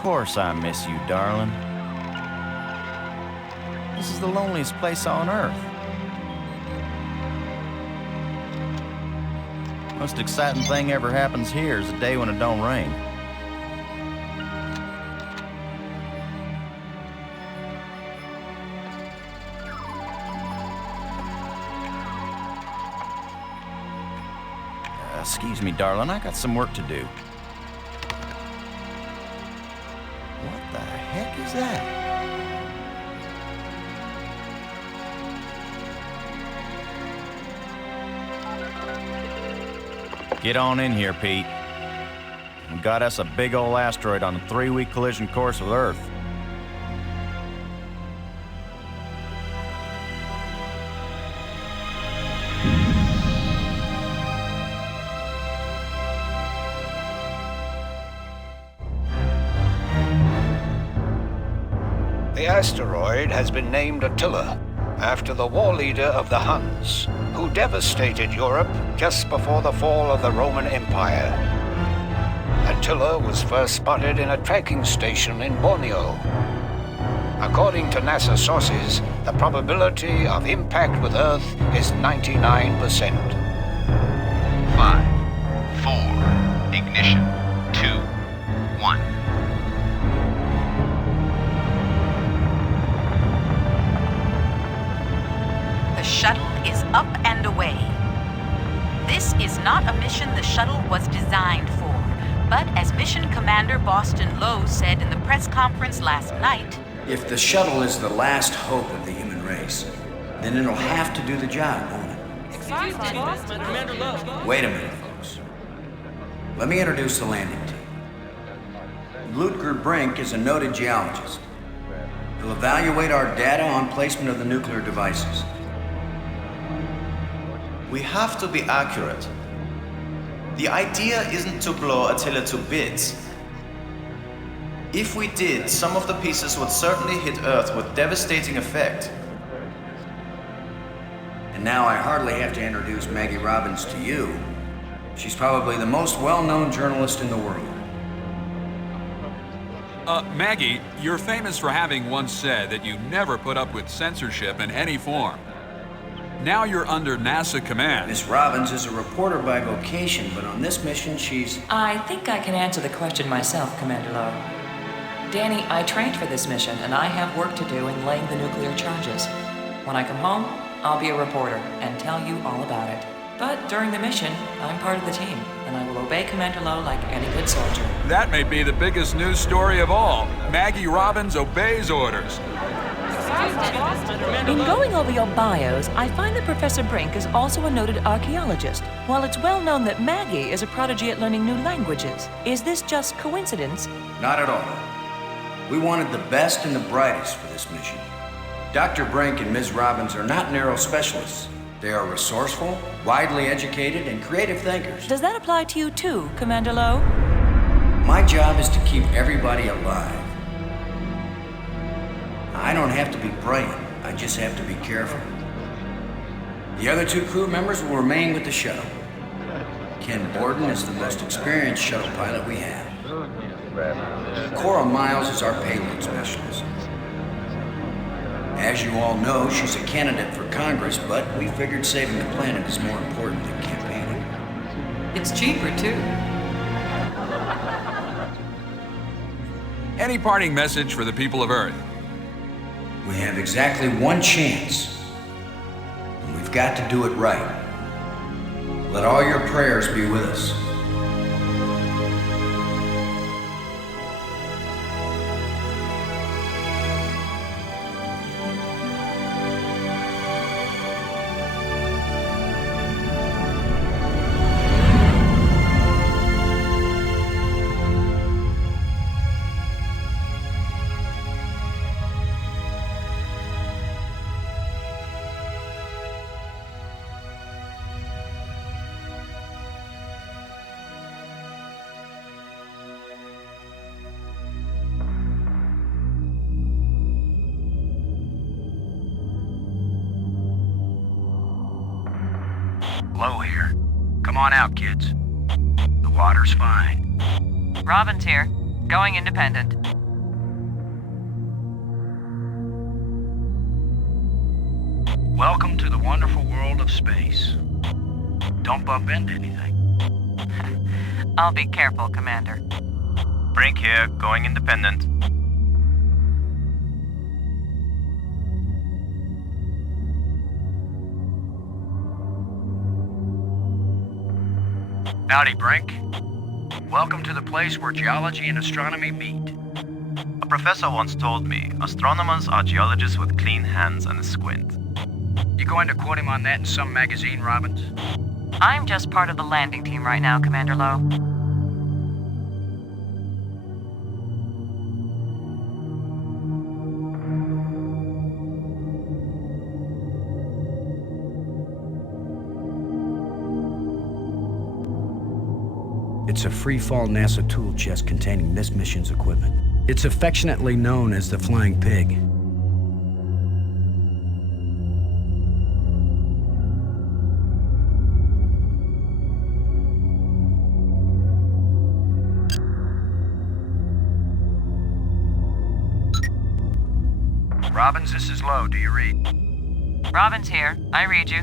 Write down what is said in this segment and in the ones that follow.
course I miss you, darling. This is the loneliest place on Earth. Most exciting thing ever happens here is the day when it don't rain. Excuse me, darling, I got some work to do. What the heck is that? Get on in here, Pete. We got us a big old asteroid on a 3-week collision course with Earth. The asteroid has been named Attila, after the war leader of the Huns, who devastated Europe just before the fall of the Roman Empire. Attila was first spotted in a tracking station in Borneo. According to NASA sources, the probability of impact with Earth is 99%. 5, 4, ignition, 2, 1. The shuttle is up and away. This is not a mission the shuttle was designed for, but as Mission Commander Boston Lowe said in the press conference last night, if the shuttle is the last hope of the human race, then it'll have to do the job, won't it? Wait a minute, folks. Let me introduce the landing team. Ludger Brink is a noted geologist. He'll evaluate our data on placement of the nuclear devices. We have to be accurate. The idea isn't to blow Attila to bits. If we did, some of the pieces would certainly hit Earth with devastating effect. And now I hardly have to introduce Maggie Robbins to you. She's probably the most well-known journalist in the world. Maggie, you're famous for having once said that you never put up with censorship in any form. Now you're under NASA command. Miss Robbins is a reporter by vocation, but on this mission she's... I think I can answer the question myself, Commander Lowe. Danny, I trained for this mission, and I have work to do in laying the nuclear charges. When I come home, I'll be a reporter and tell you all about it. But during the mission, I'm part of the team, and I will obey Commander Lowe like any good soldier. That may be the biggest news story of all. Maggie Robbins obeys orders. In going over your bios, I find that Professor Brink is also a noted archaeologist, while it's well known that Maggie is a prodigy at learning new languages. Is this just coincidence? Not at all. We wanted the best and the brightest for this mission. Dr. Brink and Ms. Robbins are not narrow specialists. They are resourceful, widely educated, and creative thinkers. Does that apply to you too, Commander Lowe? My job is to keep everybody alive. I don't have to be brilliant, I just have to be careful. The other 2 crew members will remain with the shuttle. Ken Borden is the most experienced shuttle pilot we have. Cora Miles is our payload specialist. As you all know, she's a candidate for Congress, but we figured saving the planet is more important than campaigning. It's cheaper, too. Any parting message for the people of Earth? We have exactly one chance, and we've got to do it right. Let all your prayers be with us. Low here. Come on out, kids. The water's fine. Robbins here. Going independent. Welcome to the wonderful world of space. Don't bump into anything. I'll be careful, Commander. Brink here, going independent. Howdy, Brink. Welcome to the place where geology and astronomy meet. A professor once told me, astronomers are geologists with clean hands and a squint. You going to quote him on that in some magazine, Robbins? I'm just part of the landing team right now, Commander Lowe. It's a free-fall NASA tool chest containing this mission's equipment. It's affectionately known as the Flying Pig. Robbins, this is Lowe. Do you read? Robbins here. I read you.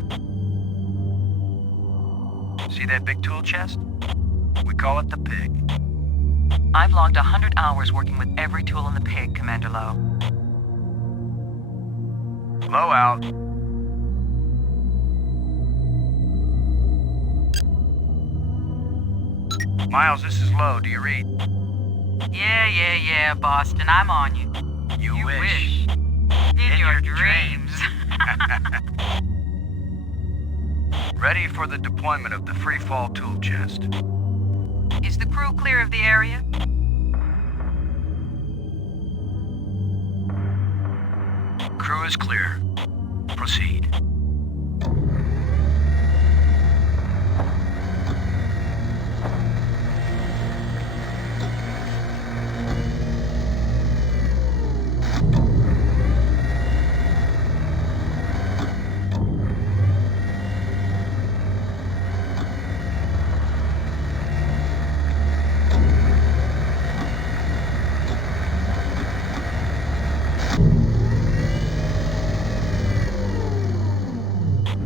See that big tool chest? We call it the Pig. I've logged 100 hours working with every tool in the Pig, Commander Lowe. Lowe out. Miles, this is Lowe. Do you read? Yeah, Boston. I'm on you. You wish. In your dreams. Ready for the deployment of the free fall tool chest. Is the crew clear of the area? Crew is clear. Proceed.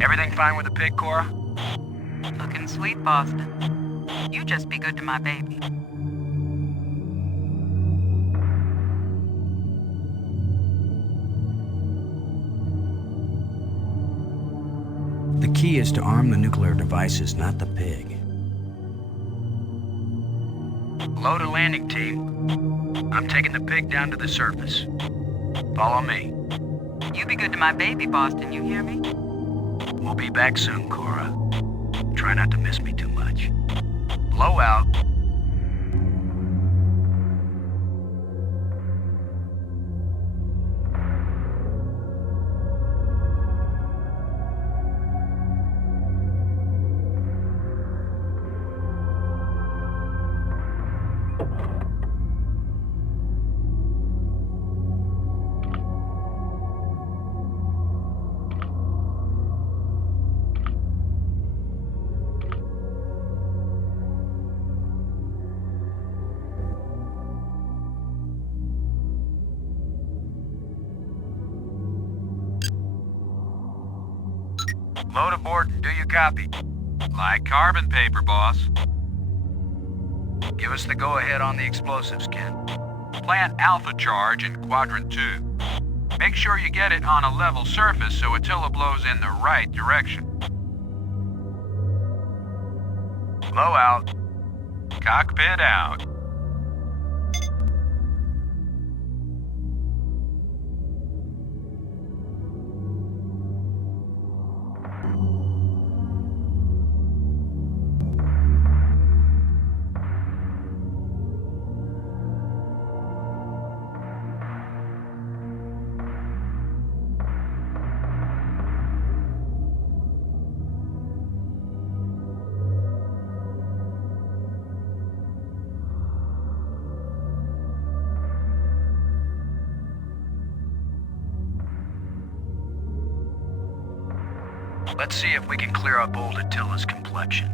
Everything fine with the Pig, Cora? Looking sweet, Boston. You just be good to my baby. The key is to arm the nuclear devices, not the Pig. Load a landing team. I'm taking the Pig down to the surface. Follow me. You be good to my baby, Boston. You hear me? We'll be back soon, Cora. Try not to miss me too much. Blow out. Load aboard and do you copy? Like carbon paper, boss. Give us the go-ahead on the explosives, Ken. Plant alpha charge in quadrant 2. Make sure you get it on a level surface so Attila blows in the right direction. Blow out. Cockpit out. Let's see if we can clear up old Attila's complexion.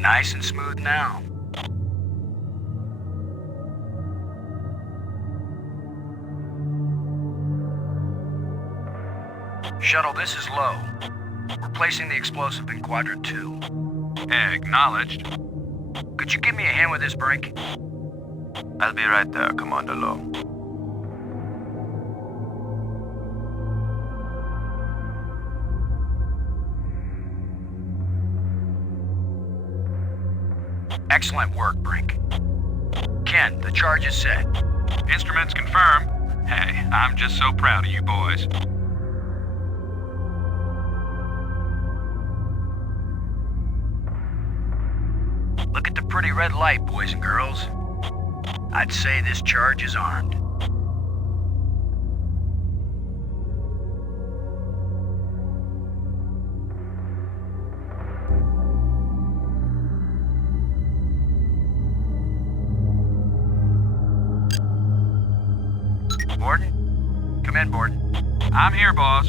Nice and smooth now. Shuttle, this is low. We're placing the explosive in quadrant 2. Acknowledged. Could you give me a hand with this, Brink? I'll be right there, Commander Lowe. Excellent work, Brink. Ken, the charge is set. Instruments confirmed. Hey, I'm just so proud of you boys. Look at the pretty red light, boys and girls. I'd say this charge is armed. Borden? Come in, Borden. I'm here, boss.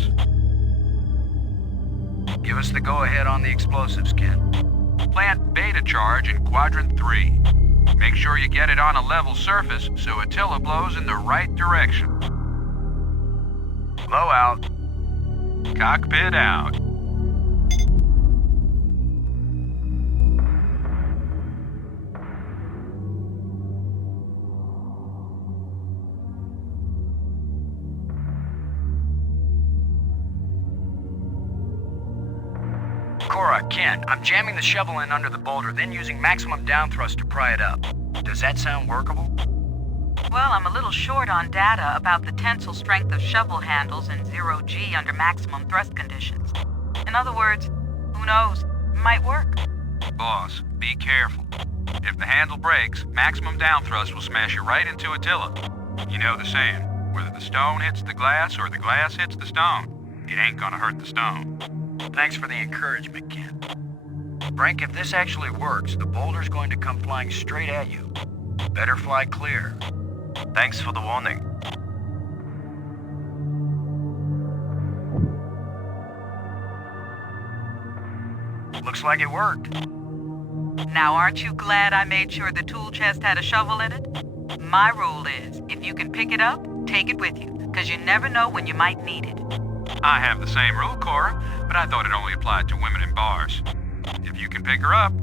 Give us the go-ahead on the explosives, Ken. Plant beta charge in quadrant 3. Make sure you get it on a level surface so Attila blows in the right direction. Blow out. Cockpit out. Cora, Ken, I'm jamming the shovel in under the boulder, then using maximum down thrust to pry it up. Does that sound workable? Well, I'm a little short on data about the tensile strength of shovel handles in 0G under maximum thrust conditions. In other words, who knows? It might work. Boss, be careful. If the handle breaks, maximum down thrust will smash you right into Attila. You know the saying, whether the stone hits the glass or the glass hits the stone, it ain't gonna hurt the stone. Thanks for the encouragement, Ken. Brink, if this actually works, the boulder's going to come flying straight at you. Better fly clear. Thanks for the warning. Looks like it worked. Now, aren't you glad I made sure the tool chest had a shovel in it? My rule is, if you can pick it up, take it with you, because you never know when you might need it. I have the same rule, Cora, but I thought it only applied to women in bars. If you can pick her up.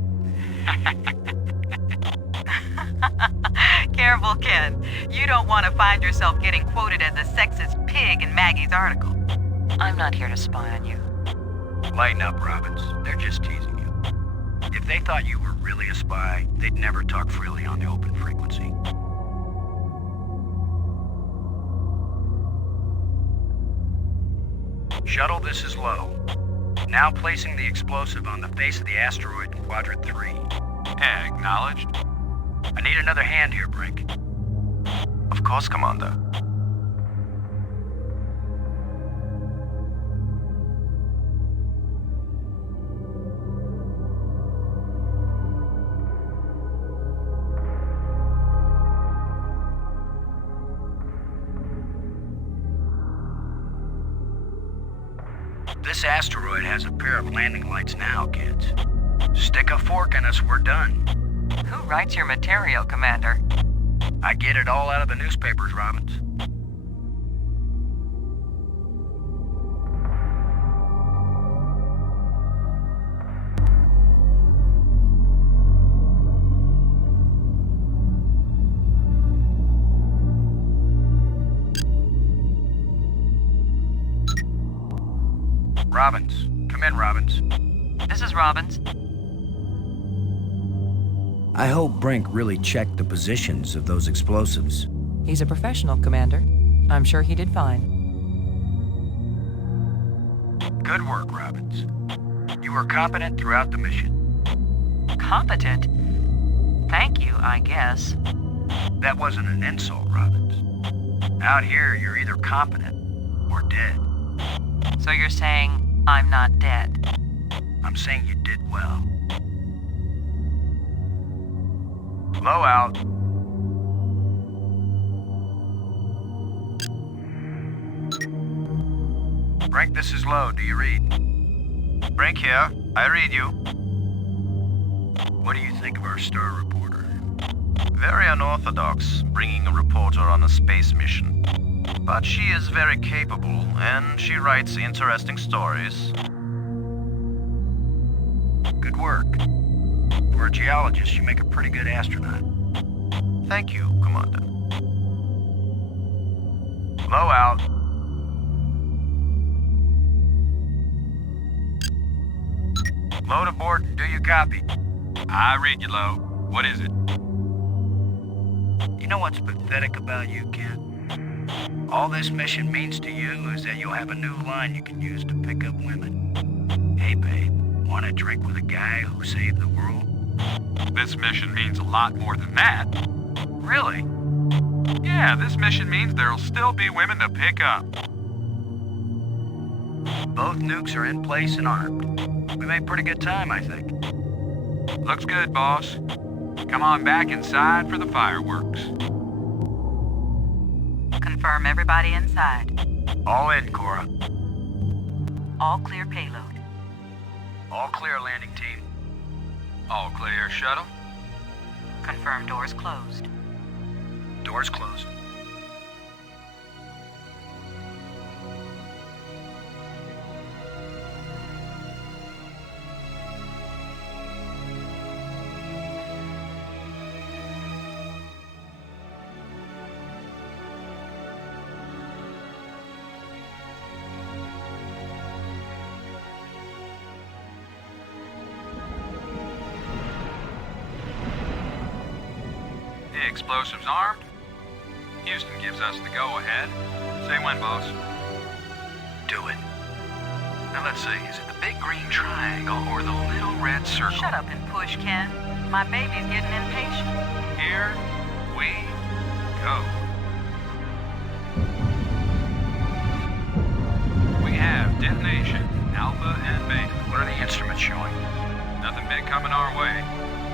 Careful, Ken. You don't want to find yourself getting quoted as a sexist pig in Maggie's article. I'm not here to spy on you. Lighten up, Robbins. They're just teasing you. If they thought you were really a spy, they'd never talk freely on the open frequency. Shuttle, this is low. Now placing the explosive on the face of the asteroid in quadrant 3. Acknowledged. I need another hand here, Brink. Of course, Commander. This asteroid has a pair of landing lights now, kids. Stick a fork in us, we're done. Who writes your material, Commander? I get it all out of the newspapers, Robbins. Robbins. Come in, Robbins. This is Robbins. I hope Brink really checked the positions of those explosives. He's a professional, Commander. I'm sure he did fine. Good work, Robbins. You were competent throughout the mission. Competent? Thank you, I guess. That wasn't an insult, Robbins. Out here, you're either competent or dead. So you're saying I'm not dead? I'm saying you did well. Blow out. Brink, this is low. Do you read? Brink here. I read you. What do you think of our star reporter? Very unorthodox, bringing a reporter on a space mission. But she is very capable, and she writes interesting stories. Good work. For a geologist, you make a pretty good astronaut. Thank you, Commander. Low out. Load aboard, do you copy? I read you, Low. What is it? You know what's pathetic about you, kid? All this mission means to you is that you'll have a new line you can use to pick up women. Hey, babe, want to drink with a guy who saved the world? This mission means a lot more than that. Really? Yeah, this mission means there'll still be women to pick up. Both nukes are in place and armed. We made pretty good time, I think. Looks good, boss. Come on back inside for the fireworks. Confirm everybody inside. All in, Cora. All clear payload. All clear, landing team. All clear, shuttle. Confirm doors closed. Doors closed. Explosives armed. Houston gives us the go-ahead. Say when, boss. Do it. Now let's see, is it the big green triangle or the little red circle? Shut up and push, Ken. My baby's getting impatient. Here we go. We have detonation, Alpha and Beta. What are the instruments showing? Nothing big coming our way.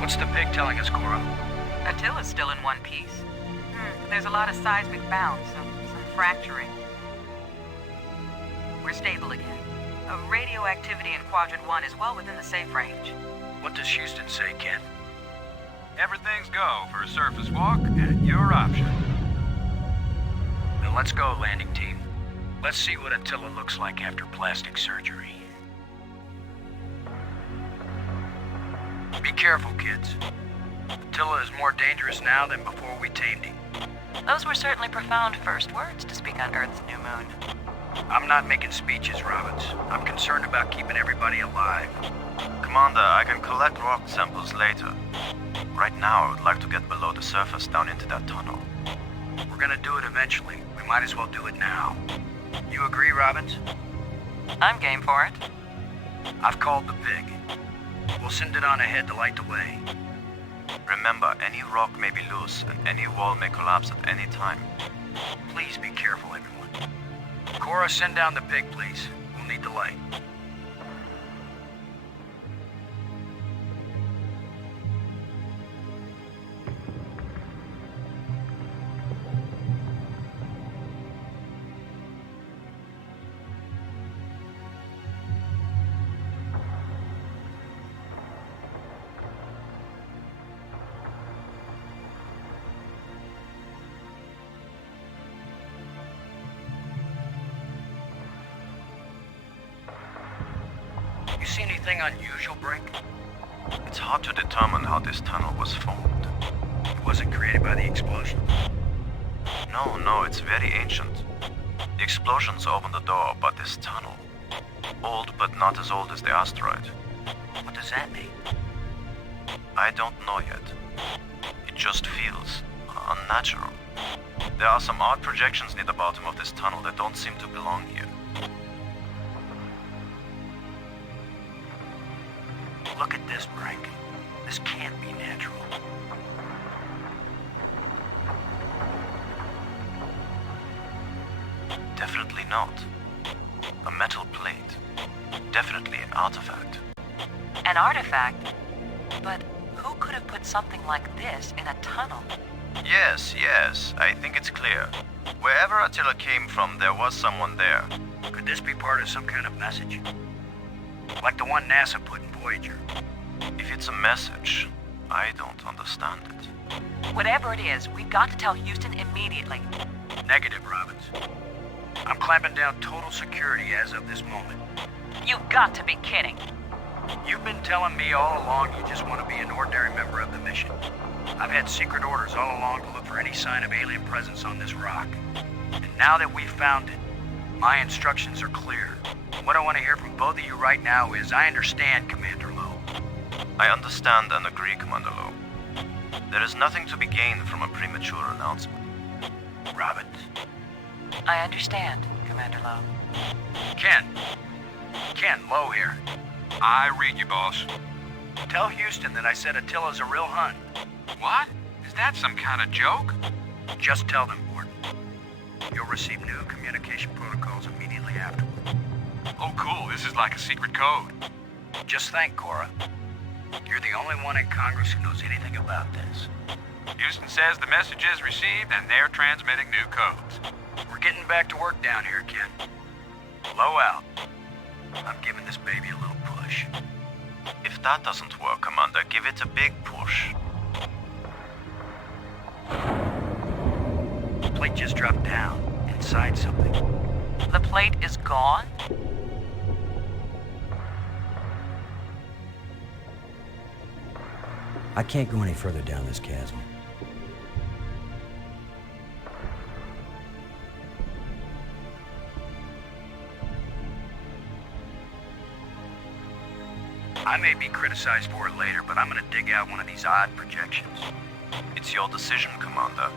What's the pig telling us, Cora? Attila's still in one piece. There's a lot of seismic bounce, some fracturing. We're stable again. Radioactivity in Quadrant 1 is well within the safe range. What does Houston say, Ken? Everything's go for a surface walk at your option. Then let's go, landing team. Let's see what Attila looks like after plastic surgery. Be careful, kids. Attila is more dangerous now than before we tamed him. Those were certainly profound first words to speak on Earth's new moon. I'm not making speeches, Robbins. I'm concerned about keeping everybody alive. Commander, I can collect rock samples later. Right now, I would like to get below the surface down into that tunnel. We're gonna do it eventually. We might as well do it now. You agree, Robbins? I'm game for it. I've called the pig. We'll send it on ahead to light the way. Remember, any rock may be loose, and any wall may collapse at any time. Please be careful, everyone. Cora, send down the pig, please. We'll need the light. You see anything unusual, Brink? It's hard to determine how this tunnel was formed. It wasn't created by the explosion. No, it's very ancient. The explosions opened the door, but this tunnel... Old, but not as old as the asteroid. What does that mean? I don't know yet. It just feels unnatural. There are some odd projections near the bottom of this tunnel that don't seem to belong here. Look at this, Brink. This can't be natural. Definitely not. A metal plate. Definitely an artifact. An artifact? But who could have put something like this in a tunnel? Yes, I think it's clear. Wherever Attila came from, there was someone there. Could this be part of some kind of message? Like the one NASA put in Voyager? If it's a message, I don't understand it. Whatever it is, we've got to tell Houston immediately. Negative, Robbins. I'm clamping down total security as of this moment. You've got to be kidding. You've been telling me all along you just want to be an ordinary member of the mission. I've had secret orders all along to look for any sign of alien presence on this rock. And now that we've found it, my instructions are clear. What I want to hear from both of you right now is, I understand, Commander Lowe. I understand and agree, Commander Lowe. There is nothing to be gained from a premature announcement. Robbins. I understand, Commander Lowe. Ken, Lowe here. I read you, boss. Tell Houston that I said Attila's a real Hun. What? Is that some kind of joke? Just tell them, Gordon. You'll receive new communication protocols immediately afterward. Oh, cool. This is like a secret code. Just think, Cora. You're the only one in Congress who knows anything about this. Houston says the message is received and they're transmitting new codes. We're getting back to work down here, Ken. Low out. I'm giving this baby a little push. If that doesn't work, Commander, give it a big push. The plate just dropped down, inside something. The plate is gone? I can't go any further down this chasm. I may be criticized for it later, but I'm gonna dig out one of these odd projections. It's your decision, Commander.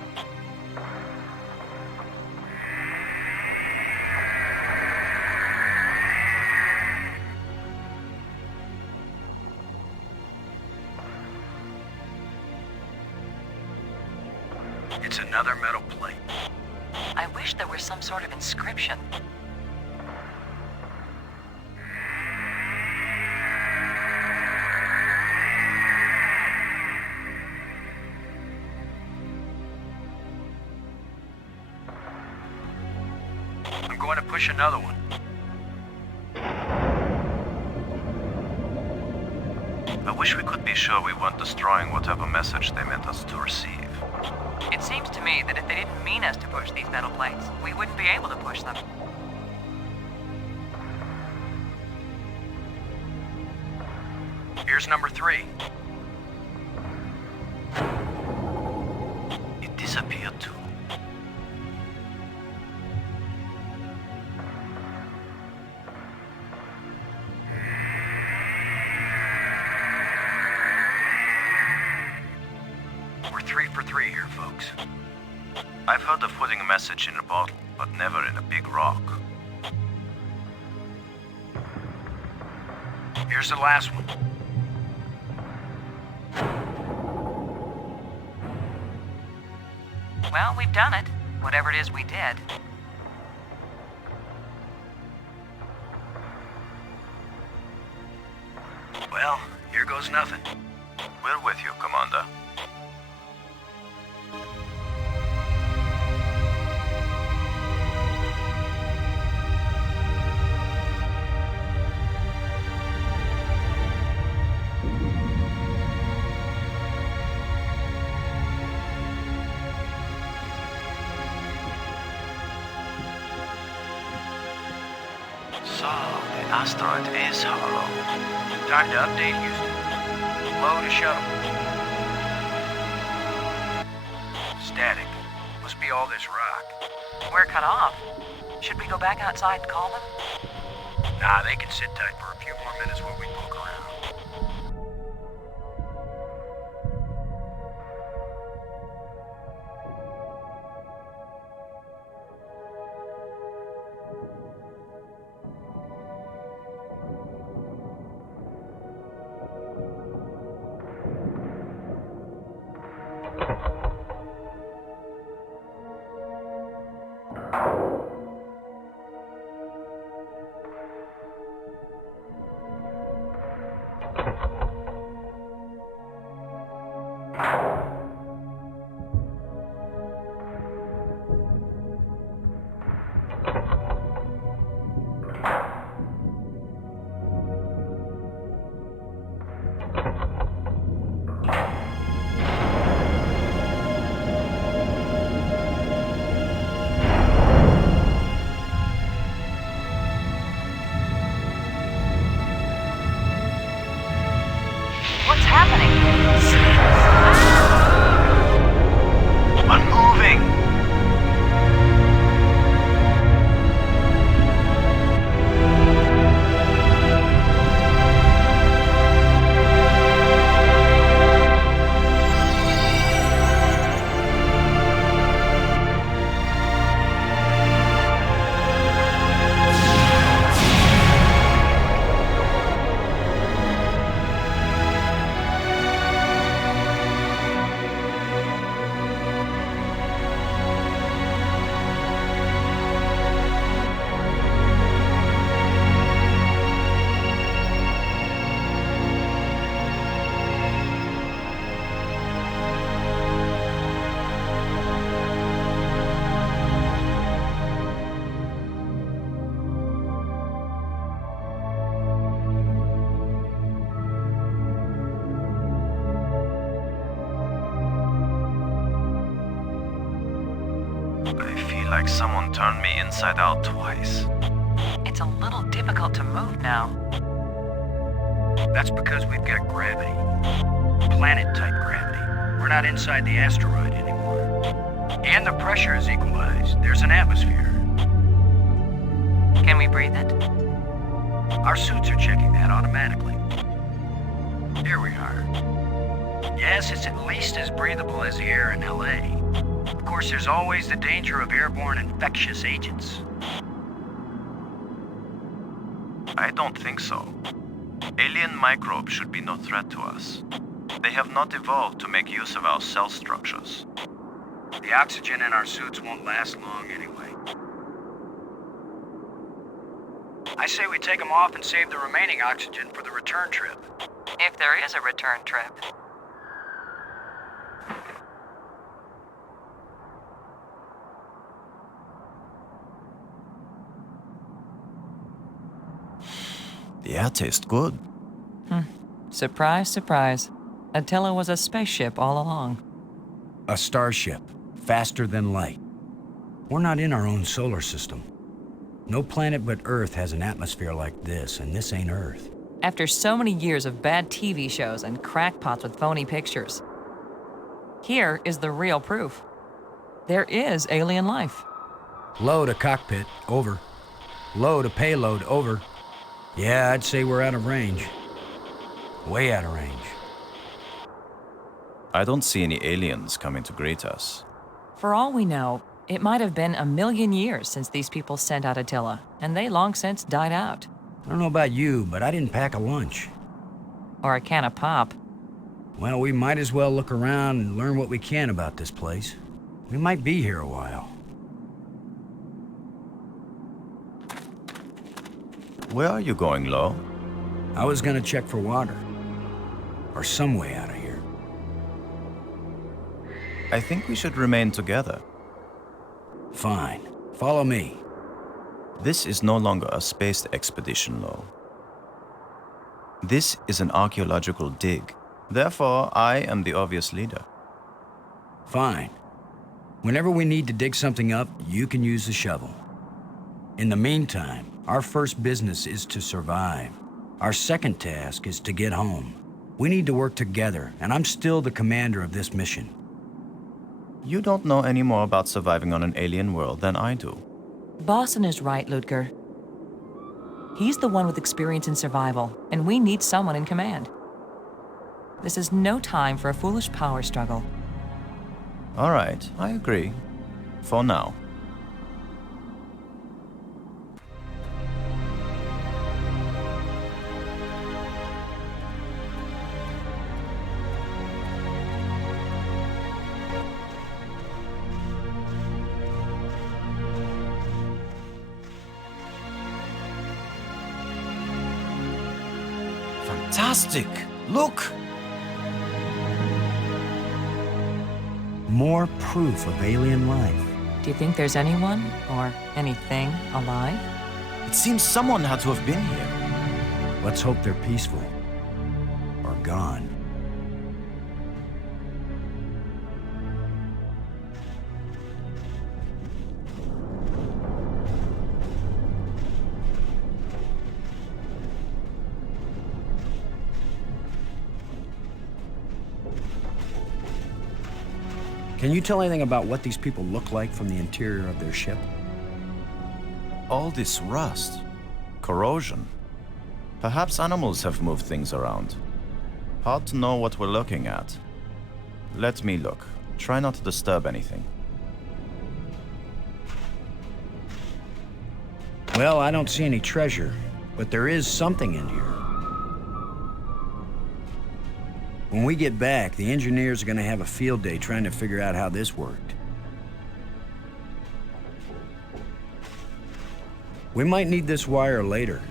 It's another metal plate. I wish there were some sort of inscription. I'm going to push another one. I wish we could be sure we weren't destroying whatever message they meant us to receive. It seems to me that if they didn't mean us to push these metal plates, we wouldn't be able to push them. Here's number 3. It disappeared too. We're 3 for 3 here, folks. I've heard of putting a message in a bottle, but never in a big rock. Here's the last one. Well, we've done it. Whatever it is we did. Well, here goes nothing. We're with you, Commander. So, the asteroid is hollow. Time to update Houston. Low to shuttle. Static. Must be all this rock. We're cut off. Should we go back outside and call them? Nah, they can sit tight for a few more minutes while we poke around. Unmoving! I feel like someone turned me inside out twice. It's a little difficult to move now. That's because we've got gravity. Planet-type gravity. We're not inside the asteroid anymore. And the pressure is equalized. There's an atmosphere. Can we breathe it? Our suits are checking that automatically. Here we are. Yes, it's at least as breathable as the air in LA. Of course, there's always the danger of airborne infectious agents. I don't think so. Alien microbes should be no threat to us. They have not evolved to make use of our cell structures. The oxygen in our suits won't last long anyway. I say we take them off and save the remaining oxygen for the return trip. If there is a return trip. The air tastes good. Surprise, surprise. Attila was a spaceship all along. A starship, faster than light. We're not in our own solar system. No planet but Earth has an atmosphere like this, and this ain't Earth. After so many years of bad TV shows and crackpots with phony pictures, here is the real proof. There is alien life. Low to cockpit, over. Low to payload, over. Yeah, I'd say we're out of range. Way out of range. I don't see any aliens coming to greet us. For all we know, it might have been 1,000,000 years since these people sent out Attila, and they long since died out. I don't know about you, but I didn't pack a lunch. Or a can of pop. Well, we might as well look around and learn what we can about this place. We might be here a while. Where are you going, Lo? I was gonna check for water. Or some way out of here. I think we should remain together. Fine. Follow me. This is no longer a space expedition, Lo. This is an archaeological dig. Therefore, I am the obvious leader. Fine. Whenever we need to dig something up, you can use the shovel. In the meantime, our first business is to survive. Our second task is to get home. We need to work together, and I'm still the commander of this mission. You don't know any more about surviving on an alien world than I do. Boston is right, Ludger. He's the one with experience in survival, and we need someone in command. This is no time for a foolish power struggle. All right, I agree. For now. Fantastic! Look! More proof of alien life. Do you think there's anyone, or anything, alive? It seems someone had to have been here. Let's hope they're peaceful. Or gone. Can you tell anything about what these people look like from the interior of their ship? All this rust, corrosion. Perhaps animals have moved things around. Hard to know what we're looking at. Let me look. Try not to disturb anything. Well, I don't see any treasure, but there is something in here. When we get back, the engineers are going to have a field day trying to figure out how this worked. We might need this wire later.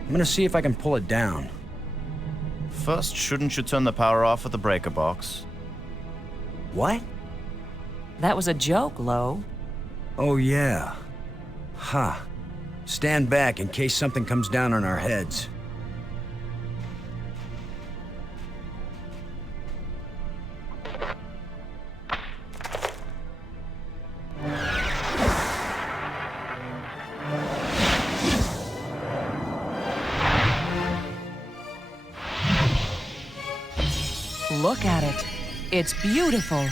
I'm going to see if I can pull it down. First, shouldn't you turn the power off at the breaker box? What? That was a joke, Lo. Oh, yeah. Ha. Huh. Stand back in case something comes down on our heads. Look at it. It's beautiful.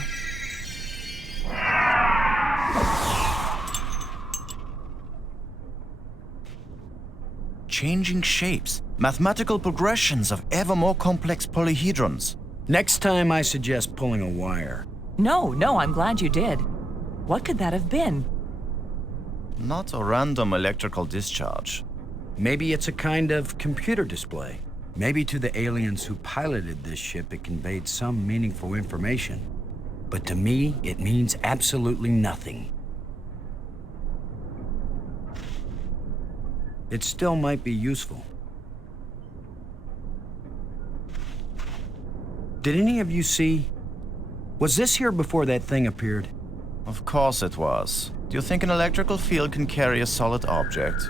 Changing shapes, mathematical progressions of ever more complex polyhedrons. Next time I suggest pulling a wire. No, I'm glad you did. What could that have been? Not a random electrical discharge. Maybe it's a kind of computer display. Maybe to the aliens who piloted this ship it conveyed some meaningful information. But to me, it means absolutely nothing. It still might be useful. Did any of you see? Was this here before that thing appeared? Of course it was. Do you think an electrical field can carry a solid object?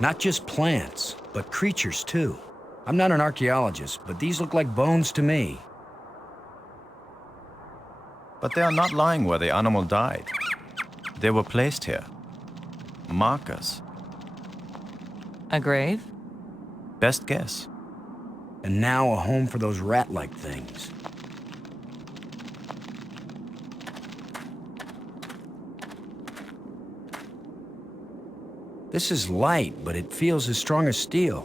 Not just plants, but creatures too. I'm not an archaeologist, but these look like bones to me. But they are not lying where the animal died. They were placed here. Markers. A grave? Best guess. And now a home for those rat-like things. This is light, but it feels as strong as steel.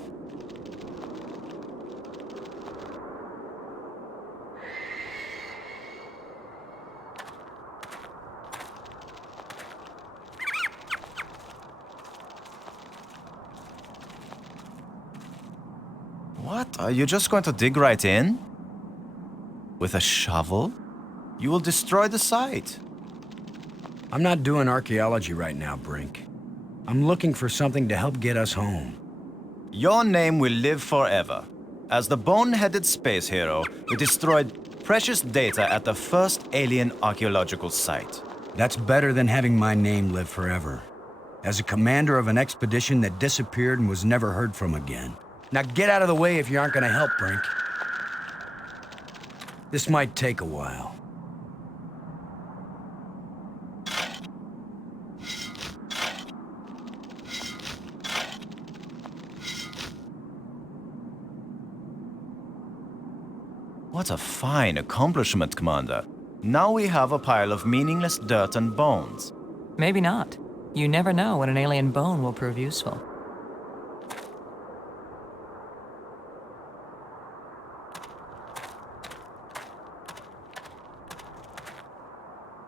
What? Are you just going to dig right in? With a shovel? You will destroy the site. I'm not doing archaeology right now, Brink. I'm looking for something to help get us home. Your name will live forever. As the bone-headed space hero who destroyed precious data at the first alien archaeological site. That's better than having my name live forever. As a commander of an expedition that disappeared and was never heard from again. Now get out of the way if you aren't gonna help, Brink. This might take a while. What a fine accomplishment, Commander. Now we have a pile of meaningless dirt and bones. Maybe not. You never know when an alien bone will prove useful.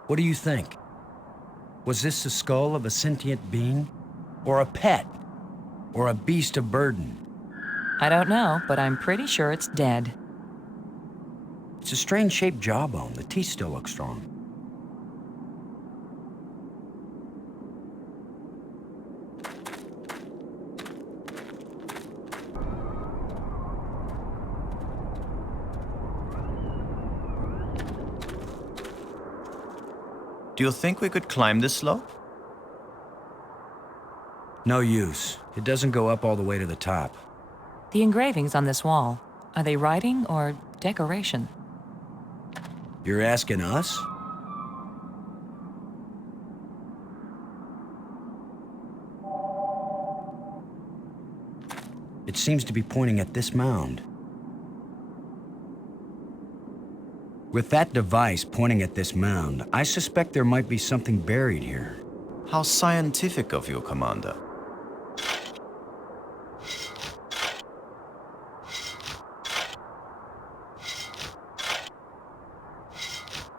What do you think? Was this the skull of a sentient being? Or a pet? Or a beast of burden? I don't know, but I'm pretty sure it's dead. It's a strange-shaped jawbone. The teeth still look strong. Do you think we could climb this slope? No use. It doesn't go up all the way to the top. The engravings on this wall, are they writing or decoration? You're asking us? It seems to be pointing at this mound. With that device pointing at this mound, I suspect there might be something buried here. How scientific of you, Commander.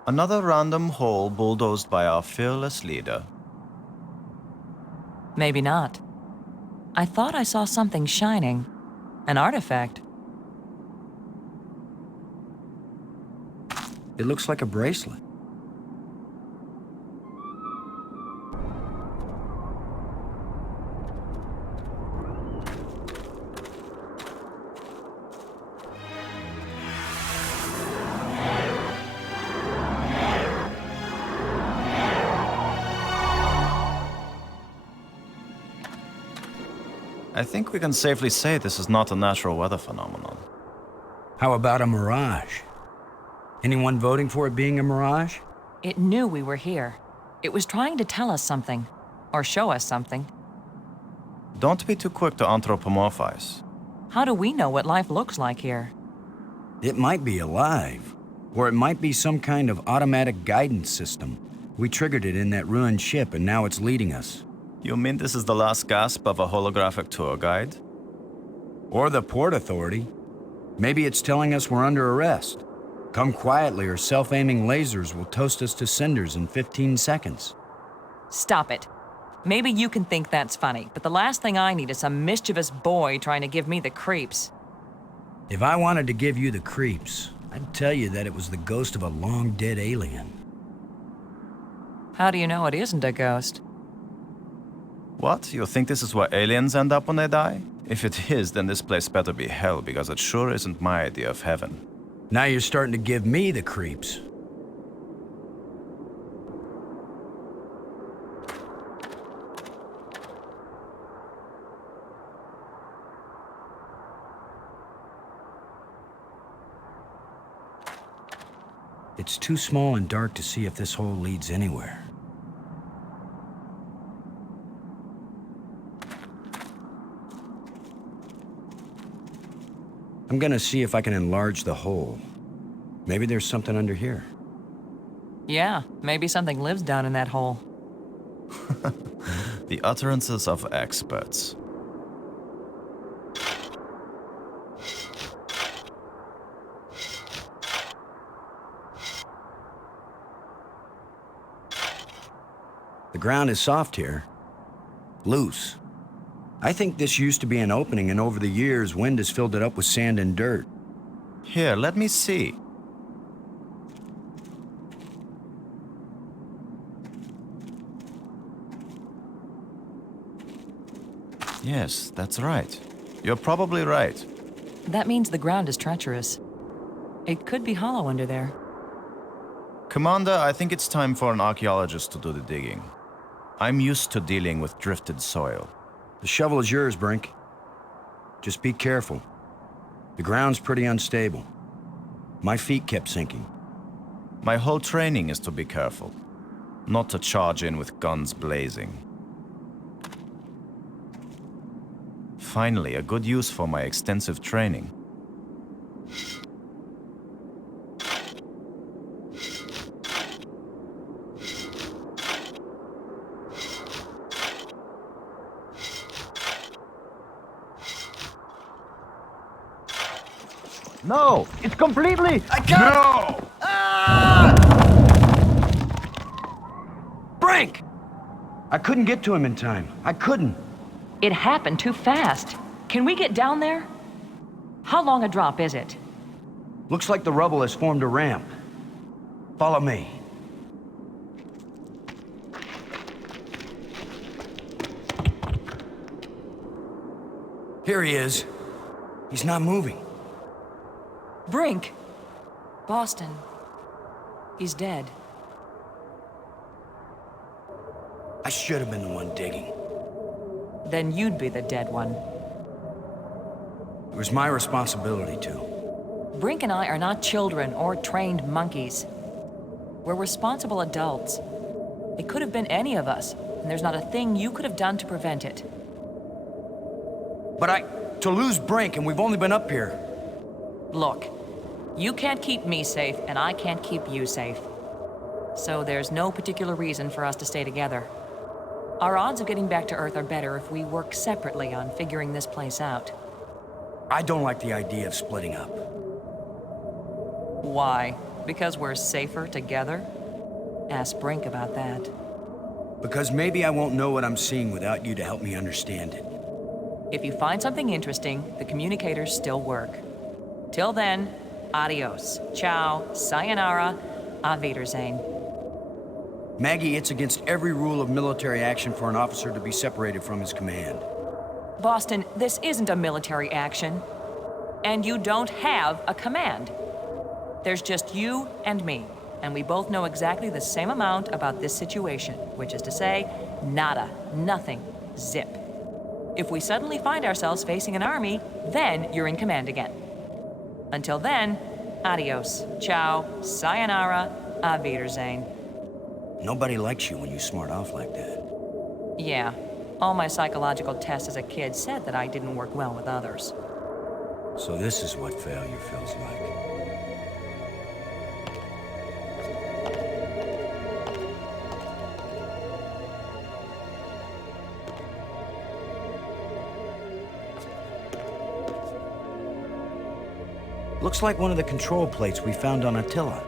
Another random hole bulldozed by our fearless leader. Maybe not. I thought I saw something shining. An artifact. It looks like a bracelet. I think we can safely say this is not a natural weather phenomenon. How about a mirage? Anyone voting for it being a mirage? It knew we were here. It was trying to tell us something. Or show us something. Don't be too quick to anthropomorphize. How do we know what life looks like here? It might be alive. Or it might be some kind of automatic guidance system. We triggered it in that ruined ship and now it's leading us. You mean this is the last gasp of a holographic tour guide? Or the Port Authority. Maybe it's telling us we're under arrest. Come quietly or self-aiming lasers will toast us to cinders in 15 seconds. Stop it. Maybe you can think that's funny, but the last thing I need is some mischievous boy trying to give me the creeps. If I wanted to give you the creeps, I'd tell you that it was the ghost of a long-dead alien. How do you know it isn't a ghost? What? You think this is where aliens end up when they die? If it is, then this place better be hell, because it sure isn't my idea of heaven. Now you're starting to give me the creeps. It's too small and dark to see if this hole leads anywhere. I'm gonna see if I can enlarge the hole. Maybe there's something under here. Yeah, maybe something lives down in that hole. The utterances of experts. The ground is soft here. Loose. I think this used to be an opening, and over the years, wind has filled it up with sand and dirt. Here, let me see. Yes, that's right. You're probably right. That means the ground is treacherous. It could be hollow under there. Commander, I think it's time for an archaeologist to do the digging. I'm used to dealing with drifted soil. The shovel is yours, Brink. Just be careful. The ground's pretty unstable. My feet kept sinking. My whole training is to be careful, not to charge in with guns blazing. Finally, a good use for my extensive training. No, it's completely... I got it! No! Ah! Brink! I couldn't get to him in time. I couldn't. It happened too fast. Can we get down there? How long a drop is it? Looks like the rubble has formed a ramp. Follow me. Here he is. He's not moving. Brink! Boston. He's dead. I should have been the one digging. Then you'd be the dead one. It was my responsibility to. Brink and I are not children or trained monkeys. We're responsible adults. It could have been any of us, and there's not a thing you could have done to prevent it. But to lose Brink, and we've only been up here. Look, you can't keep me safe, and I can't keep you safe. So there's no particular reason for us to stay together. Our odds of getting back to Earth are better if we work separately on figuring this place out. I don't like the idea of splitting up. Why? Because we're safer together? Ask Brink about that. Because maybe I won't know what I'm seeing without you to help me understand it. If you find something interesting, the communicators still work. Till then, adios, ciao, sayonara, auf Wiedersehen. Maggie, it's against every rule of military action for an officer to be separated from his command. Boston, this isn't a military action. And you don't have a command. There's just you and me, and we both know exactly the same amount about this situation, which is to say, nada, nothing, zip. If we suddenly find ourselves facing an army, then you're in command again. Until then, adios, ciao, sayonara, auf Wiedersehen. Nobody likes you when you smart off like that. Yeah, all my psychological tests as a kid said that I didn't work well with others. So this is what failure feels like. Looks like one of the control plates we found on Attila.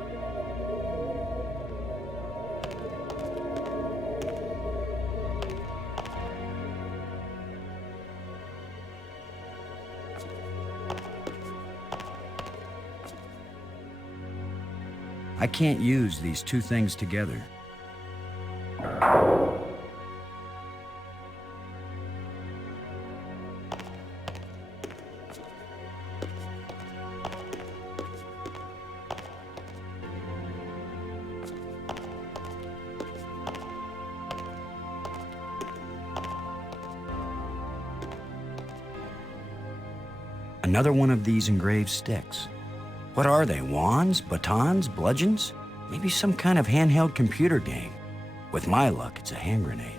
I can't use these two things together. Another one of these engraved sticks. What are they, wands, batons, bludgeons? Maybe some kind of handheld computer game. With my luck, it's a hand grenade.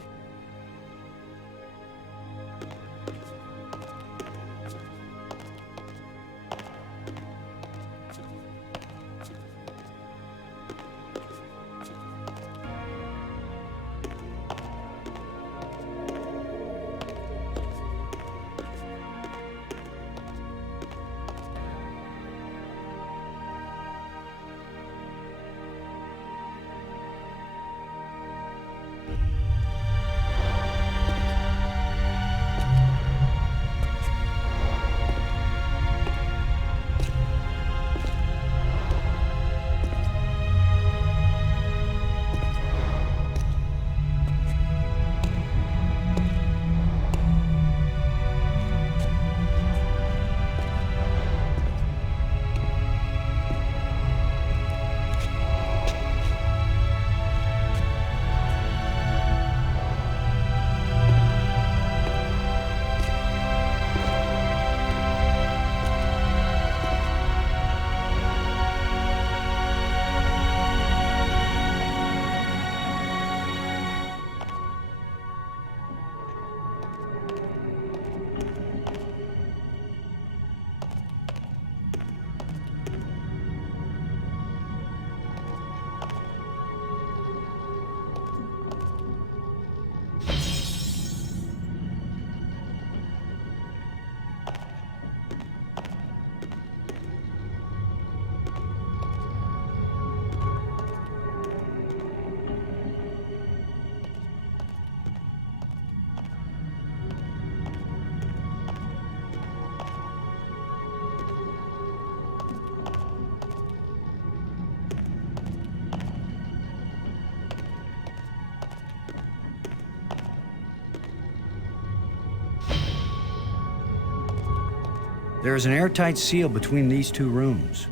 There is an airtight seal between these two rooms.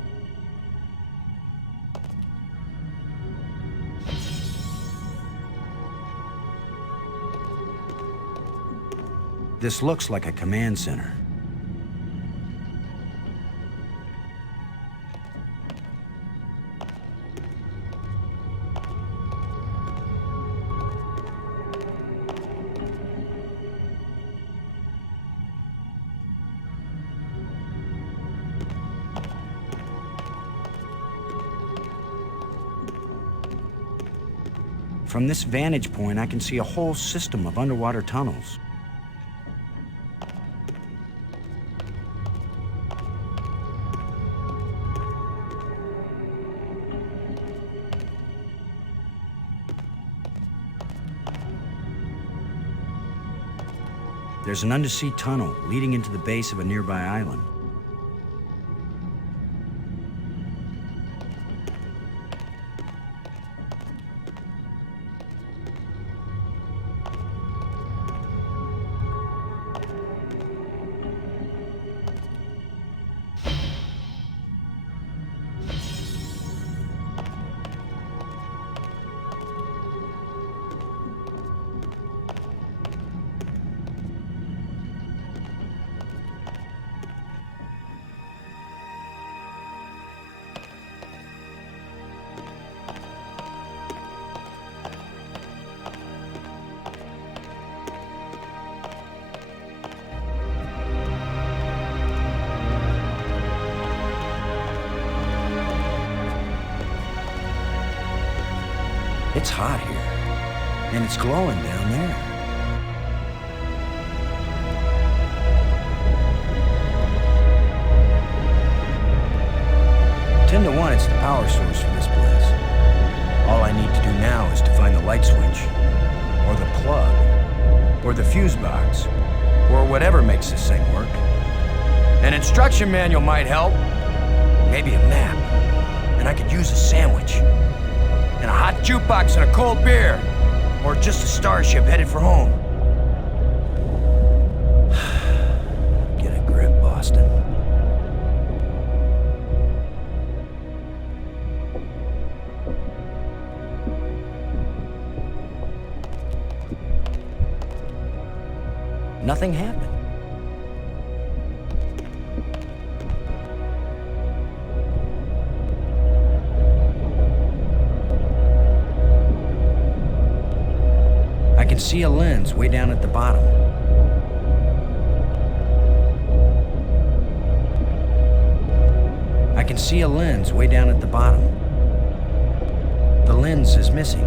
This looks like a command center. From this vantage point, I can see a whole system of underwater tunnels. There's an undersea tunnel leading into the base of a nearby island. It's hot here, and it's glowing down there. 10 to 1, it's the power source for this place. All I need to do now is to find the light switch, or the plug, or the fuse box, or whatever makes this thing work. An instruction manual might help. Maybe a map, and I could use a sandwich. And a hot jukebox and a cold beer. Or just a starship headed for home. Get a grip, Boston. Nothing happened. I can see a lens way down at the bottom. I can see a lens way down at the bottom. The lens is missing.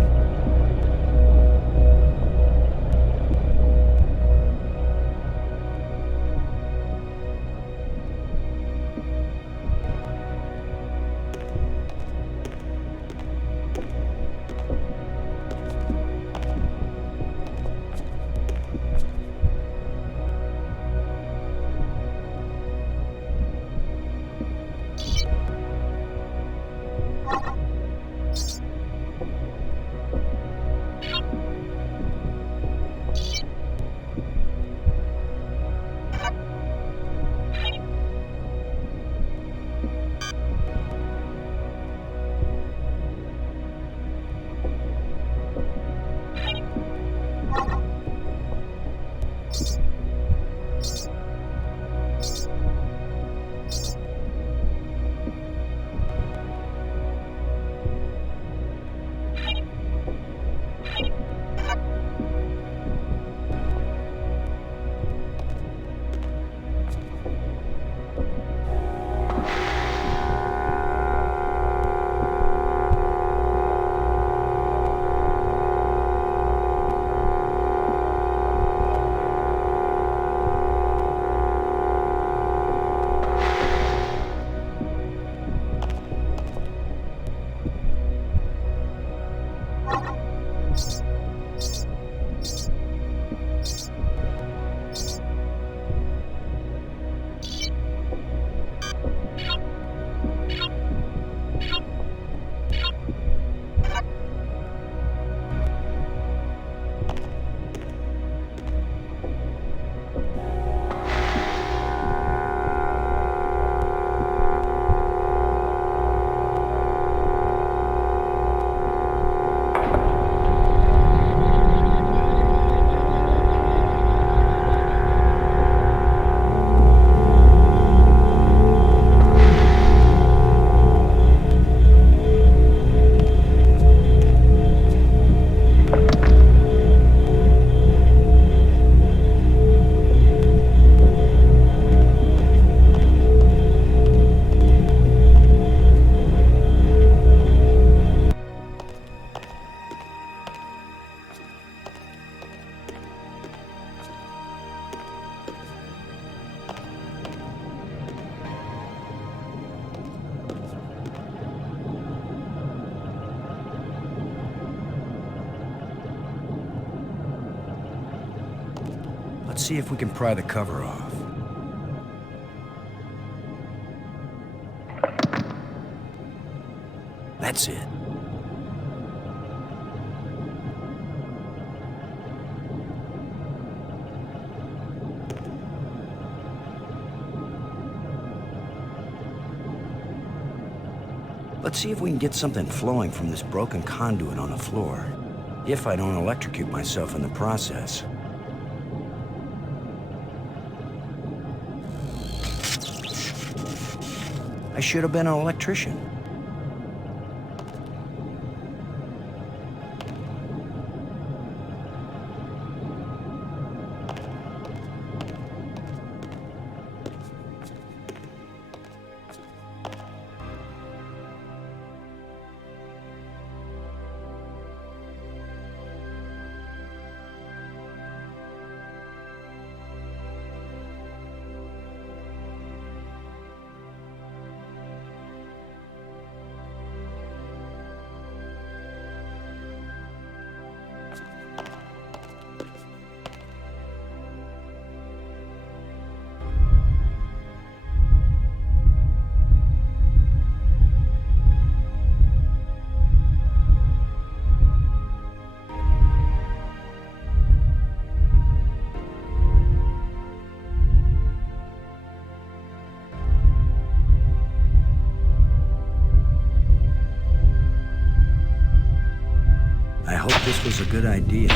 Let's see if we can pry the cover off. That's it. Let's see if we can get something flowing from this broken conduit on the floor. If I don't electrocute myself in the process. I should have been an electrician. I hope this was a good idea.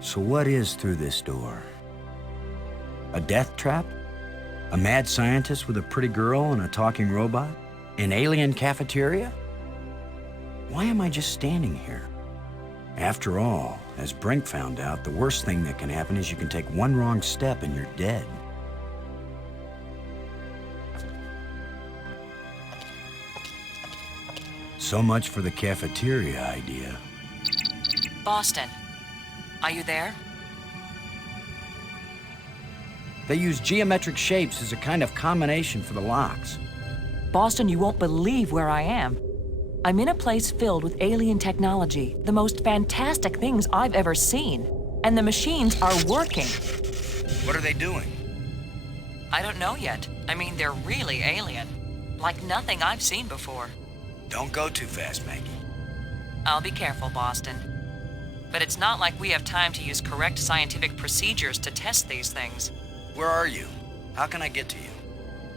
So what is through this door? A death trap? A mad scientist with a pretty girl and a talking robot? An alien cafeteria? Why am I just standing here? After all, as Brink found out, the worst thing that can happen is you can take one wrong step and you're dead. So much for the cafeteria idea. Boston, are you there? They use geometric shapes as a kind of combination for the locks. Boston, you won't believe where I am. I'm in a place filled with alien technology, the most fantastic things I've ever seen. And the machines are working. What are they doing? I don't know yet. I mean, they're really alien. Like nothing I've seen before. Don't go too fast, Maggie. I'll be careful, Boston. But it's not like we have time to use correct scientific procedures to test these things. Where are you? How can I get to you?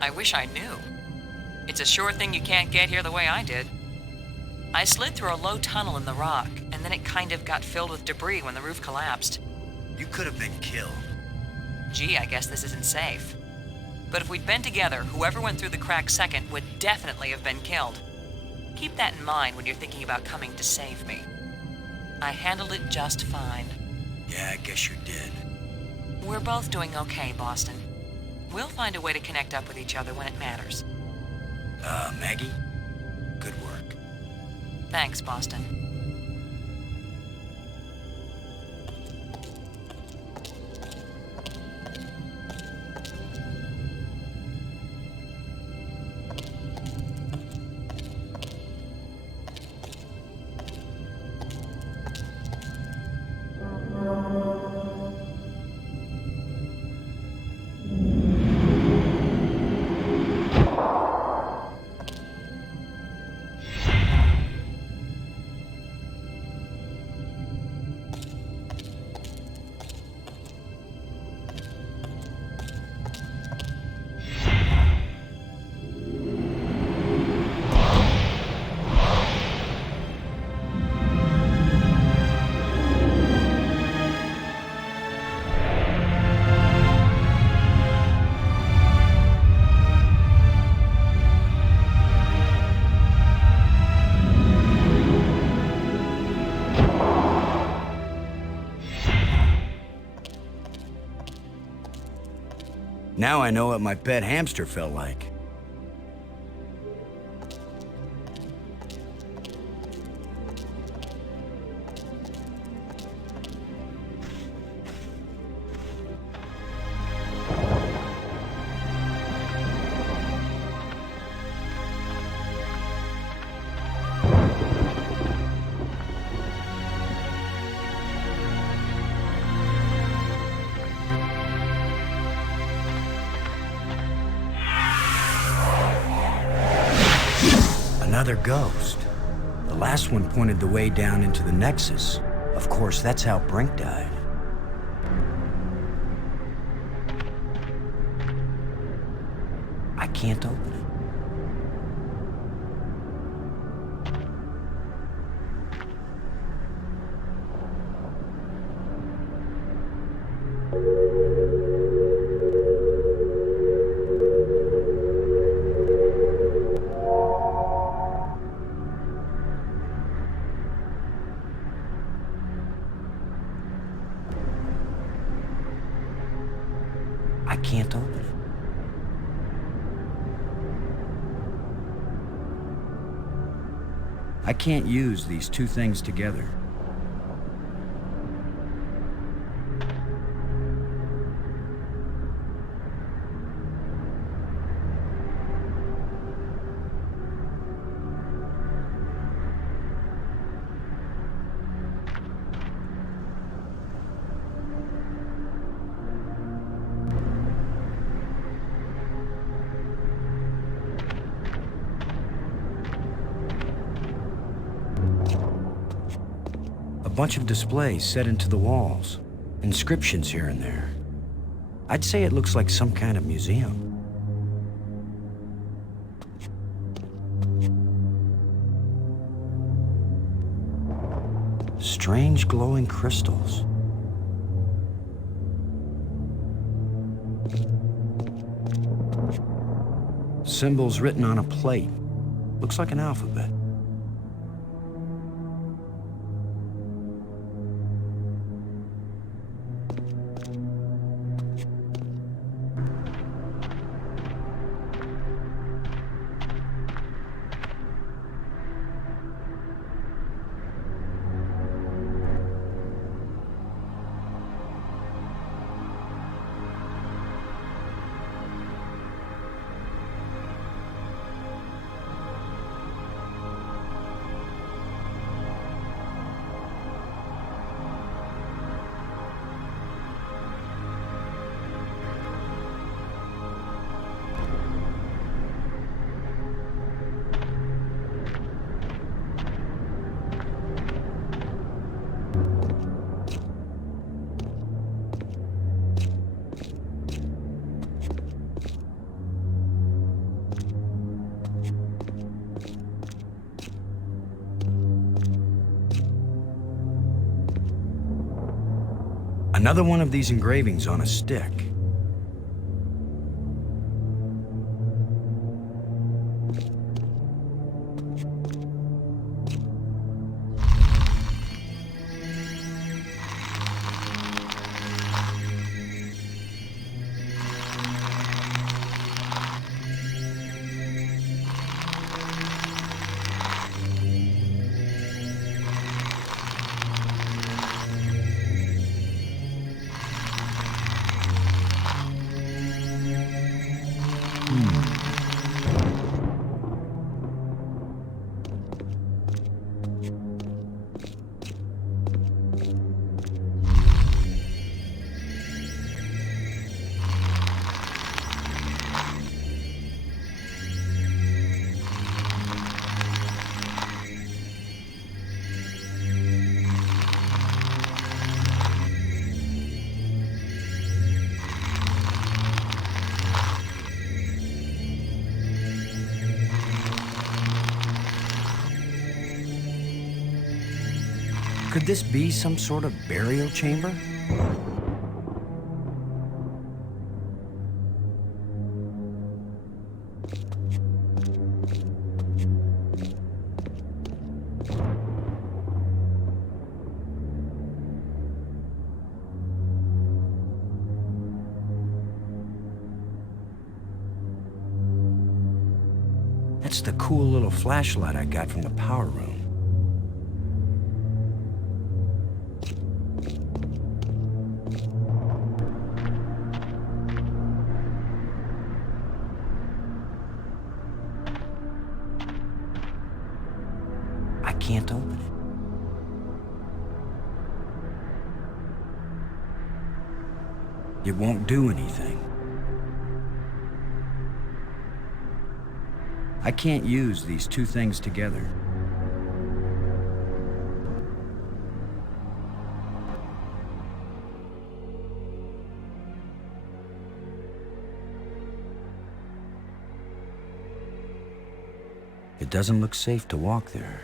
I wish I knew. It's a sure thing you can't get here the way I did. I slid through a low tunnel in the rock, and then it kind of got filled with debris when the roof collapsed. You could have been killed. Gee, I guess this isn't safe. But if we'd been together, whoever went through the crack second would definitely have been killed. Keep that in mind when you're thinking about coming to save me. I handled it just fine. Yeah, I guess you did. We're both doing okay, Boston. We'll find a way to connect up with each other when it matters. Maggie? Good work. Thanks, Boston. Now I know what my pet hamster felt like. Another ghost. The last one pointed the way down into the Nexus. Of course, that's how Brink died. I can't open it. I can't open it. I can't use these two things together. A bunch of displays set into the walls, inscriptions here and there. I'd say it looks like some kind of museum. Strange glowing crystals. Symbols written on a plate. Looks like an alphabet. Another one of these engravings on a stick. Could this be some sort of burial chamber? That's the cool little flashlight I got from the power room. I can't open it. It won't do anything. I can't use these two things together. It doesn't look safe to walk there.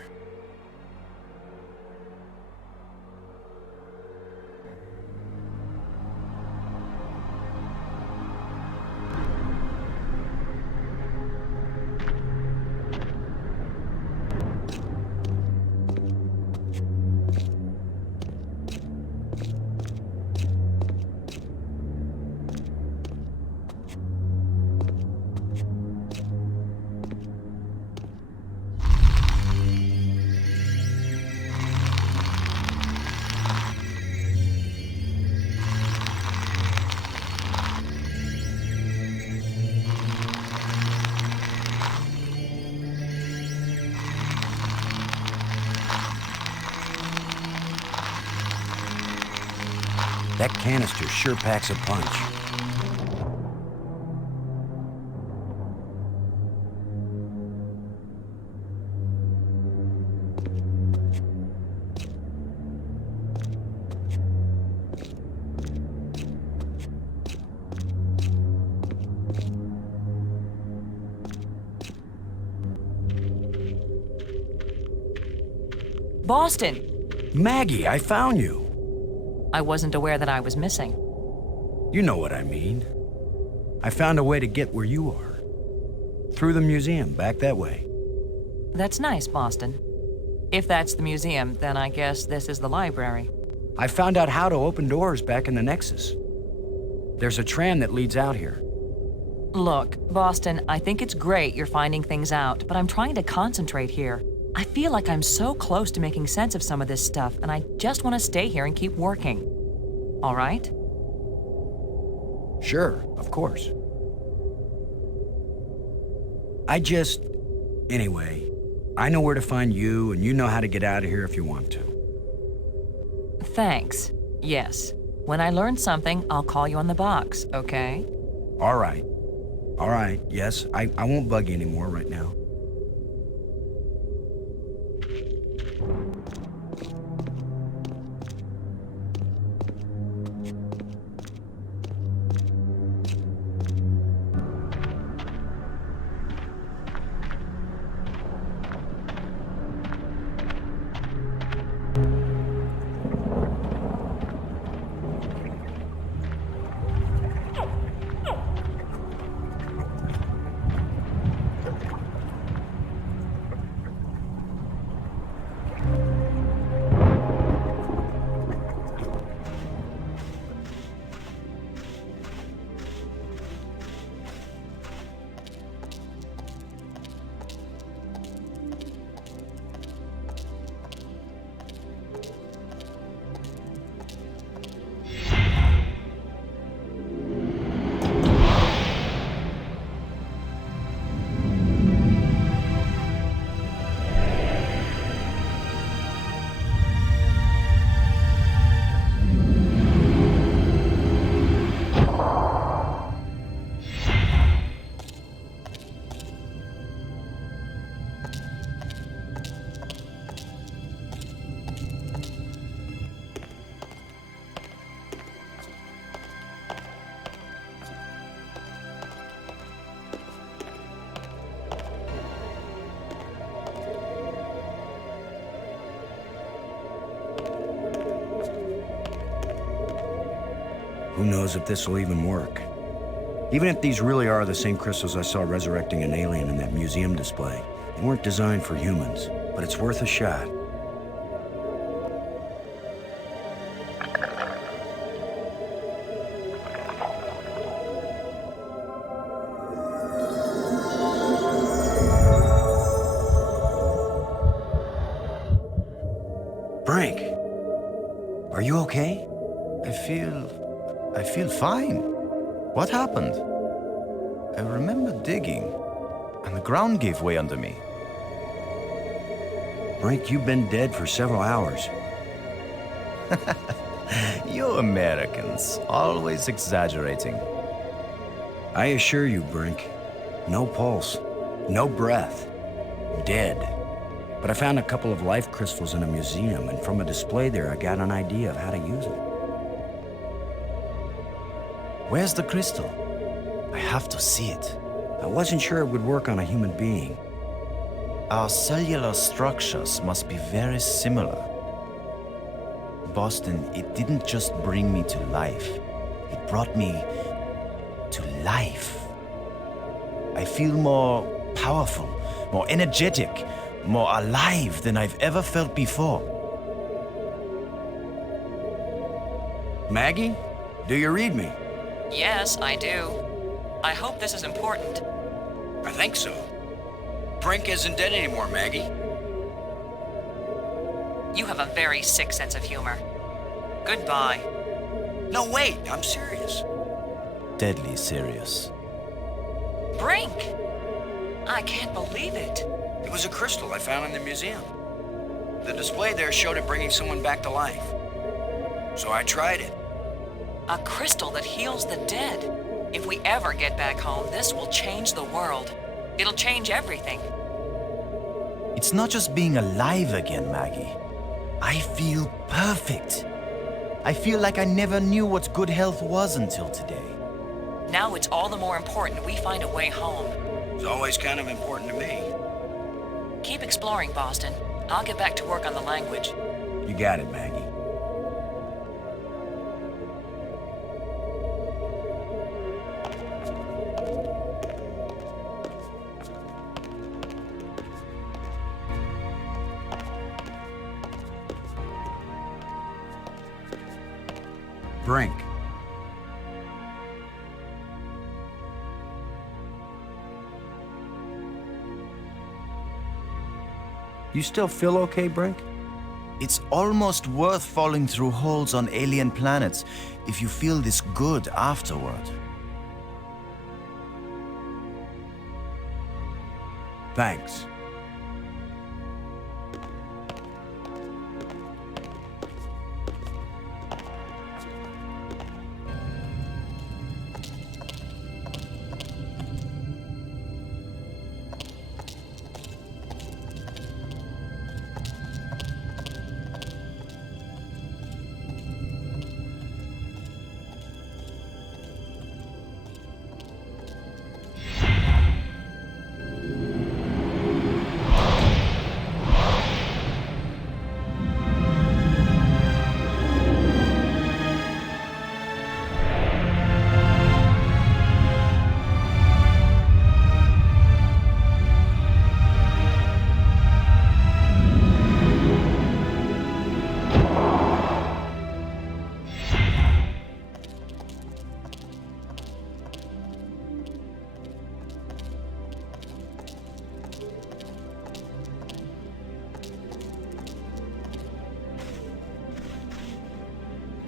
That canister sure packs a punch. Boston! Maggie, I found you. I wasn't aware that I was missing. You know what I mean. I found a way to get where you are. Through the museum, back that way. That's nice, Boston. If that's the museum, then I guess this is the library. I found out how to open doors back in the Nexus. There's a tram that leads out here. Look, Boston, I think it's great you're finding things out, but I'm trying to concentrate here. I feel like I'm so close to making sense of some of this stuff, and I just want to stay here and keep working. All right? Sure, of course. Anyway, I know where to find you, and you know how to get out of here if you want to. Thanks. Yes. When I learn something, I'll call you on the box, okay? All right. All right, yes, I won't bug you anymore right now. Who knows if this will even work? Even if these really are the same crystals I saw resurrecting an alien in that museum display, they weren't designed for humans, but it's worth a shot. Brink, are you okay? I feel fine. What happened? I remember digging, and the ground gave way under me. Brink, you've been dead for several hours. You Americans, always exaggerating. I assure you, Brink, no pulse. No breath. Dead. But I found a couple of life crystals in a museum, and from a display there, I got an idea of how to use them. Where's the crystal? I have to see it. I wasn't sure it would work on a human being. Our cellular structures must be very similar. Boston, it didn't just bring me to life. It brought me to life. I feel more powerful, more energetic, more alive than I've ever felt before. Maggie, do you read me? Yes, I do. I hope this is important. I think so. Brink isn't dead anymore, Maggie. You have a very sick sense of humor. Goodbye. No, wait, I'm serious. Deadly serious. Brink! I can't believe it. It was a crystal I found in the museum. The display there showed it bringing someone back to life. So I tried it. A crystal that heals the dead. If we ever get back home, this will change the world. It'll change everything. It's not just being alive again, Maggie. I feel perfect. I feel like I never knew what good health was until today. Now it's all the more important we find a way home. It's always kind of important to me. Keep exploring, Boston. I'll get back to work on the language. You got it, Maggie. Brink. You still feel okay, Brink? It's almost worth falling through holes on alien planets if you feel this good afterward. Thanks.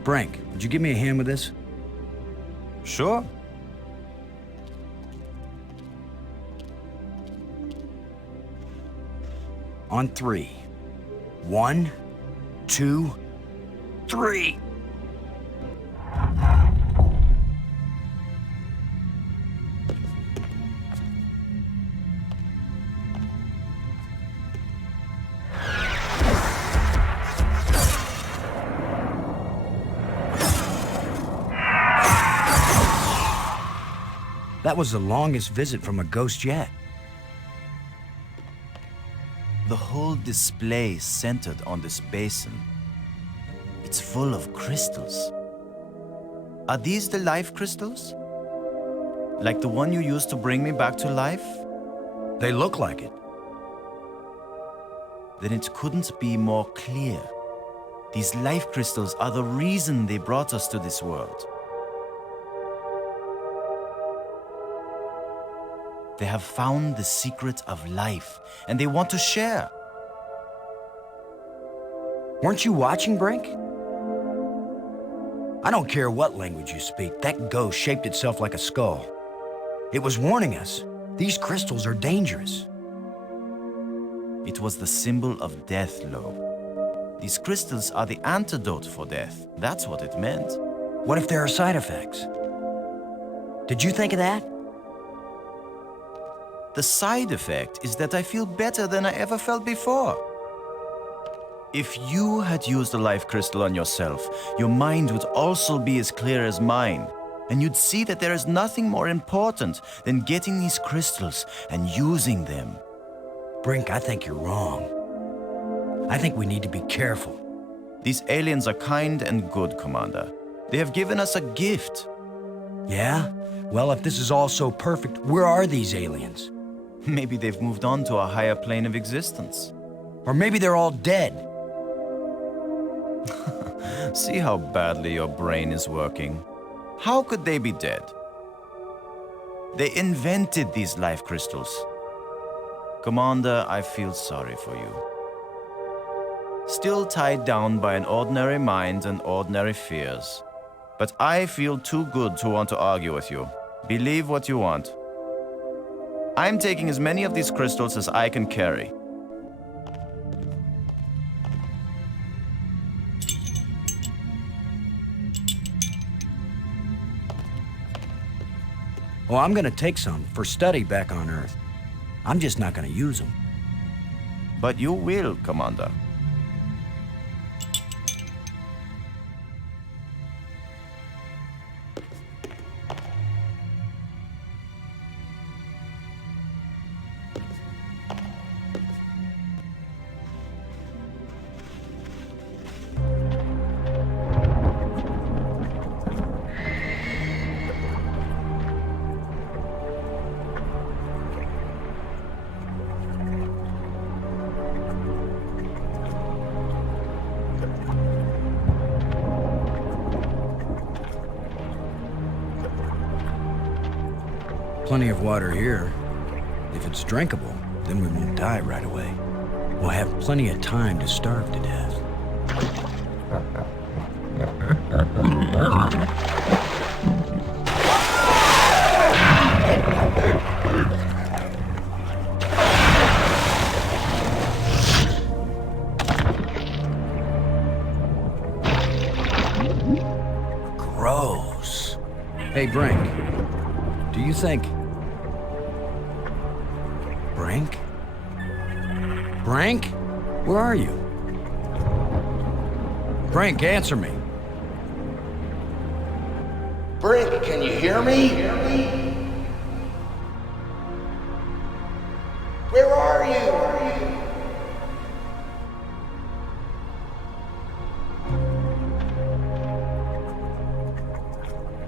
Brink, would you give me a hand with this? Sure. On 3. 1, 2, 3. That was the longest visit from a ghost yet. The whole display centered on this basin. It's full of crystals. Are these the life crystals? Like the one you used to bring me back to life? They look like it. Then it couldn't be more clear. These life crystals are the reason they brought us to this world. They have found the secret of life, and they want to share. Weren't you watching, Brink? I don't care what language you speak, that ghost shaped itself like a skull. It was warning us. These crystals are dangerous. It was the symbol of death, Lo. These crystals are the antidote for death. That's what it meant. What if there are side effects? Did you think of that? The side effect is that I feel better than I ever felt before. If you had used a life crystal on yourself, your mind would also be as clear as mine. And you'd see that there is nothing more important than getting these crystals and using them. Brink, I think you're wrong. I think we need to be careful. These aliens are kind and good, Commander. They have given us a gift. Yeah? Well, if this is all so perfect, where are these aliens? Maybe they've moved on to a higher plane of existence. Or maybe they're all dead. See how badly your brain is working. How could they be dead? They invented these life crystals. Commander, I feel sorry for you. Still tied down by an ordinary mind and ordinary fears. But I feel too good to want to argue with you. Believe what you want. I'm taking as many of these crystals as I can carry. Well, I'm gonna take some for study back on Earth. I'm just not gonna use them. But you will, Commander. Plenty of water here. If it's drinkable, then we won't die right away. We'll have plenty of time to starve to death. Gross. Hey, Brink. Do you think... Brink? Brink? Where are you? Brink, answer me. Brink, can you hear me? Where are you?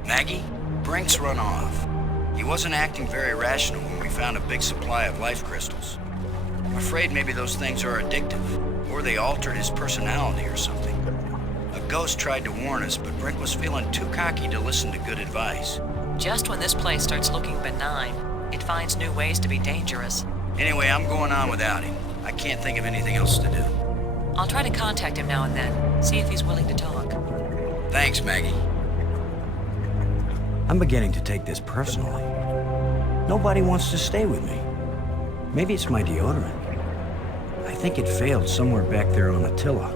Maggie? Brink's run off. He wasn't acting very rational when we found a big supply of life crystals. I'm afraid maybe those things are addictive, or they altered his personality or something. A ghost tried to warn us, but Brink was feeling too cocky to listen to good advice. Just when this place starts looking benign, it finds new ways to be dangerous. Anyway, I'm going on without him. I can't think of anything else to do. I'll try to contact him now and then, see if he's willing to talk. Thanks, Maggie. I'm beginning to take this personally. Nobody wants to stay with me. Maybe it's my deodorant. I think it failed somewhere back there on Attila.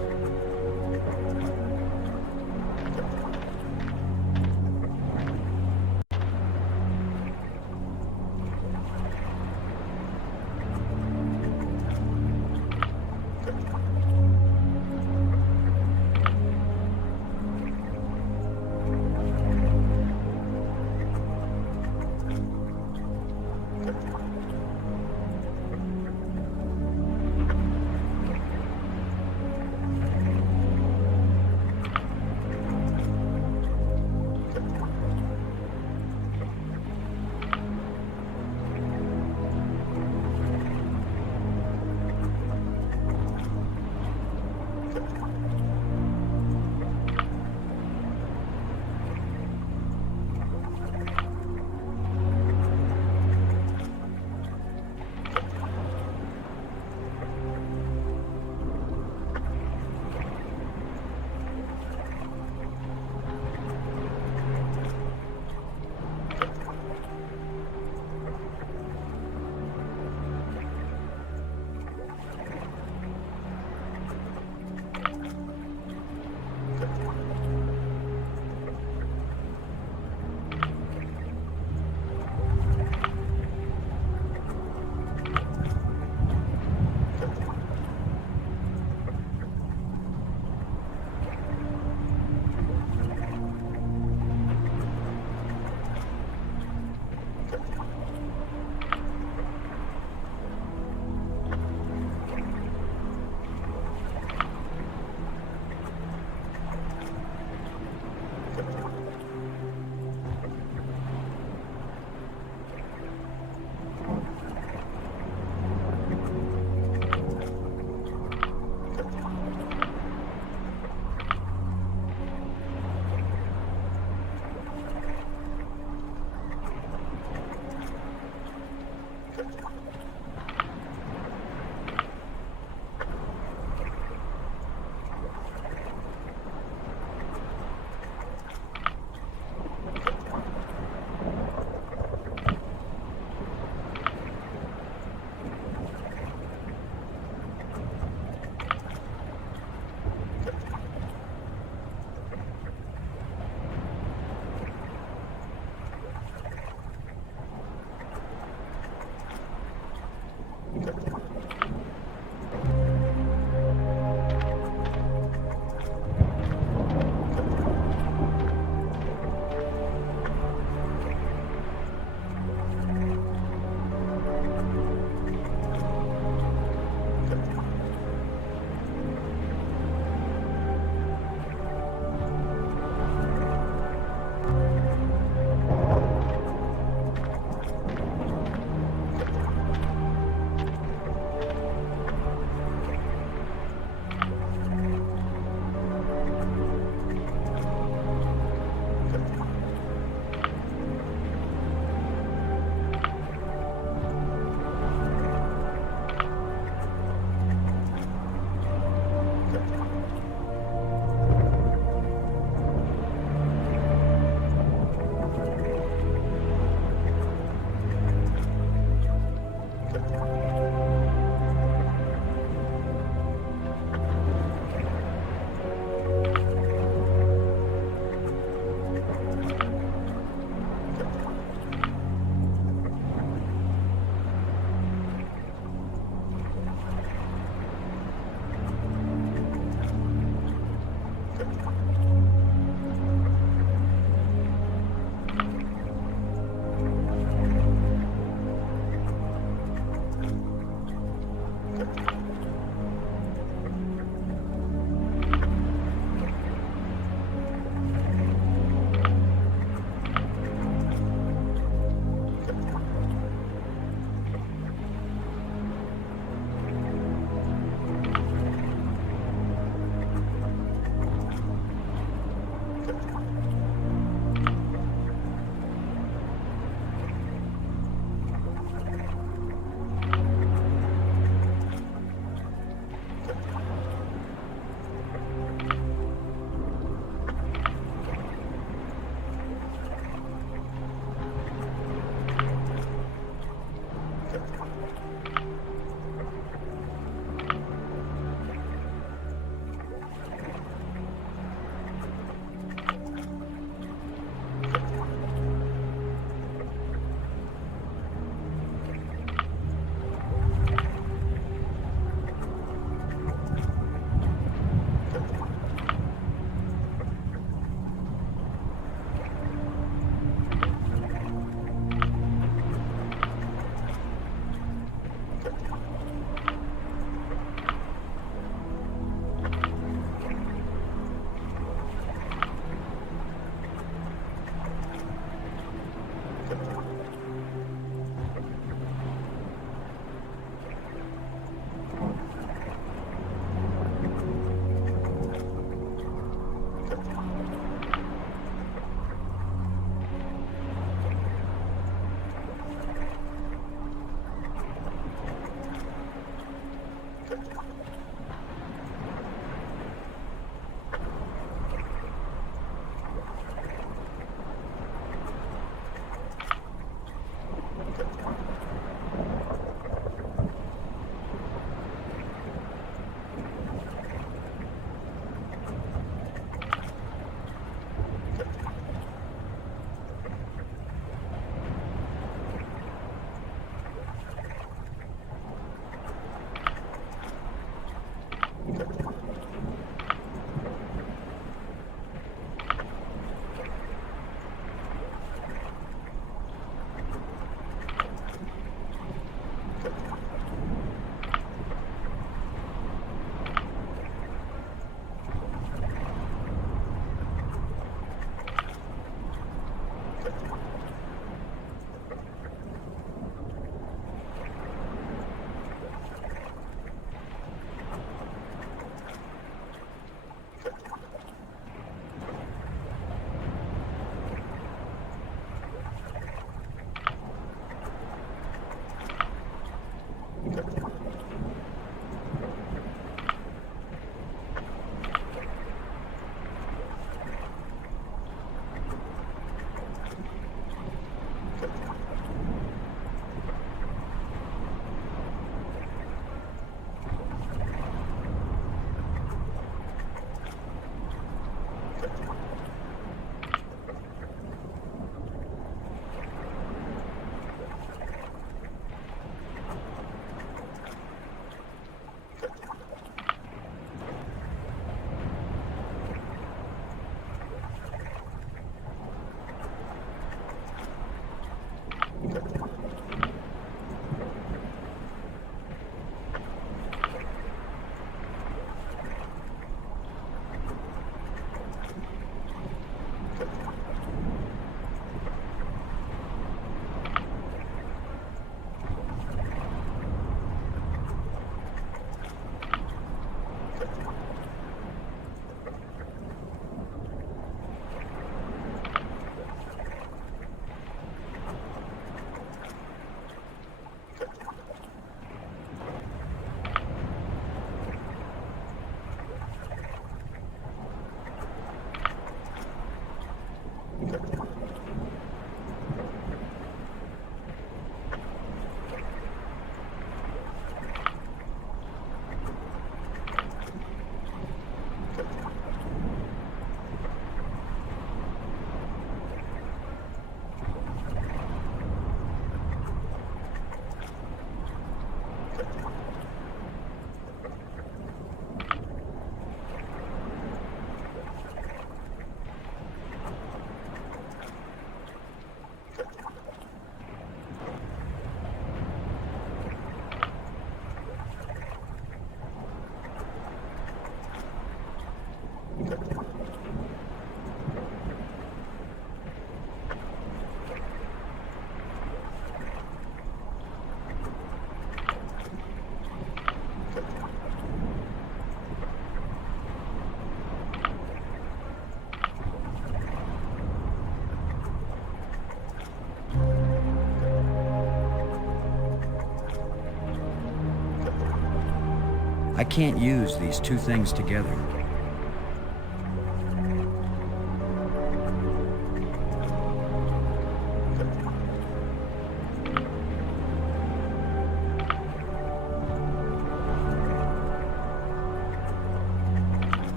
can't use these two things together.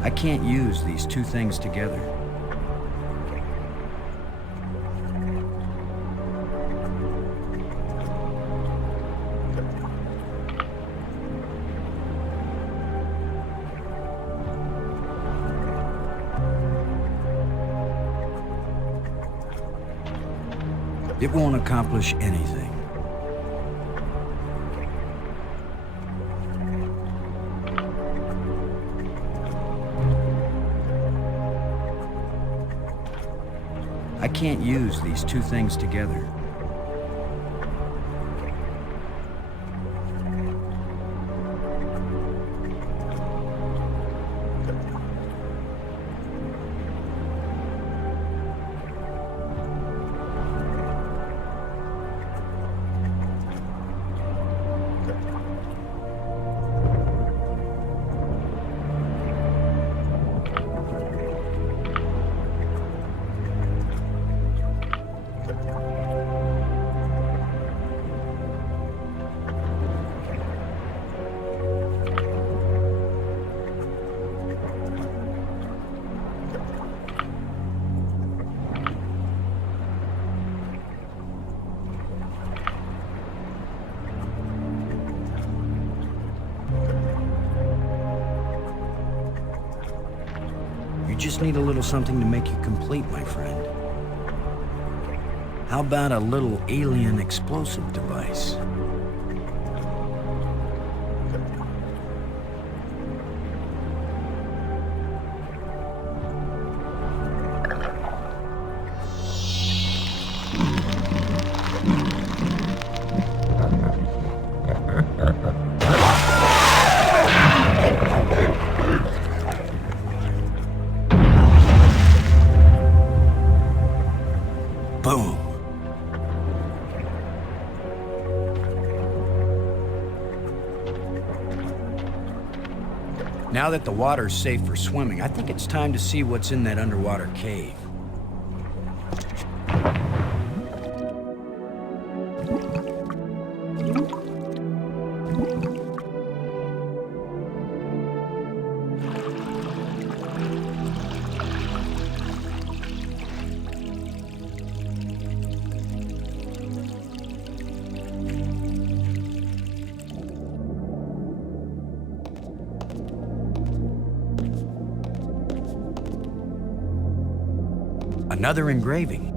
I can't use these two things together. It won't accomplish anything. I can't use these two things together. You just need a little something to make you complete, my friend. How about a little alien explosive device? Boom. Now that the water's safe for swimming, I think it's time to see what's in that underwater cave. Another engraving.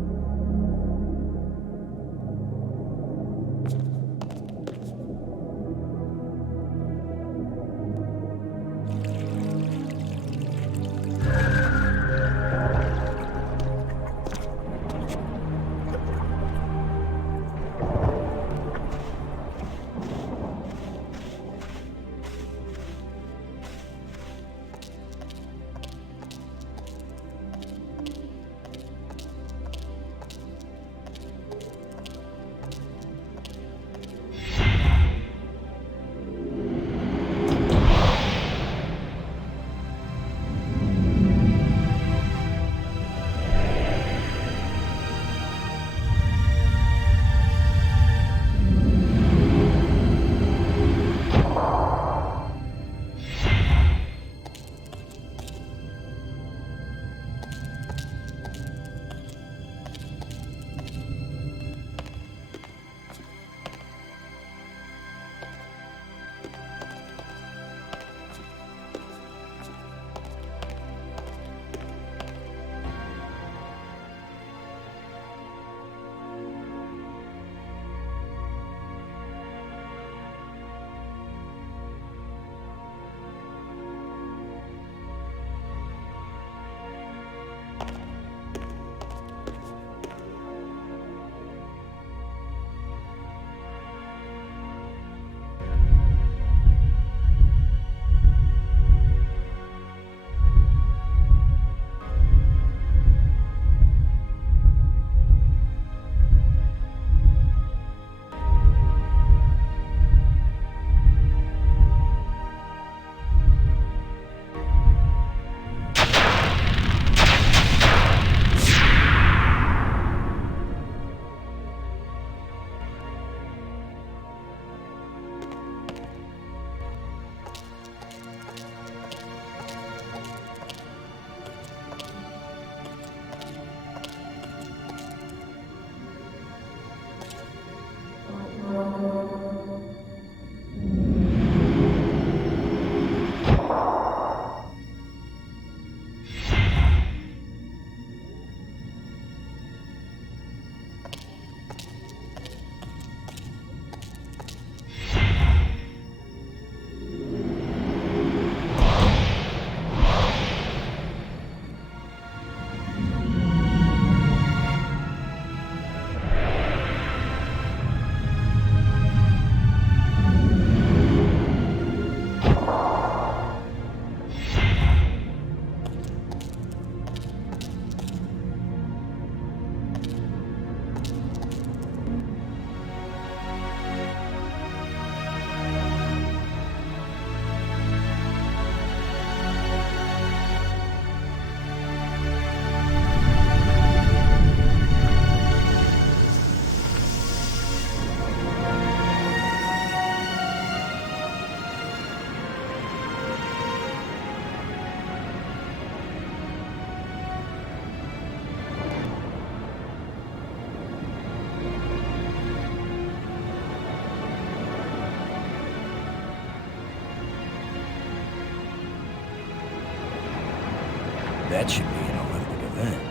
That should be an Olympic event.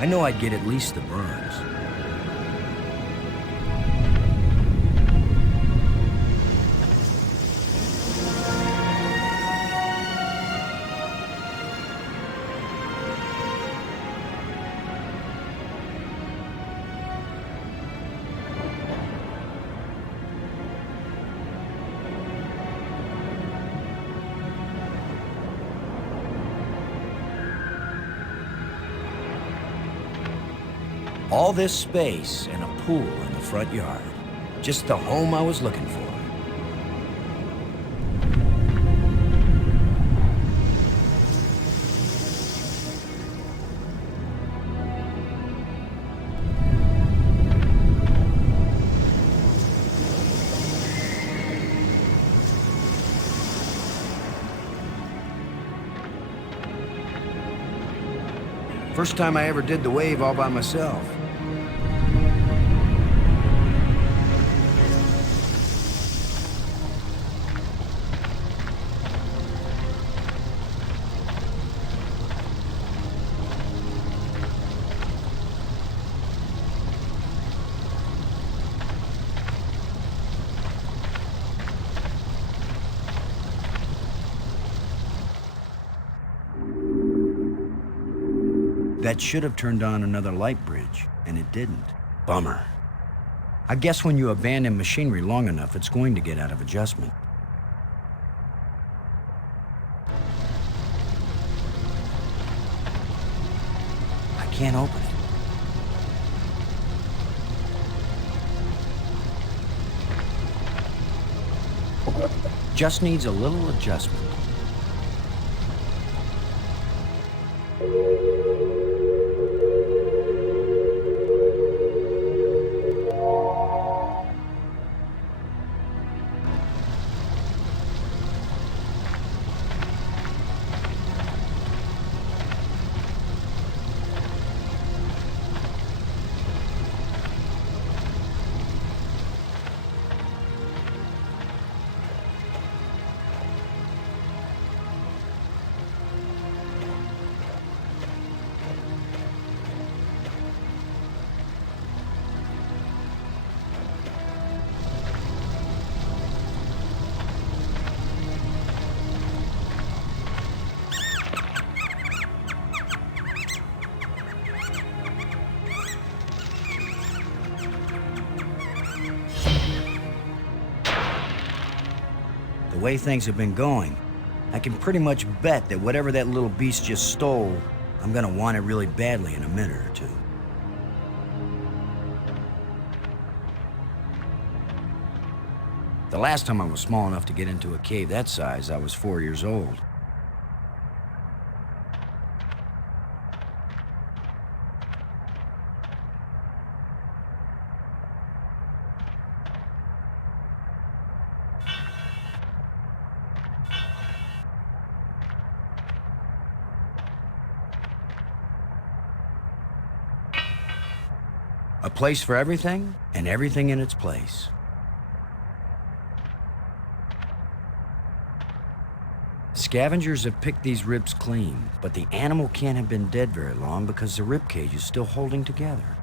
I know I'd get at least the burns. All this space and a pool in the front yard. Just the home I was looking for. First time I ever did the wave all by myself. That should have turned on another light bridge, and it didn't. Bummer. I guess when you abandon machinery long enough, it's going to get out of adjustment. I can't open it. Just needs a little adjustment. way things have been going, I can pretty much bet that whatever that little beast just stole, I'm gonna want it really badly in a minute or two. The last time I was small enough to get into a cave that size, I was 4 years old. A place for everything, and everything in its place. Scavengers have picked these ribs clean, but the animal can't have been dead very long because the rib cage is still holding together.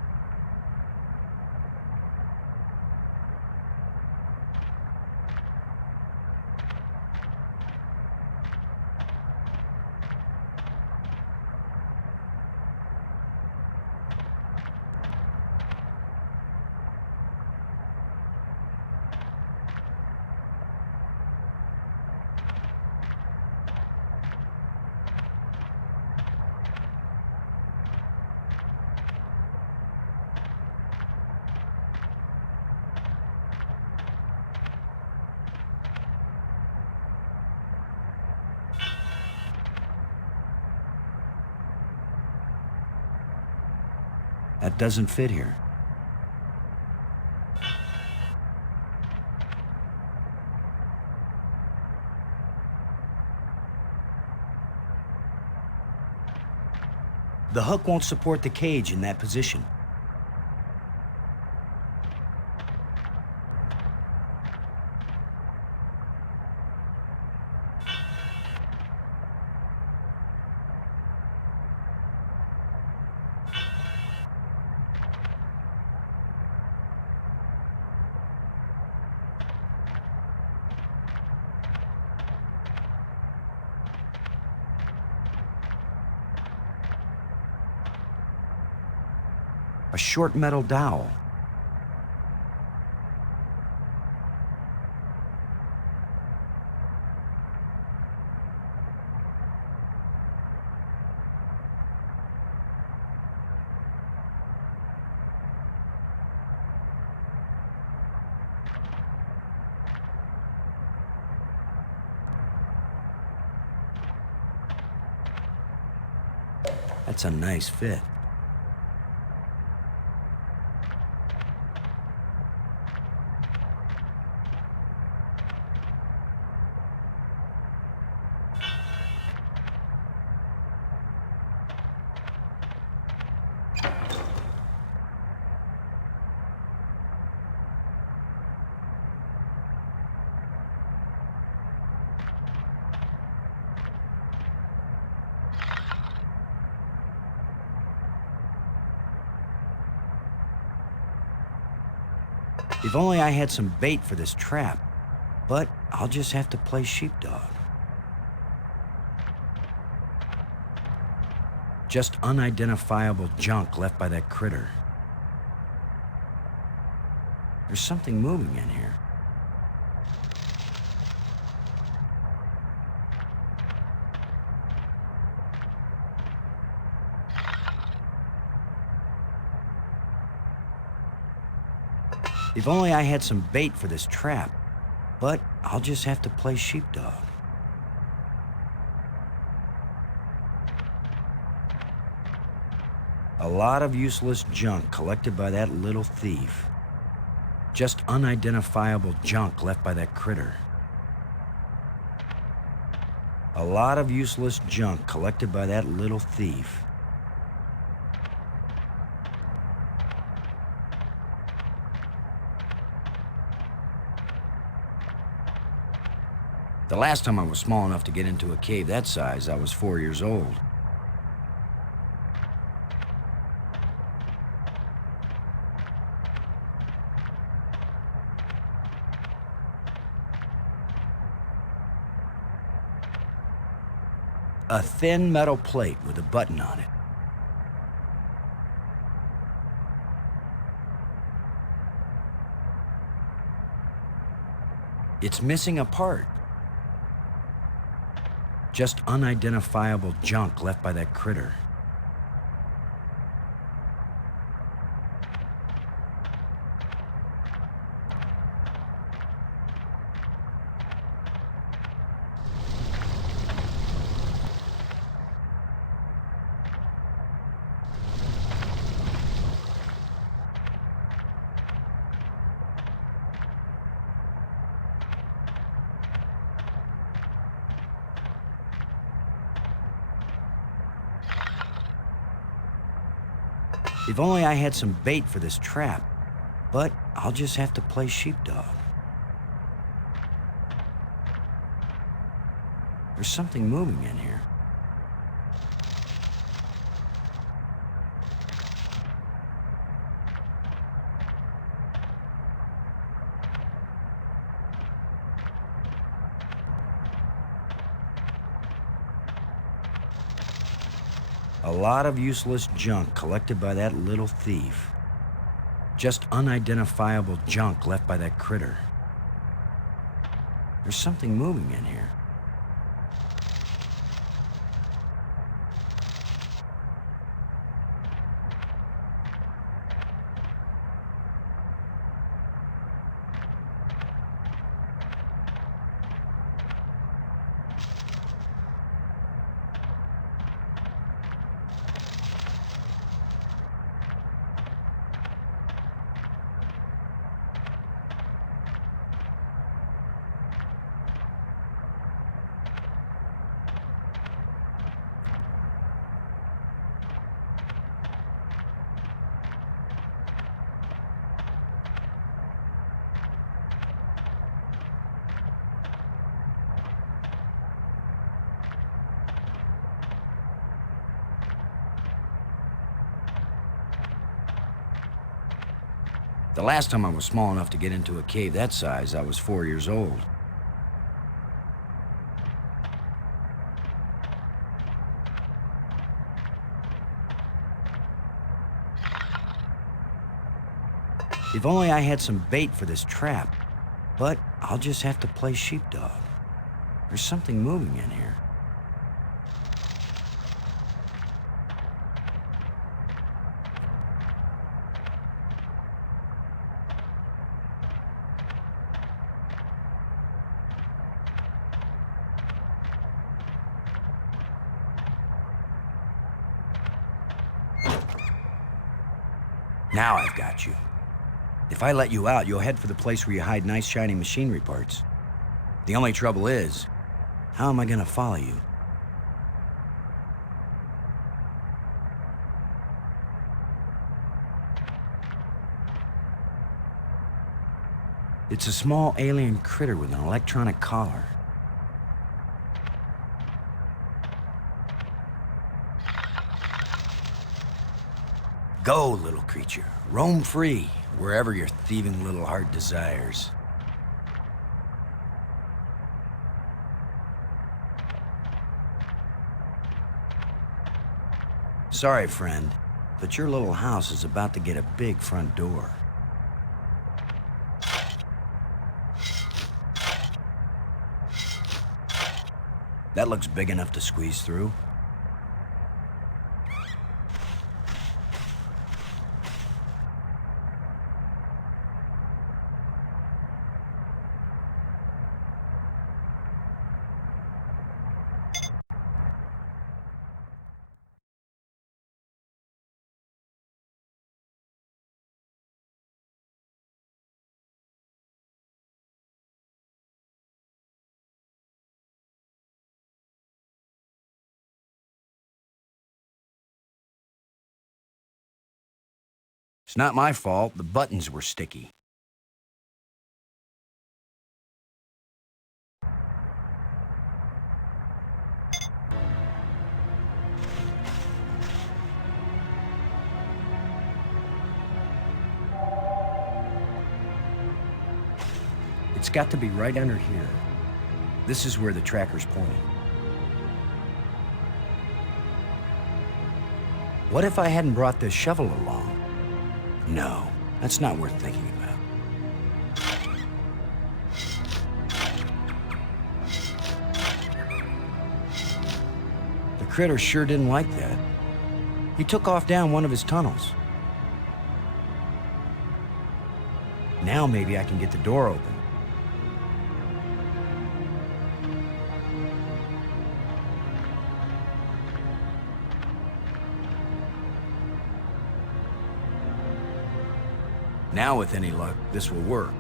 That doesn't fit here. The hook won't support the cage in that position. A short metal dowel. That's a nice fit. If only I had some bait for this trap, but I'll just have to play sheepdog. Just unidentifiable junk left by that critter. There's something moving in here. If only I had some bait for this trap, but I'll just have to play sheepdog. A lot of useless junk collected by that little thief. Just unidentifiable junk left by that critter. A lot of useless junk collected by that little thief. The last time I was small enough to get into a cave that size, I was 4 years old. A thin metal plate with a button on it. It's missing a part. Just unidentifiable junk left by that critter. If only I had some bait for this trap, but I'll just have to play sheepdog. There's something moving in here. A lot of useless junk collected by that little thief. Just unidentifiable junk left by that critter. There's something moving in here. The last time I was small enough to get into a cave that size, I was 4 years old. If only I had some bait for this trap, but I'll just have to play sheepdog. There's something moving in here. Now I've got you. If I let you out, you'll head for the place where you hide nice shiny machinery parts. The only trouble is, how am I gonna follow you? It's a small alien critter with an electronic collar. Go, little creature. Roam free, wherever your thieving little heart desires. Sorry, friend, but your little house is about to get a big front door. That looks big enough to squeeze through. It's not my fault. The buttons were sticky. It's got to be right under here. This is where the tracker's pointing. What if I hadn't brought this shovel along? No, that's not worth thinking about. The critter sure didn't like that. He took off down one of his tunnels. Now maybe I can get the door open. Now, with any luck, this will work.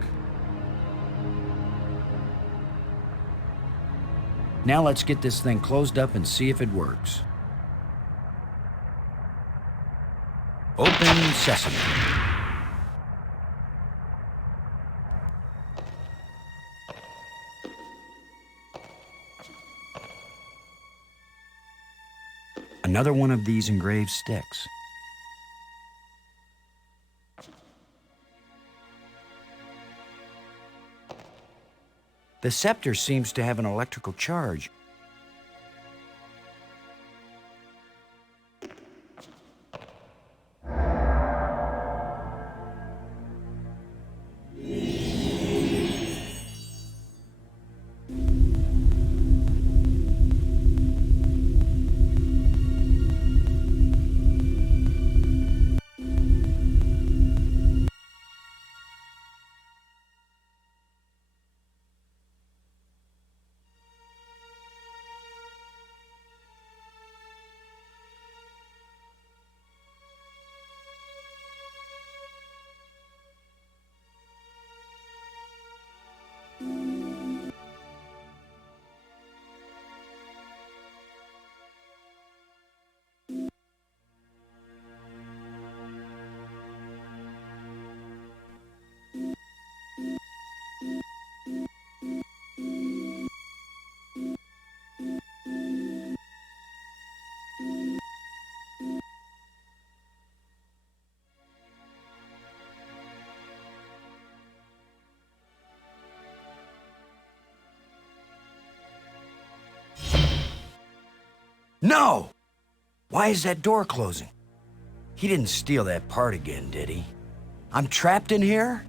Now let's get this thing closed up and see if it works. Open sesame. Another one of these engraved sticks. The scepter seems to have an electrical charge. No! Why is that door closing? He didn't steal that part again, did he? I'm trapped in here?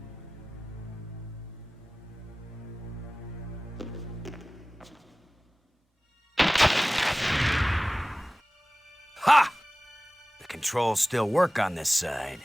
Ha! The controls still work on this side.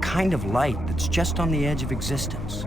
Kind of light that's just on the edge of existence.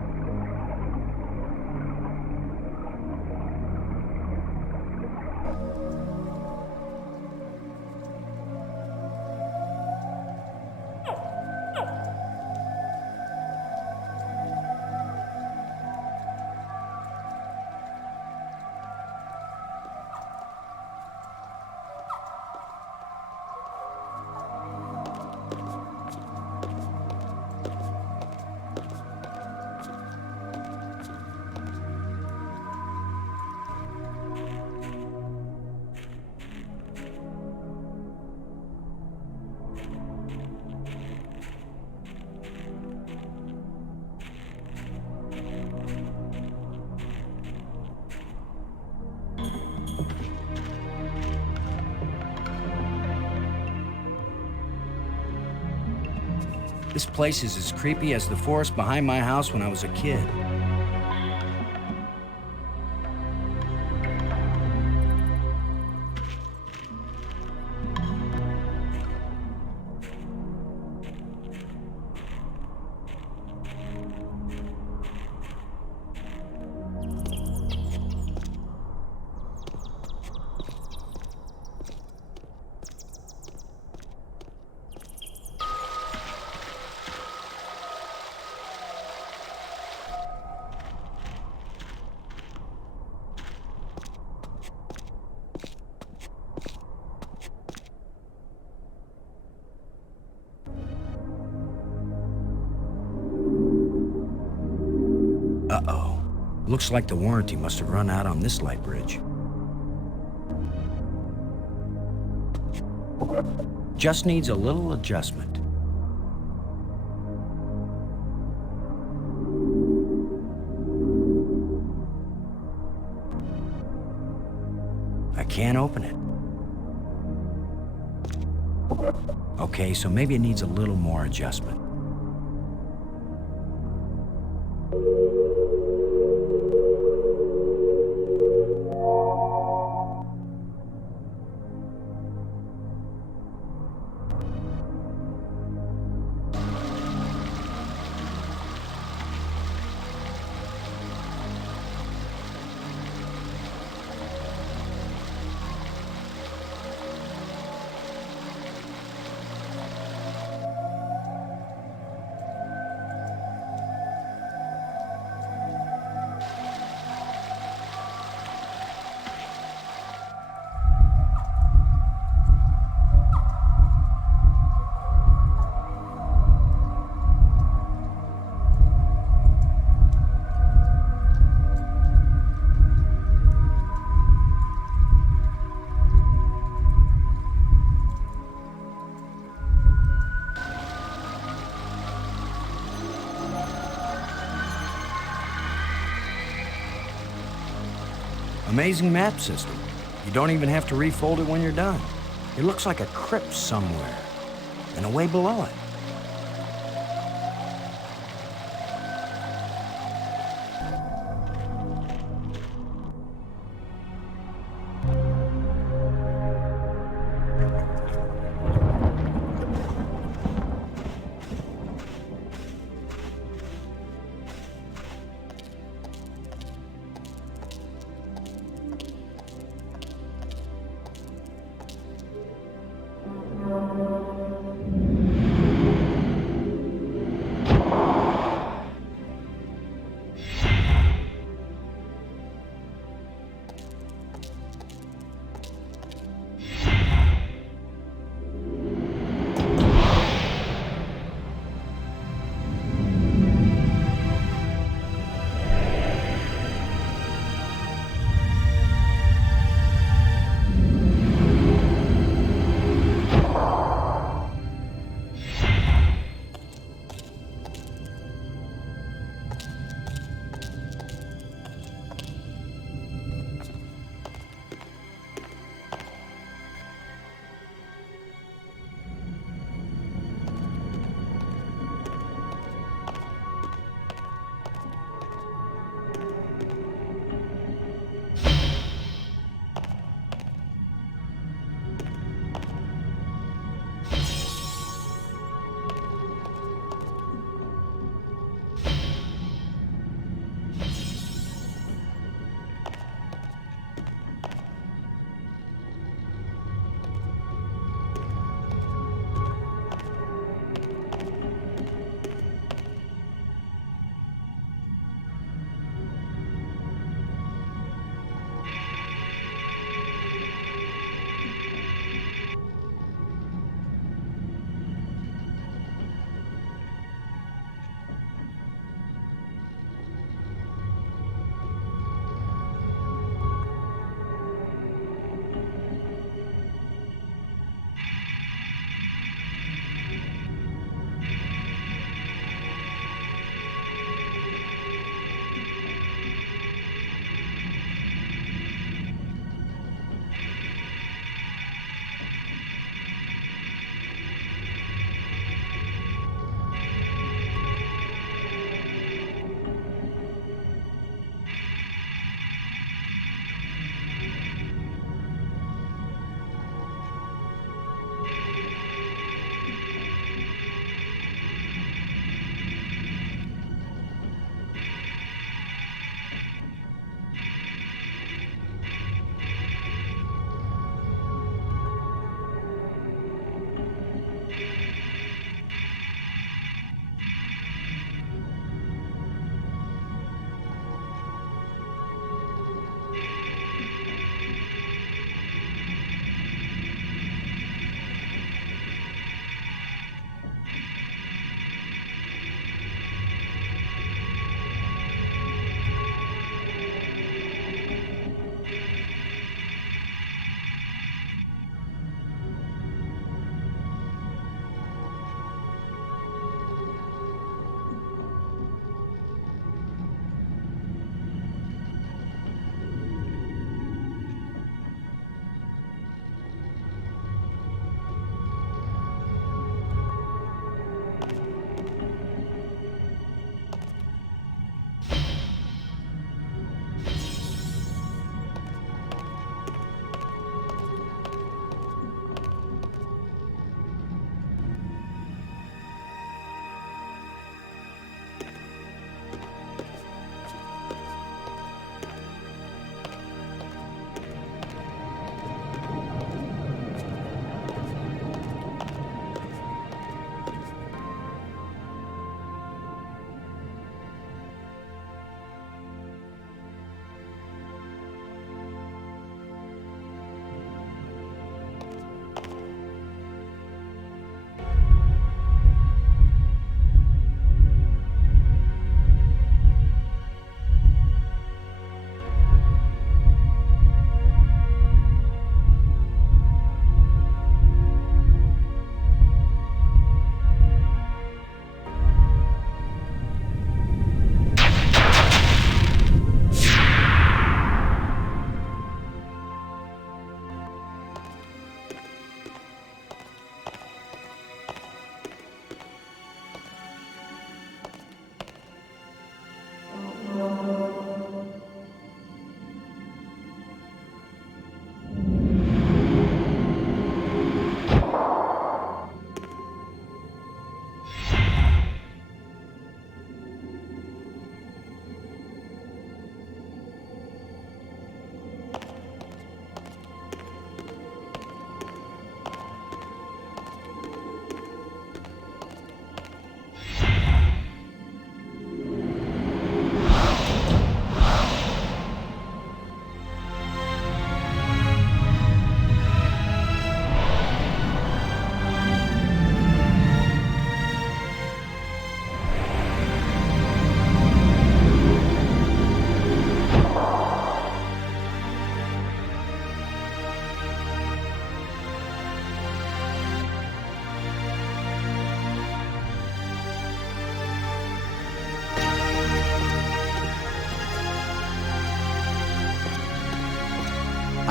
This place is as creepy as the forest behind my house when I was a kid. Uh-oh. Looks like the warranty must have run out on this light bridge. Just needs a little adjustment. I can't open it. Okay, so maybe it needs a little more adjustment. Amazing map system. You don't even have to refold it when you're done. It looks like a crypt somewhere, and away below it.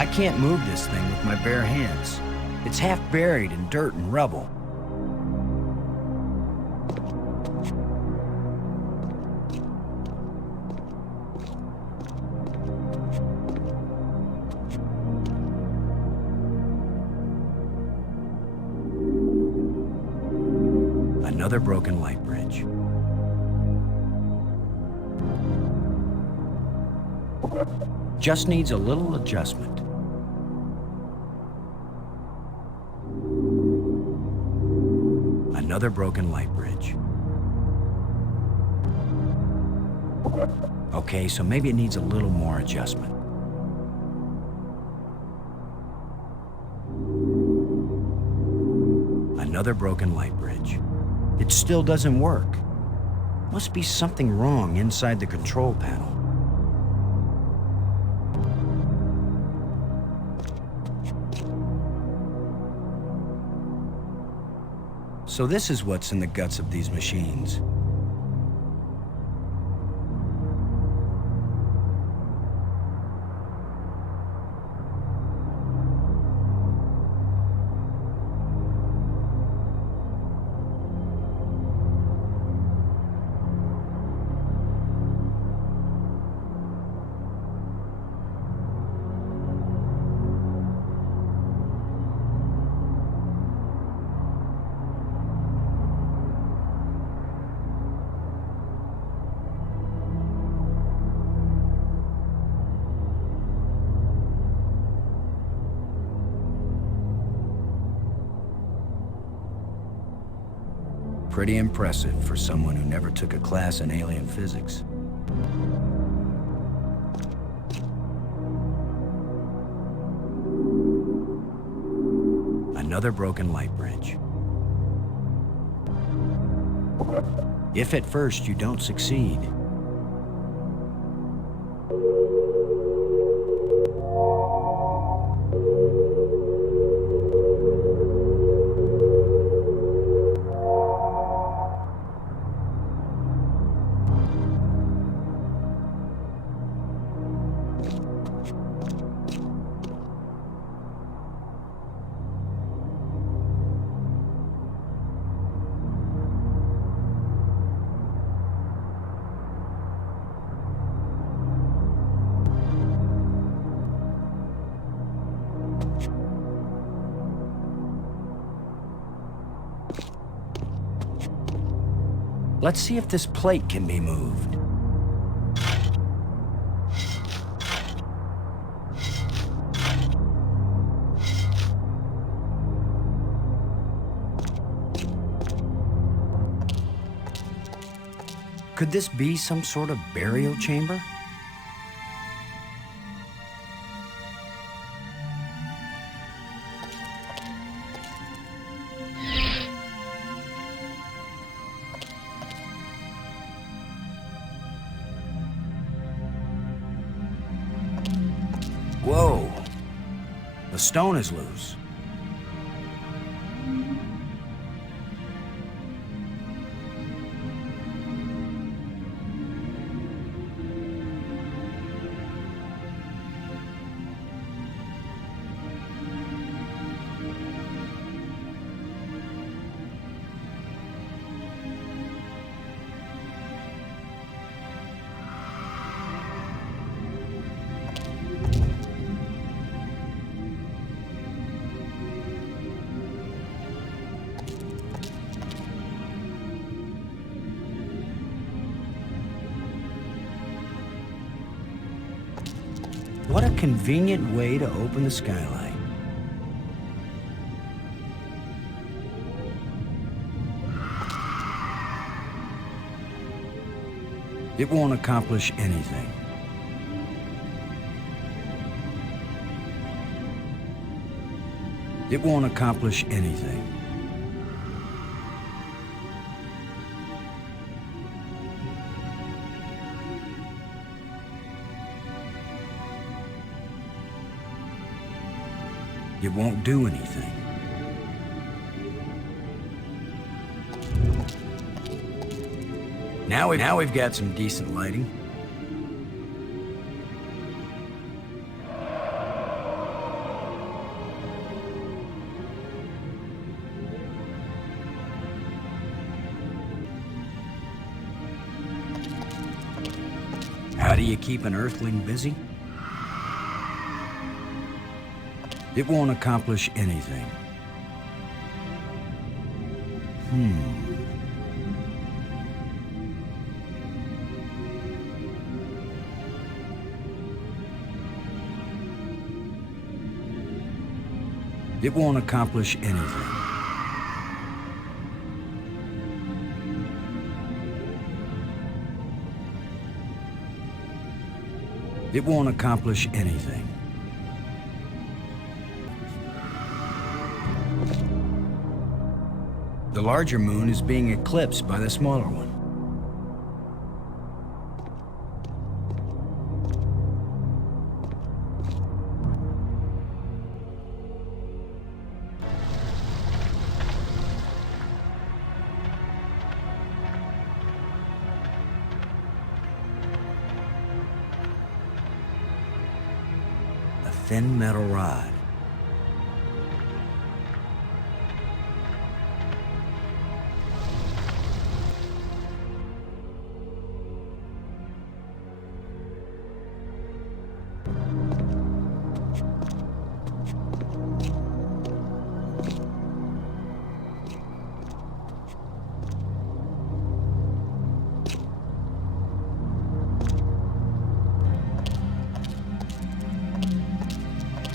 I can't move this thing with my bare hands. It's half buried in dirt and rubble. Another broken light bridge. Just needs a little adjustment. Another broken light bridge. Okay, so maybe it needs a little more adjustment. Another broken light bridge. It still doesn't work. Must be something wrong inside the control panel. So this is what's in the guts of these machines. Pretty impressive for someone who never took a class in alien physics. Another broken light bridge. If at first you don't succeed, let's see if this plate can be moved. Could this be some sort of burial chamber? Whoa! The stone is loose. What a convenient way to open the skylight. It won't accomplish anything. It won't accomplish anything. It won't do anything. Now we've got some decent lighting. do you keep an Earthling busy? It won't accomplish anything. It won't accomplish anything. It won't accomplish anything. The larger moon is being eclipsed by the smaller one. A thin metal rod.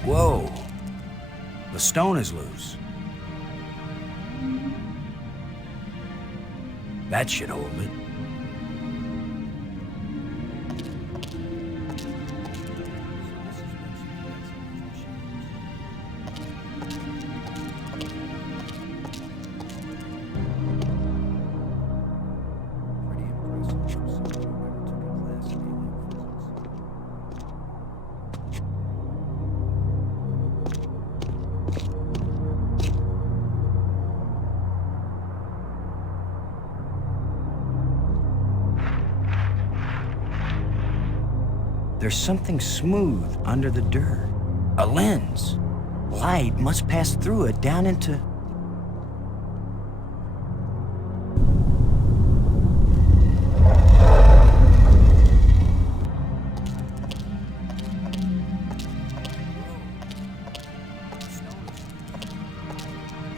Whoa! The stone is loose. That should hold it. There's something smooth under the dirt. A lens. Light must pass through it down into...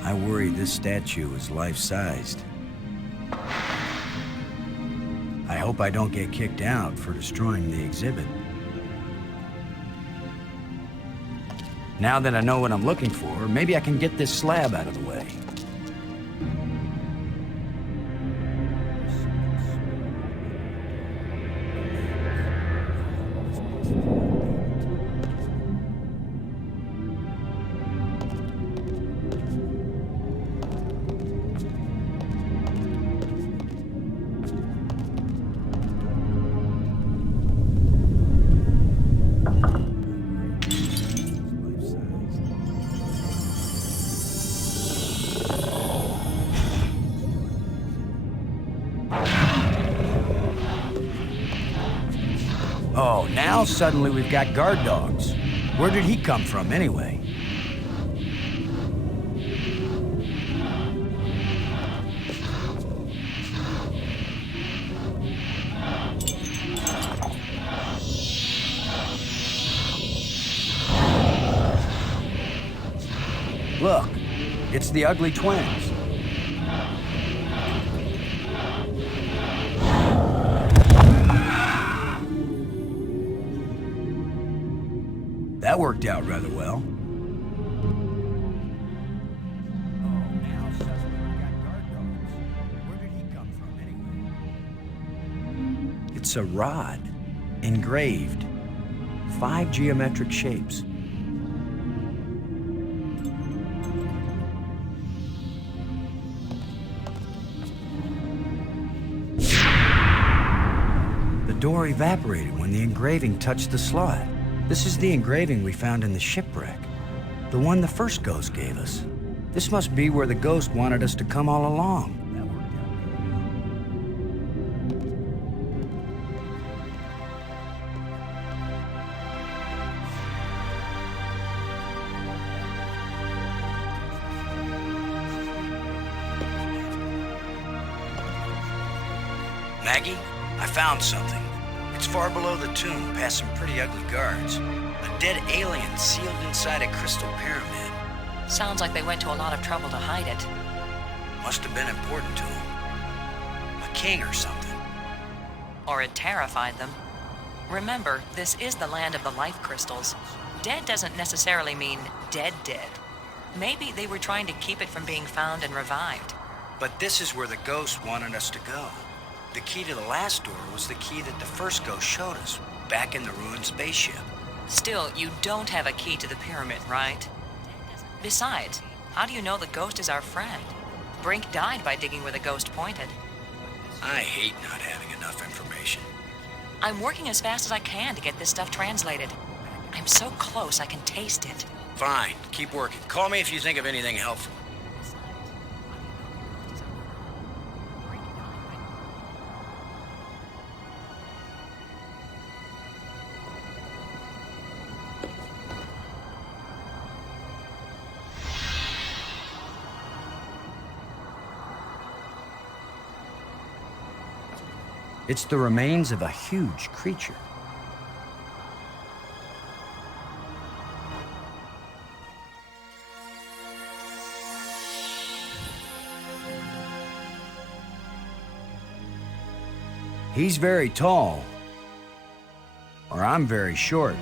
I worry this statue is life-sized. I hope I don't get kicked out for destroying the exhibit. Now that I know what I'm looking for, maybe I can get this slab out of the way. Oh, now suddenly we've got guard dogs. Where did he come from, anyway? Look, it's the ugly twins. That worked out rather well. Oh, now suddenly we got guard dogs. Where did he come from, anyway? It's a rod, engraved. 5 geometric shapes. The door evaporated when the engraving touched the slot. This is the engraving we found in the shipwreck. The one the first ghost gave us. This must be where the ghost wanted us to come all along. Maggie, I found something. It's far below the tomb, past some pretty ugly guards. A dead alien sealed inside a crystal pyramid. Sounds like they went to a lot of trouble to hide it. Must have been important to him. A king or something. Or it terrified them. Remember, this is the land of the life crystals. Dead doesn't necessarily mean dead. Maybe they were trying to keep it from being found and revived. But this is where the ghost wanted us to go. The key to the last door was the key that the first ghost showed us, back in the ruined spaceship. Still, you don't have a key to the pyramid, right? Besides, how do you know the ghost is our friend? Brink died by digging where the ghost pointed. I hate not having enough information. I'm working as fast as I can to get this stuff translated. I'm so close I can taste it. Fine, keep working. Call me if you think of anything helpful. It's the remains of a huge creature. He's very tall. Or I'm very short.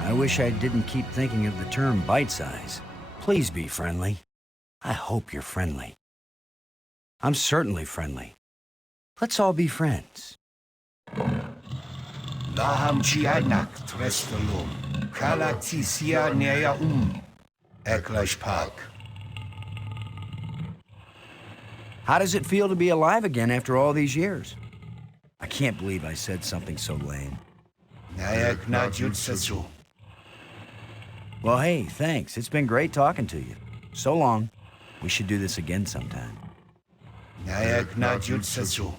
I wish I didn't keep thinking of the term bite-size. Please be friendly. I hope you're friendly. I'm certainly friendly. Let's all be friends. Laham Chianak Trestelum, Kalatisia Nea Eklish Park. How does it feel to be alive again after all these years? I can't believe I said something so lame. Nayak na Jutsu. Well, hey, thanks. It's been great talking to you. So long. We should do this again sometime. Nayak na Jutsu.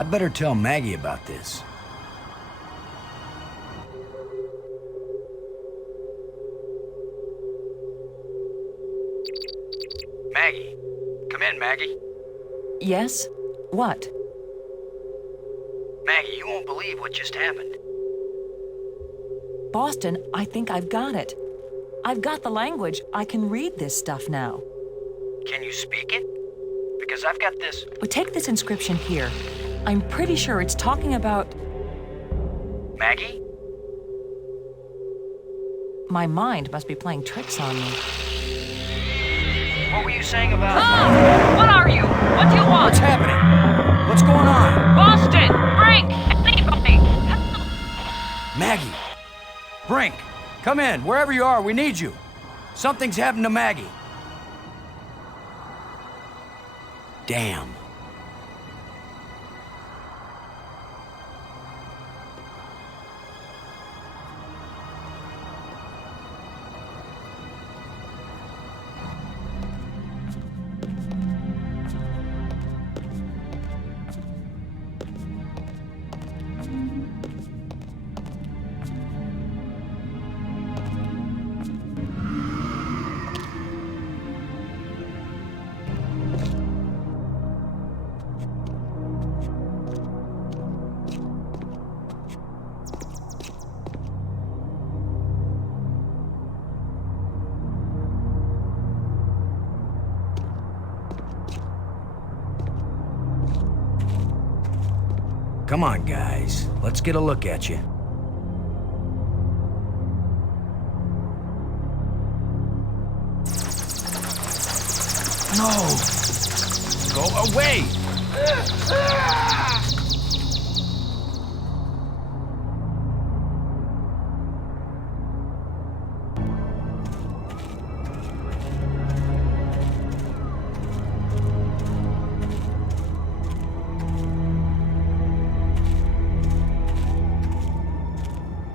I'd better tell Maggie about this. Maggie. Come in, Maggie. Yes? What? Maggie, you won't believe what just happened. Boston, I think I've got it. I've got the language. I can read this stuff now. Can you speak it? Because I've got this... But take this inscription here. I'm pretty sure it's talking about... Maggie? My mind must be playing tricks on me. What were you saying about... Oh! What are you? What do you want? What's happening? What's going on? Boston! Brink! Anybody! Maggie! Brink! Come in, wherever you are, we need you. Something's happened to Maggie. Damn. Come on, guys. Let's get a look at you. No! Go away!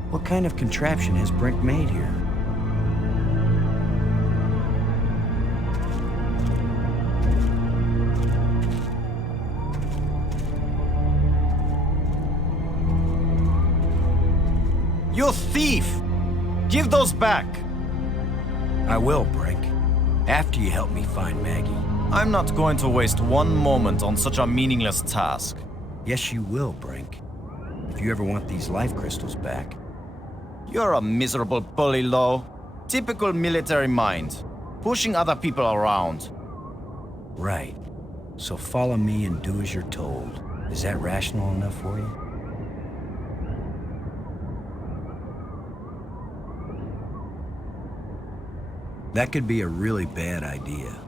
What kind of contraption has Brink made here? You thief! Give those back! I will, Brink. After you help me find Maggie. I'm not going to waste one moment on such a meaningless task. Yes, you will, Brink. If you ever want these life crystals back. You're a miserable bully, Lo. Typical military mind. Pushing other people around. Right. So follow me and do as you're told. Is that rational enough for you? That could be a really bad idea.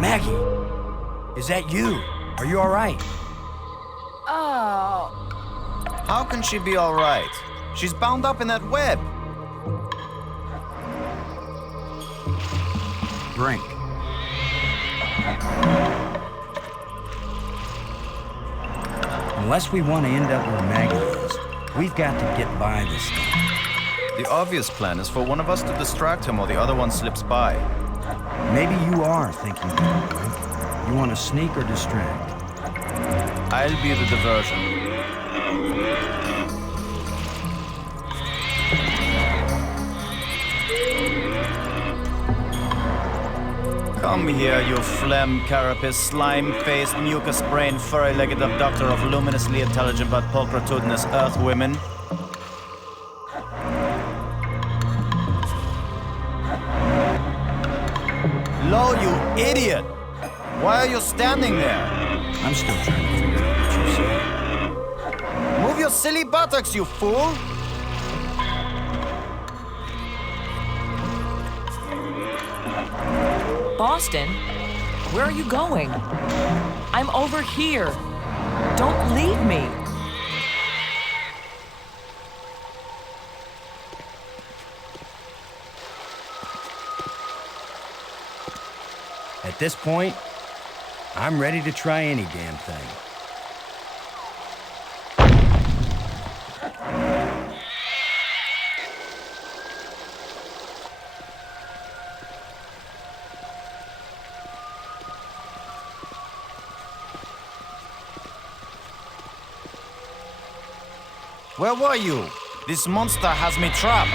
Maggie! Is that you? Are you all right? Oh. How can she be all right? She's bound up in that web. Brink. Unless we want to end up where Maggie is, we've got to get by this thing. The obvious plan is for one of us to distract him while the other one slips by. Maybe you are thinking that, Brink. You want to sneak or distract? I'll be the diversion. Come here, you phlegm, carapace, slime-faced, mucus-brained, furry-legged abductor of luminously intelligent but pulchritudinous earth women. Lo, you idiot! Why are you standing there? I'm still trying to figure out what you said. Move your silly buttocks, you fool! Boston? Where are you going? I'm over here. Don't leave me. At this point, I'm ready to try any damn thing. Where were you? This monster has me trapped.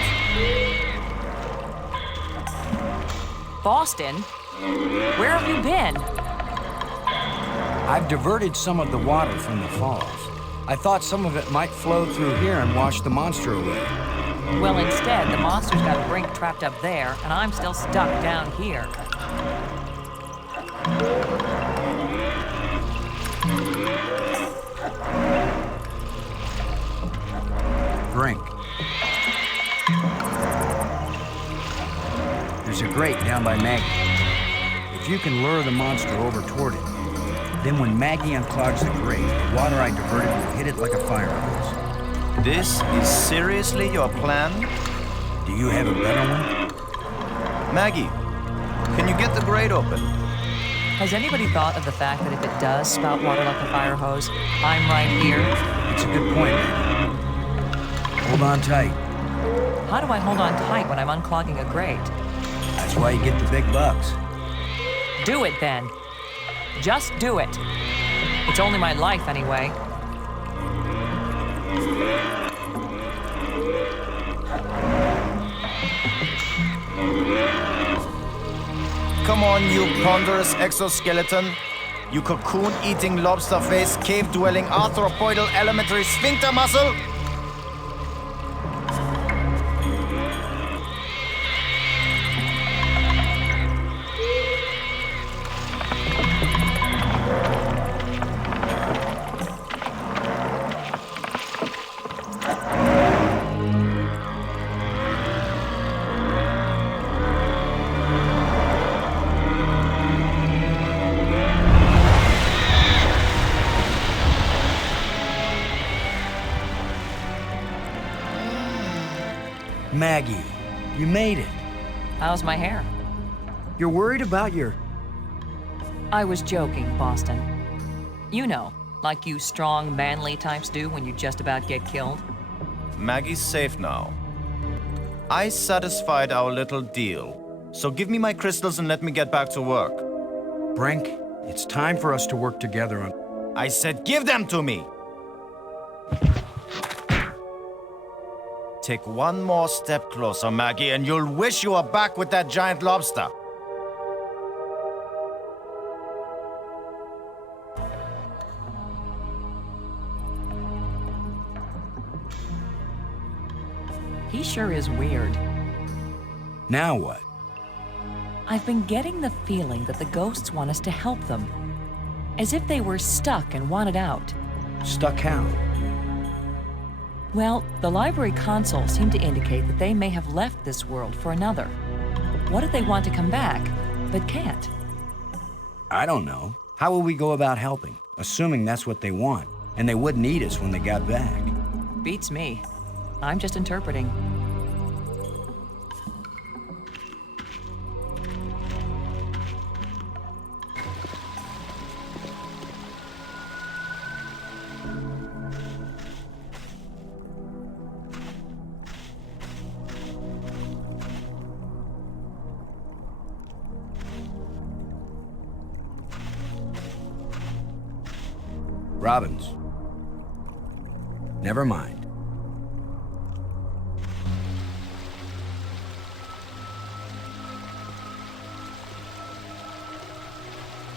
Boston? Where have you been? I've diverted some of the water from the falls. I thought some of it might flow through here and wash the monster away. Well, instead, the monster's got Brink trapped up there, and I'm still stuck down here. Brink. There's a grate down by Maggie. If you can lure the monster over toward it, then when Maggie unclogs the grate, the water I diverted will hit it like a fire hose. This is seriously your plan? Do you have a better one? Maggie, can you get the grate open? Has anybody thought of the fact that if it does spout water like a fire hose, I'm right here? It's a good point, Maggie. Hold on tight. How do I hold on tight when I'm unclogging a grate? That's why you get the big bucks. Do it then. Just do it. It's only my life anyway. Come on, you ponderous exoskeleton. You cocoon-eating, lobster-faced, cave-dwelling, arthropoidal elementary sphincter muscle. Maggie, You made it. How's my hair? You're worried about your... I was joking, Boston. You know, like you strong, manly types do when you just about get killed. Maggie's safe now. I satisfied our little deal. So give me my crystals and let me get back to work. Brink, it's time for us to work together on... I said give them to me! Take one more step closer, Maggie, and you'll wish you were back with that giant lobster. He sure is weird. Now what? I've been getting the feeling that the ghosts want us to help them. As if they were stuck and wanted out. Stuck how? Well, the library console seemed to indicate that they may have left this world for another. What if they want to come back, but can't? I don't know. How will we go about helping? Assuming that's what they want, and they wouldn't eat us when they got back. Beats me. I'm just interpreting. Robbins. Never mind.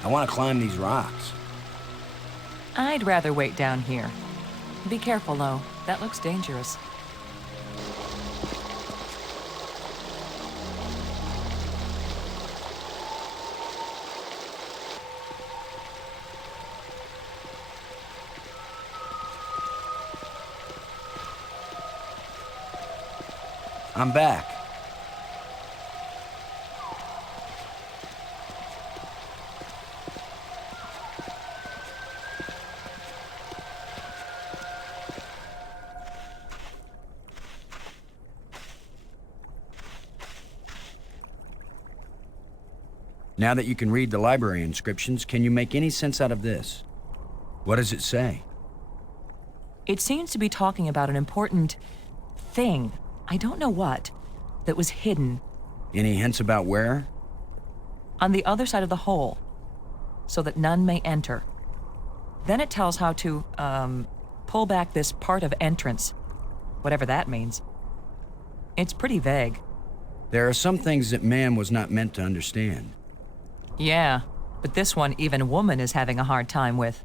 I want to climb these rocks. I'd rather wait down here. Be careful, though. That looks dangerous. I'm back. Now that you can read the library inscriptions, can you make any sense out of this? What does it say? It seems to be talking about an important thing. I don't know what, that was hidden. Any hints about where? On the other side of the hole, so that none may enter. Then it tells how to, pull back this part of entrance, whatever that means. It's pretty vague. There are some things that man was not meant to understand. Yeah, but this one even woman is having a hard time with.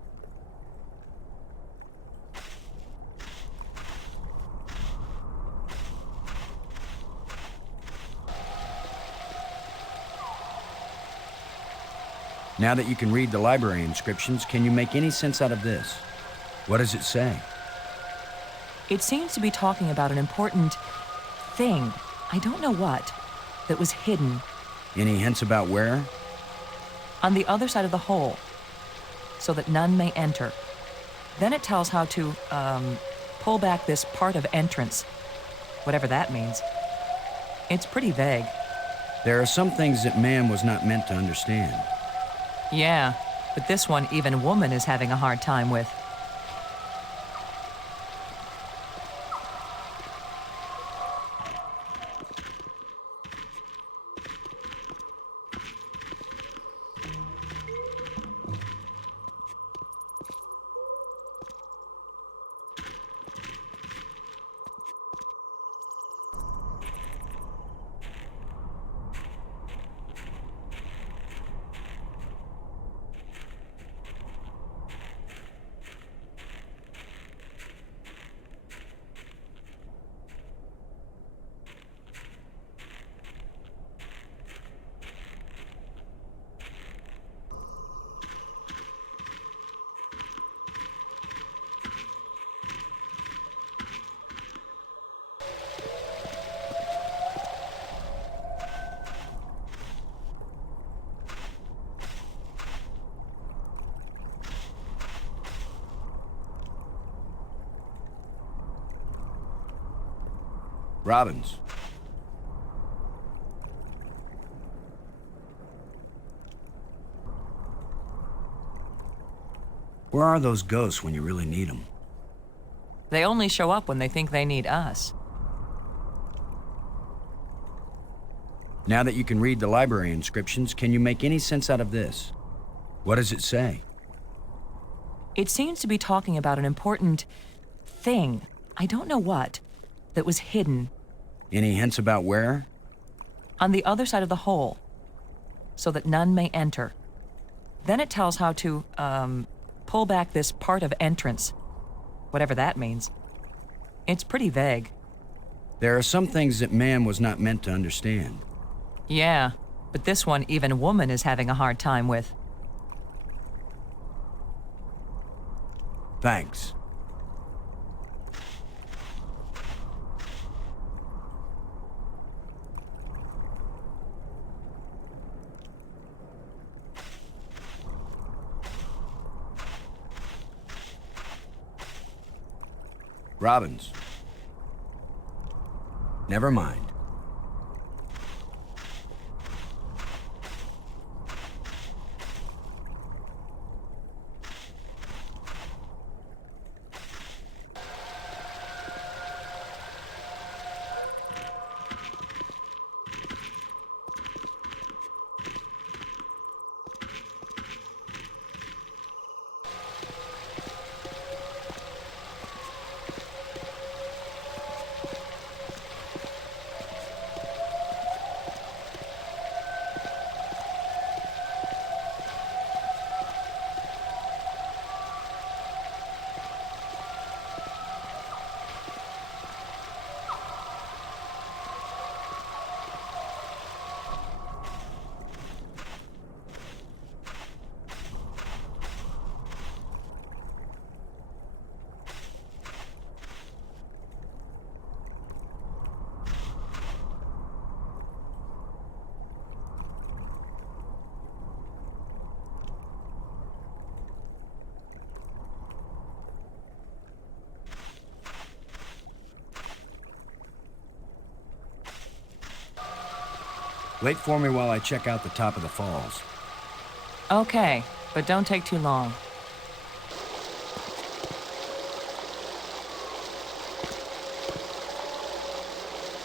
Now that you can read the library inscriptions, can you make any sense out of this? What does it say? It seems to be talking about an important thing, I don't know what, that was hidden. Any hints about where? On the other side of the hole, so that none may enter. Then it tells how to, pull back this part of entrance, whatever that means. It's pretty vague. There are some things that man was not meant to understand. Yeah, but this one even woman is having a hard time with. Robbins. Where are those ghosts when you really need them? They only show up when they think they need us. Now that you can read the library inscriptions, can you make any sense out of this? What does it say? It seems to be talking about an important thing, I don't know what, that was hidden. Any hints about where? On the other side of the hole, so that none may enter. Then it tells how to, pull back this part of entrance, whatever that means. It's pretty vague. There are some things that man was not meant to understand. Yeah, but this one even woman is having a hard time with. Thanks. Robbins. Never mind. Wait for me while I check out the top of the falls. Okay, but don't take too long.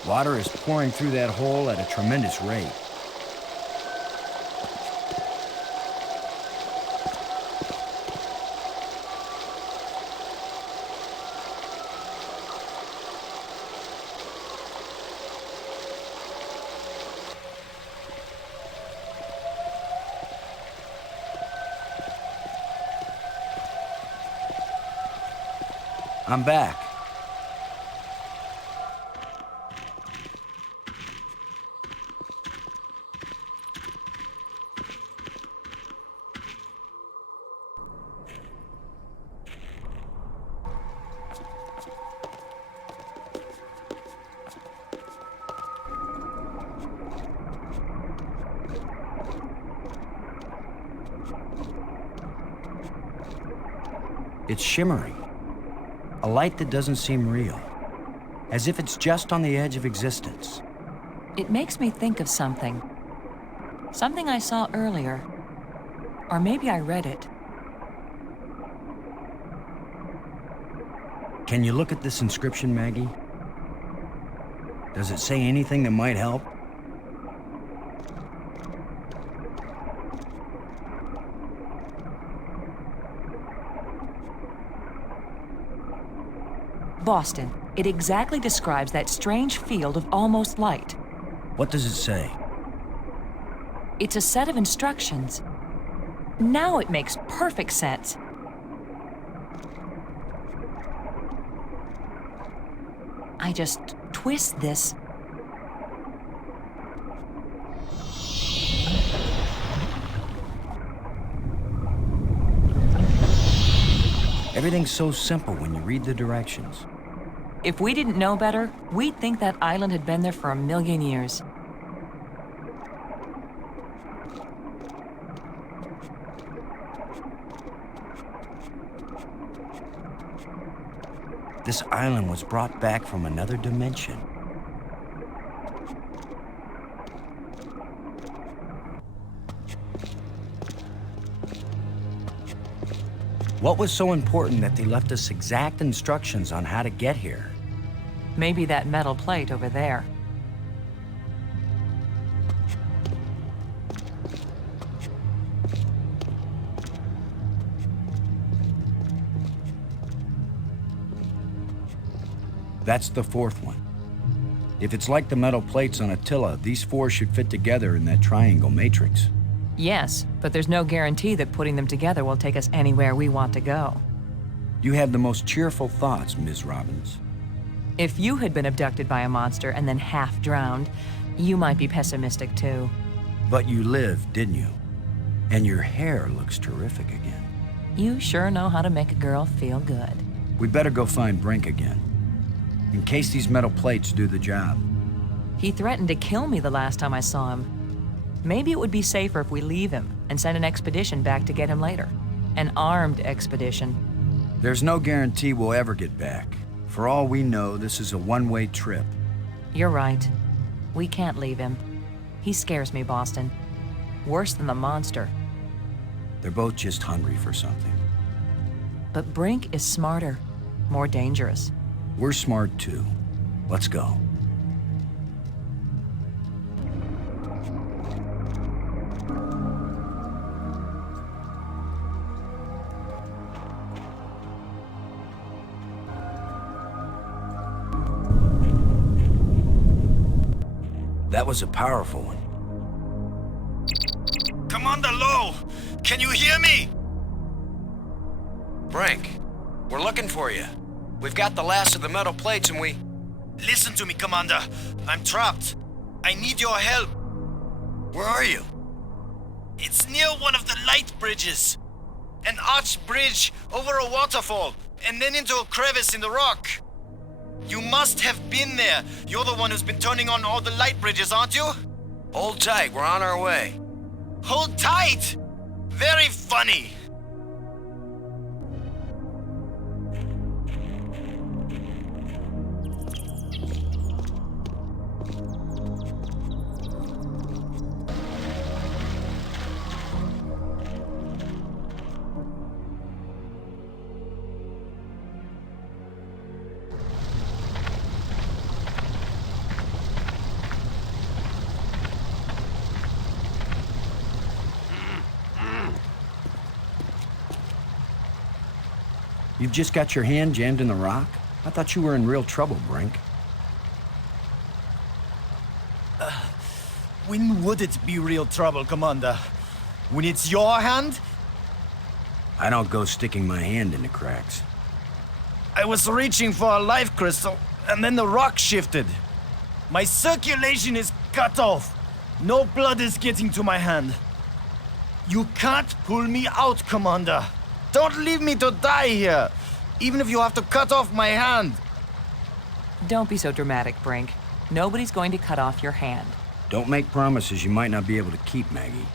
Water is pouring through that hole at a tremendous rate. I'm back. It's shimmering. A light that doesn't seem real. As if it's just on the edge of existence. It makes me think of something. Something I saw earlier. Or maybe I read it. Can you look at this inscription, Maggie? Does it say anything that might help? Boston. It exactly describes that strange field of almost light. What does it say? It's a set of instructions. Now it makes perfect sense. I just twist this. Everything's so simple when you read the directions. If we didn't know better, we'd think that island had been there for 1,000,000 years. This island was brought back from another dimension. What was so important that they left us exact instructions on how to get here? Maybe that metal plate over there. That's the fourth one. If it's like the metal plates on Attila, these four should fit together in that triangle matrix. Yes, but there's no guarantee that putting them together will take us anywhere we want to go. You have the most cheerful thoughts, Ms. Robbins. If you had been abducted by a monster and then half drowned, you might be pessimistic too. But you lived, didn't you? And your hair looks terrific again. You sure know how to make a girl feel good. We better go find Brink again, in case these metal plates do the job. He threatened to kill me the last time I saw him. Maybe it would be safer if we leave him and send an expedition back to get him later. An armed expedition. There's no guarantee we'll ever get back. For all we know, this is a one-way trip. You're right. We can't leave him. He scares me, Boston. Worse than the monster. They're both just hungry for something. But Brink is smarter, more dangerous. We're smart too. Let's go. That was a powerful one. Commander Lowe! Can you hear me? Brink, we're looking for you. We've got the last of the metal plates and we... Listen to me, Commander. I'm trapped. I need your help. Where are you? It's near one of the light bridges. An arched bridge over a waterfall, and then into a crevice in the rock. You must have been there. You're the one who's been turning on all the light bridges, aren't you? Hold tight, we're on our way. Hold tight! Very funny. You've just got your hand jammed in the rock? I thought you were in real trouble, Brink. When would it be real trouble, Commander? When it's your hand? I don't go sticking my hand in the cracks. I was reaching for a life crystal, and then the rock shifted. My circulation is cut off. No blood is getting to my hand. You can't pull me out, Commander. Don't leave me to die here, even if you have to cut off my hand. Don't be so dramatic, Brink. Nobody's going to cut off your hand. Don't make promises you might not be able to keep, Maggie.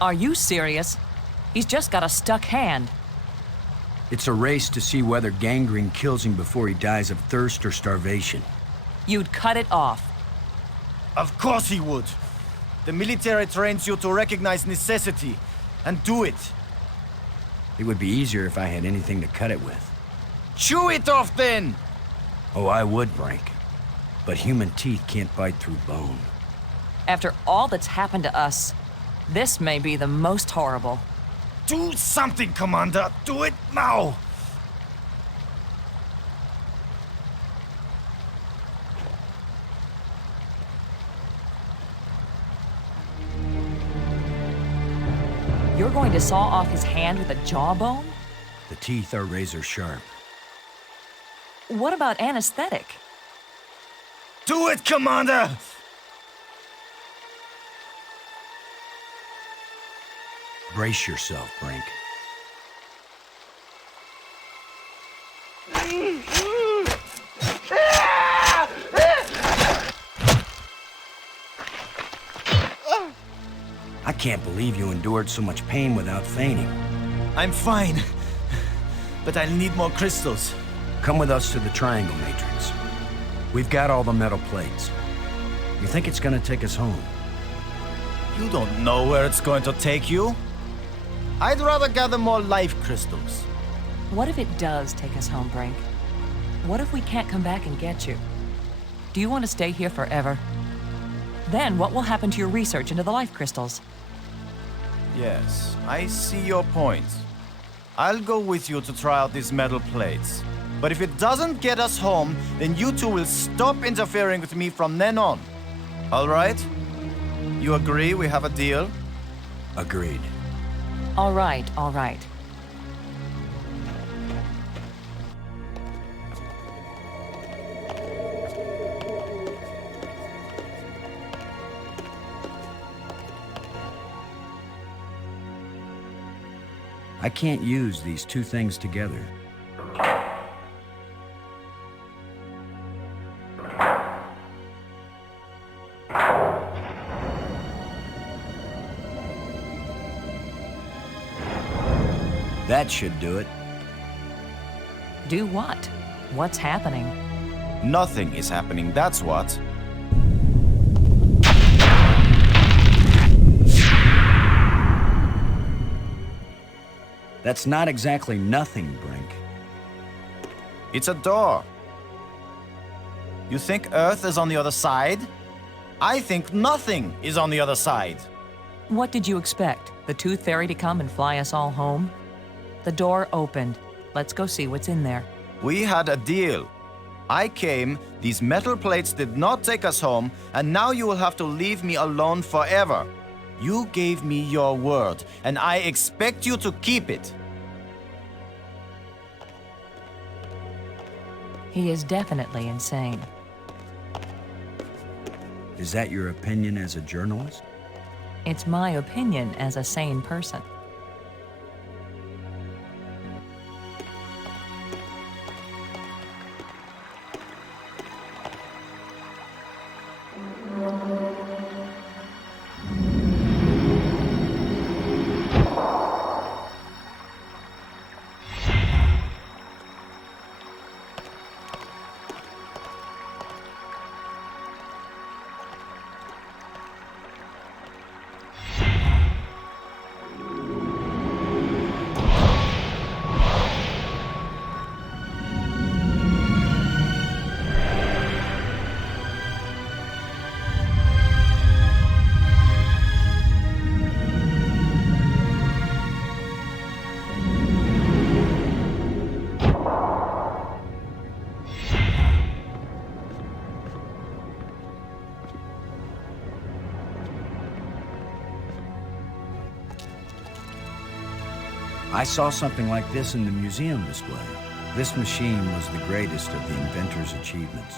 Are you serious? He's just got a stuck hand. It's a race to see whether gangrene kills him before he dies of thirst or starvation. You'd cut it off. Of course he would. The military trains you to recognize necessity and do it. It would be easier if I had anything to cut it with. Chew it off then! Oh, I would, Brink. But human teeth can't bite through bone. After all that's happened to us, this may be the most horrible. Do something, Commander! Do it now! You're going to saw off his hand with a jawbone? The teeth are razor sharp. What about anesthetic? Do it, Commander! Brace yourself, Brink. I can't believe you endured so much pain without fainting. I'm fine, but I'll need more crystals. Come with us to the triangle matrix. We've got all the metal plates. You think it's gonna take us home? You don't know where it's going to take you. I'd rather gather more life crystals. What if it does take us home, Brink? What if we can't come back and get you? Do you want to stay here forever? Then what will happen to your research into the life crystals? Yes, I see your point. I'll go with you to try out these metal plates. But if it doesn't get us home, then you two will stop interfering with me from then on. All right? You agree we have a deal? Agreed. All right, all right. I can't use these two things together. That should do it. Do what? What's happening? Nothing is happening, that's what. That's not exactly nothing, Brink. It's a door. You think Earth is on the other side? I think nothing is on the other side. What did you expect? The Tooth Fairy to come and fly us all home? The door opened. Let's go see what's in there. We had a deal. I came, these metal plates did not take us home, and now you will have to leave me alone forever. You gave me your word, and I expect you to keep it. He is definitely insane. Is that your opinion as a journalist? It's my opinion as a sane person. I saw something like this in the museum display. This machine was the greatest of the inventor's achievements.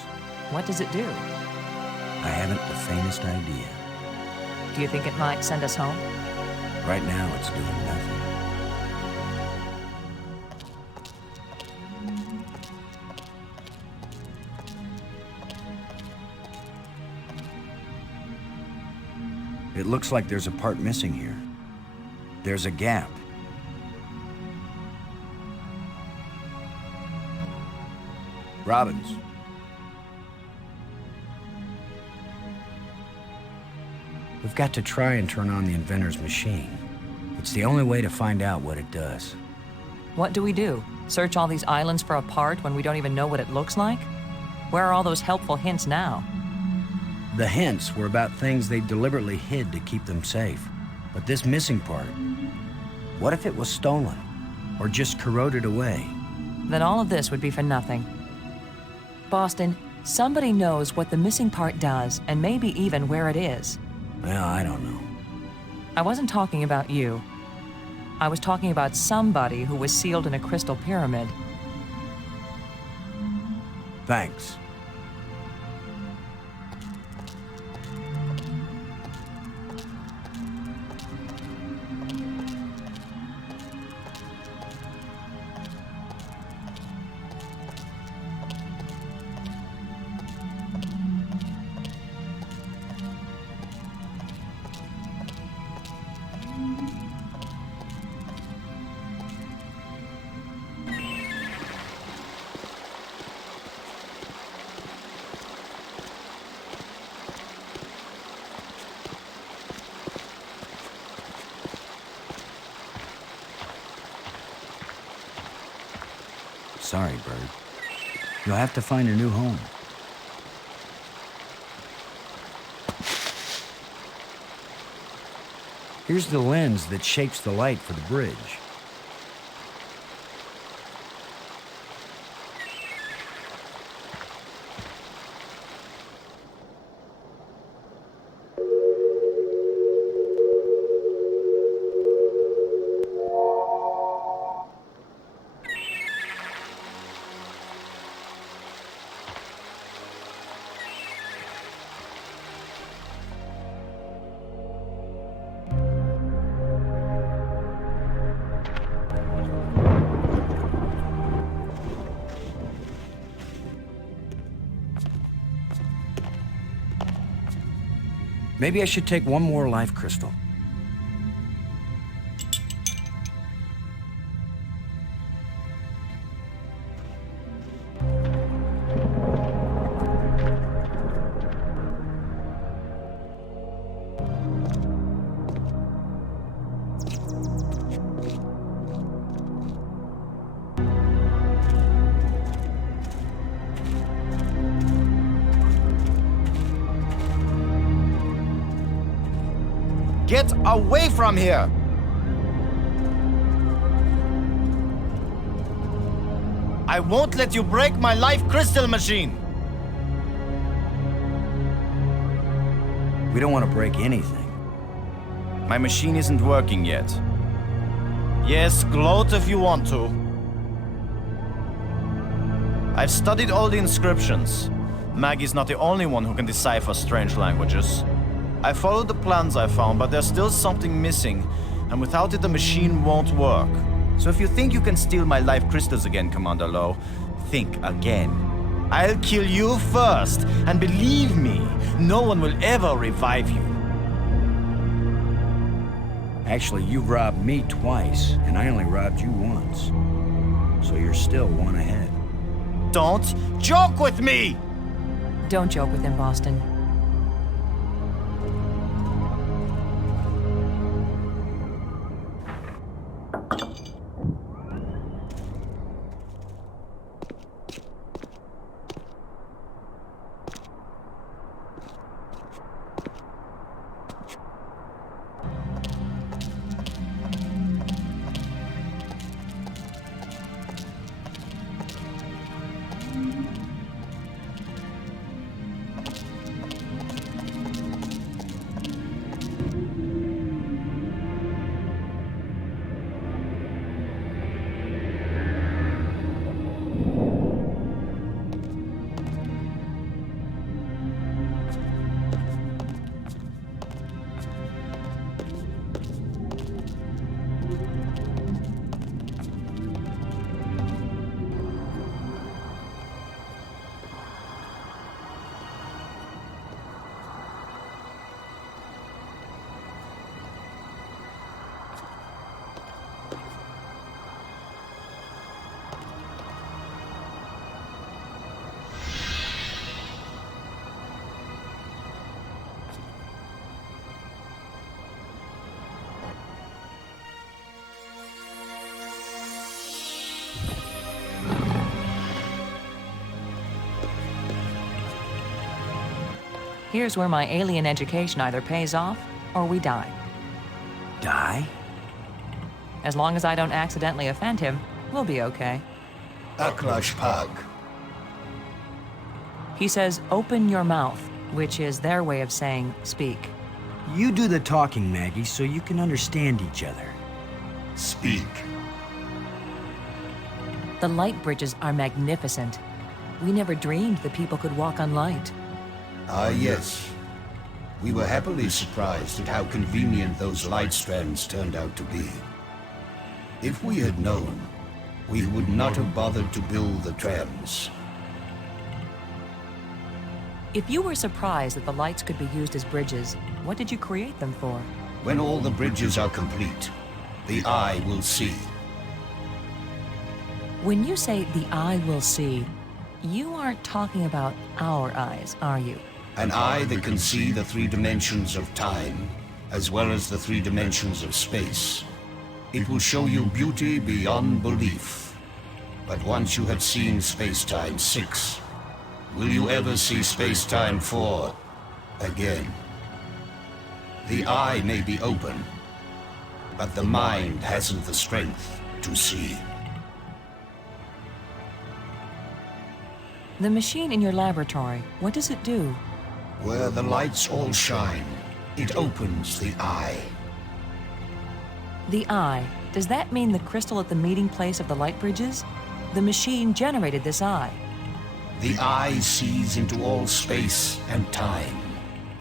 What does it do? I haven't the faintest idea. Do you think it might send us home? Right now, it's doing nothing. It looks like there's a part missing here. There's a gap. Robbins. We've got to try and turn on the inventor's machine. It's the only way to find out what it does. What do we do? Search all these islands for a part when we don't even know what it looks like? Where are all those helpful hints now? The hints were about things they deliberately hid to keep them safe. But this missing part, what if it was stolen? Or just corroded away? Then all of this would be for nothing. Boston, somebody knows what the missing part does, and maybe even where it is. Well, I don't know. I wasn't talking about you. I was talking about somebody who was sealed in a crystal pyramid. Thanks. Sorry, Bird. You'll have to find a new home. Here's the lens that shapes the light for the bridge. Maybe I should take one more life crystal. Get away from here! I won't let you break my life crystal machine! We don't want to break anything. My machine isn't working yet. Yes, gloat if you want to. I've studied all the inscriptions. Maggie's not the only one who can decipher strange languages. I followed the plans I found, but there's still something missing, and without it the machine won't work. So if you think you can steal my life crystals again, Commander Lowe, think again. I'll kill you first, and believe me, no one will ever revive you. Actually, you've robbed me twice, and I only robbed you once. So you're still one ahead. Don't joke with me! Don't joke with him, Boston. Here's where my alien education either pays off, or we die. Die? As long as I don't accidentally offend him, we'll be okay. Aklash Pag. He says, open your mouth, which is their way of saying, speak. You do the talking, Maggie, so you can understand each other. Speak. The light bridges are magnificent. We never dreamed that people could walk on light. Ah, yes. We were happily surprised at how convenient those light strands turned out to be. If we had known, we would not have bothered to build the trams. If you were surprised that the lights could be used as bridges, what did you create them for? When all the bridges are complete, the eye will see. When you say the eye will see, you aren't talking about our eyes, are you? An eye that can see the 3 dimensions of time, as well as the 3 dimensions of space. It will show you beauty beyond belief. But once you have seen Space-Time 6, will you ever see Space-Time 4 again? The eye may be open, but the mind hasn't the strength to see. The machine in your laboratory, what does it do? Where the lights all shine, it opens the eye. The eye, does that mean the crystal at the meeting place of the light bridges? The machine generated this eye. The eye sees into all space and time,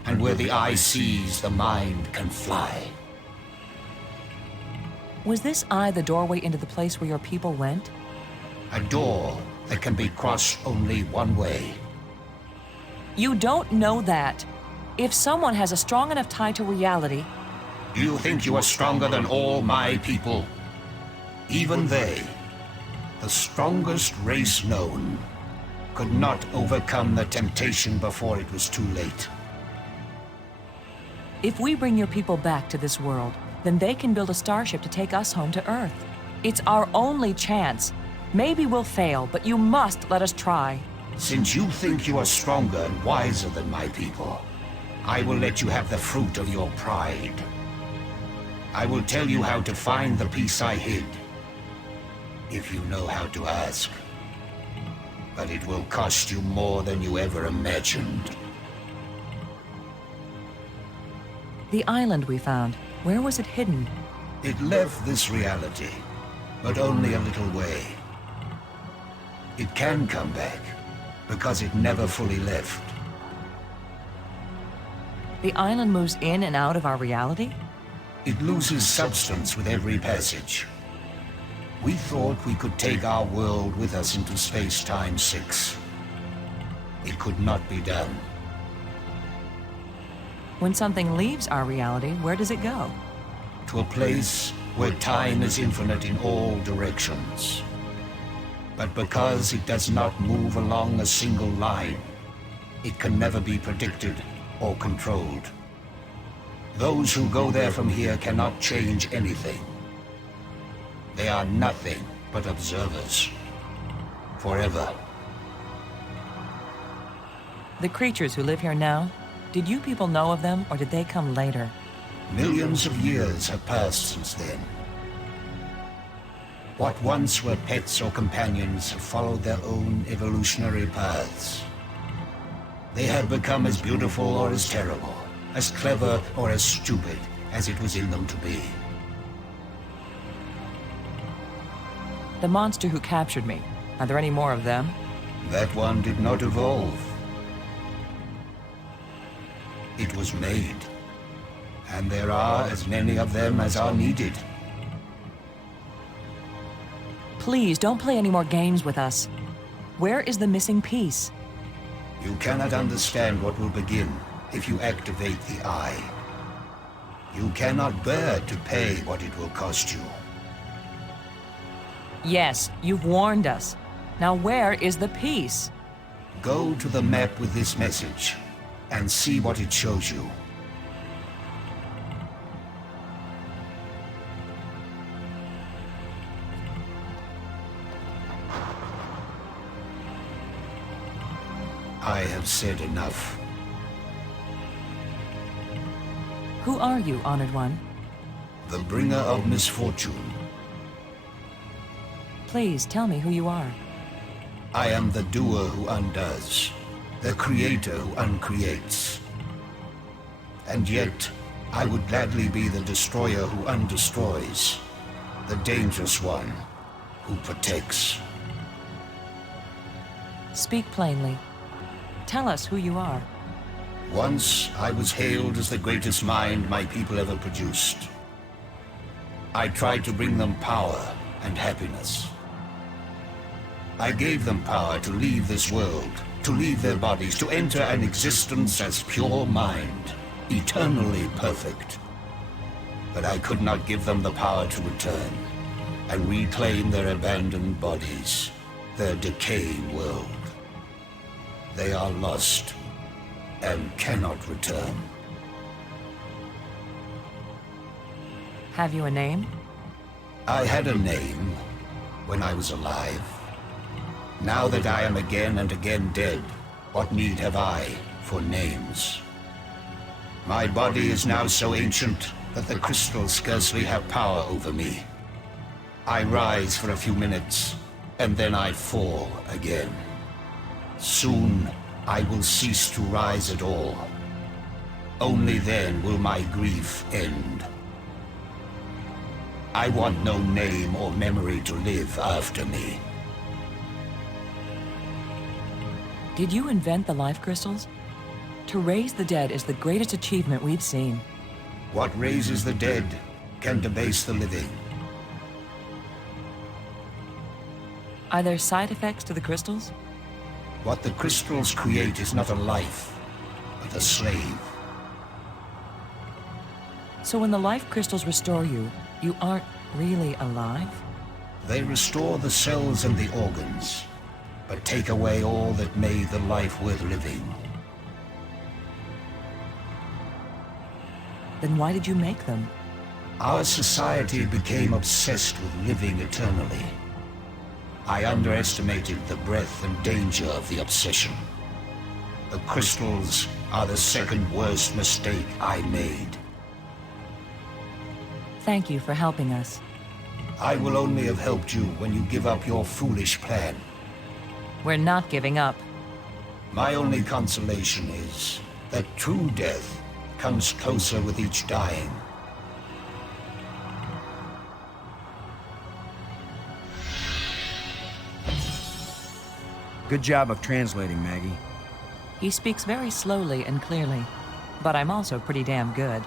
and where the eye sees, the mind can fly. Was this eye the doorway into the place where your people went? A door that can be crossed only one way. You don't know that. If someone has a strong enough tie to reality... Do you think you are stronger than all my people? Even they, the strongest race known, could not overcome the temptation before it was too late. If we bring your people back to this world, then they can build a starship to take us home to Earth. It's our only chance. Maybe we'll fail, but you must let us try. Since you think you are stronger and wiser than my people, I will let you have the fruit of your pride. I will tell you how to find the piece I hid, if you know how to ask. But it will cost you more than you ever imagined. The island we found, where was it hidden? It left this reality, but only a little way. It can come back, because it never fully left. The island moves in and out of our reality? It loses substance with every passage. We thought we could take our world with us into Space-Time 6. It could not be done. When something leaves our reality, where does it go? To a place where time is infinite in all directions. But because it does not move along a single line, it can never be predicted or controlled. Those who go there from here cannot change anything. They are nothing but observers. Forever. The creatures who live here now, did you people know of them, or did they come later? Millions of years have passed since then. What once were pets or companions have followed their own evolutionary paths. They have become as beautiful or as terrible, as clever or as stupid as it was in them to be. The monster who captured me, are there any more of them? That one did not evolve. It was made. And there are as many of them as are needed. Please, don't play any more games with us. Where is the missing piece? You cannot understand what will begin if you activate the eye. You cannot bear to pay what it will cost you. Yes, you've warned us. Now where is the piece? Go to the map with this message and see what it shows you. I have said enough. Who are you, Honored One? The bringer of misfortune. Please, tell me who you are. I am the doer who undoes, the creator who uncreates. And yet, I would gladly be the destroyer who undestroys, the dangerous one who protects. Speak plainly. Tell us who you are. Once, I was hailed as the greatest mind my people ever produced. I tried to bring them power and happiness. I gave them power to leave this world, to leave their bodies, to enter an existence as pure mind, eternally perfect. But I could not give them the power to return and reclaim their abandoned bodies, their decaying world. They are lost and cannot return. Have you a name? I had a name when I was alive. Now that I am again and again dead, what need have I for names? My body is now so ancient that the crystals scarcely have power over me. I rise for a few minutes, and then I fall again. Soon, I will cease to rise at all. Only then will my grief end. I want no name or memory to live after me. Did you invent the life crystals? To raise the dead is the greatest achievement we've seen. What raises the dead can debase the living. Are there side effects to the crystals? What the crystals create is not a life, but a slave. So when the life crystals restore you, you aren't really alive? They restore the cells and the organs, but take away all that made the life worth living. Then why did you make them? Our society became obsessed with living eternally. I underestimated the breadth and danger of the obsession. The crystals are the second worst mistake I made. Thank you for helping us. I will only have helped you when you give up your foolish plan. We're not giving up. My only consolation is that true death comes closer with each dying. Good job of translating, Maggie. He speaks very slowly and clearly, but I'm also pretty damn good.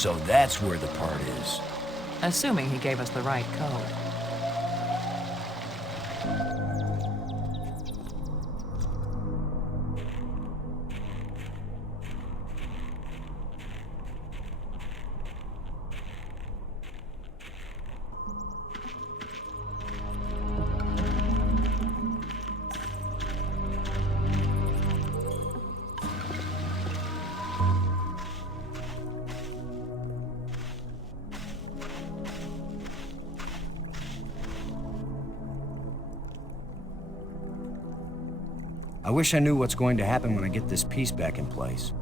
So that's where the part is. Assuming he gave us the right code. I wish I knew what's going to happen when I get this piece back in place.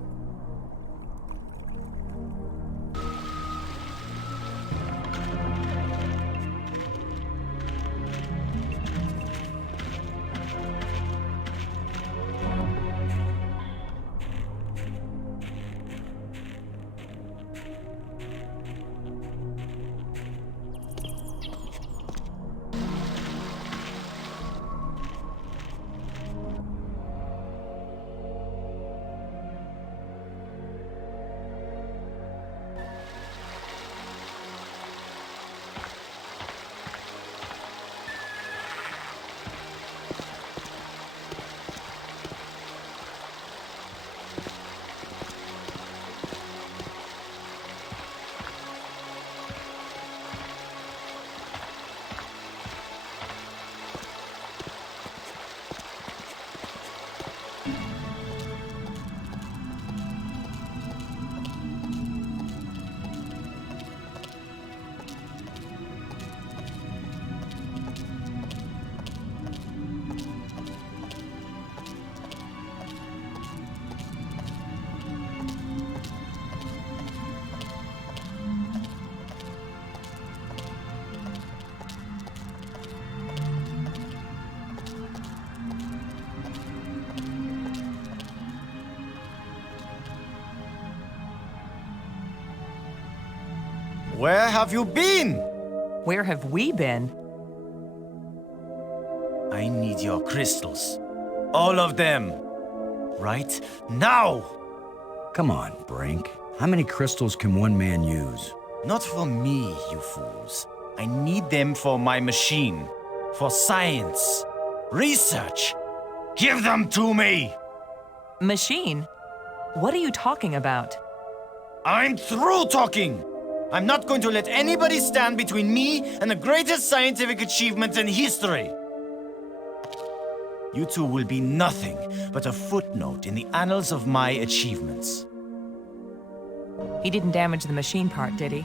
Where have you been? Where have we been? I need your crystals. All of them. Right now! Come on, Brink. How many crystals can one man use? Not for me, you fools. I need them for my machine. For science. Research. Give them to me! Machine? What are you talking about? I'm through talking! I'm not going to let anybody stand between me and the greatest scientific achievement in history. You two will be nothing but a footnote in the annals of my achievements. He didn't damage the machine part, did he?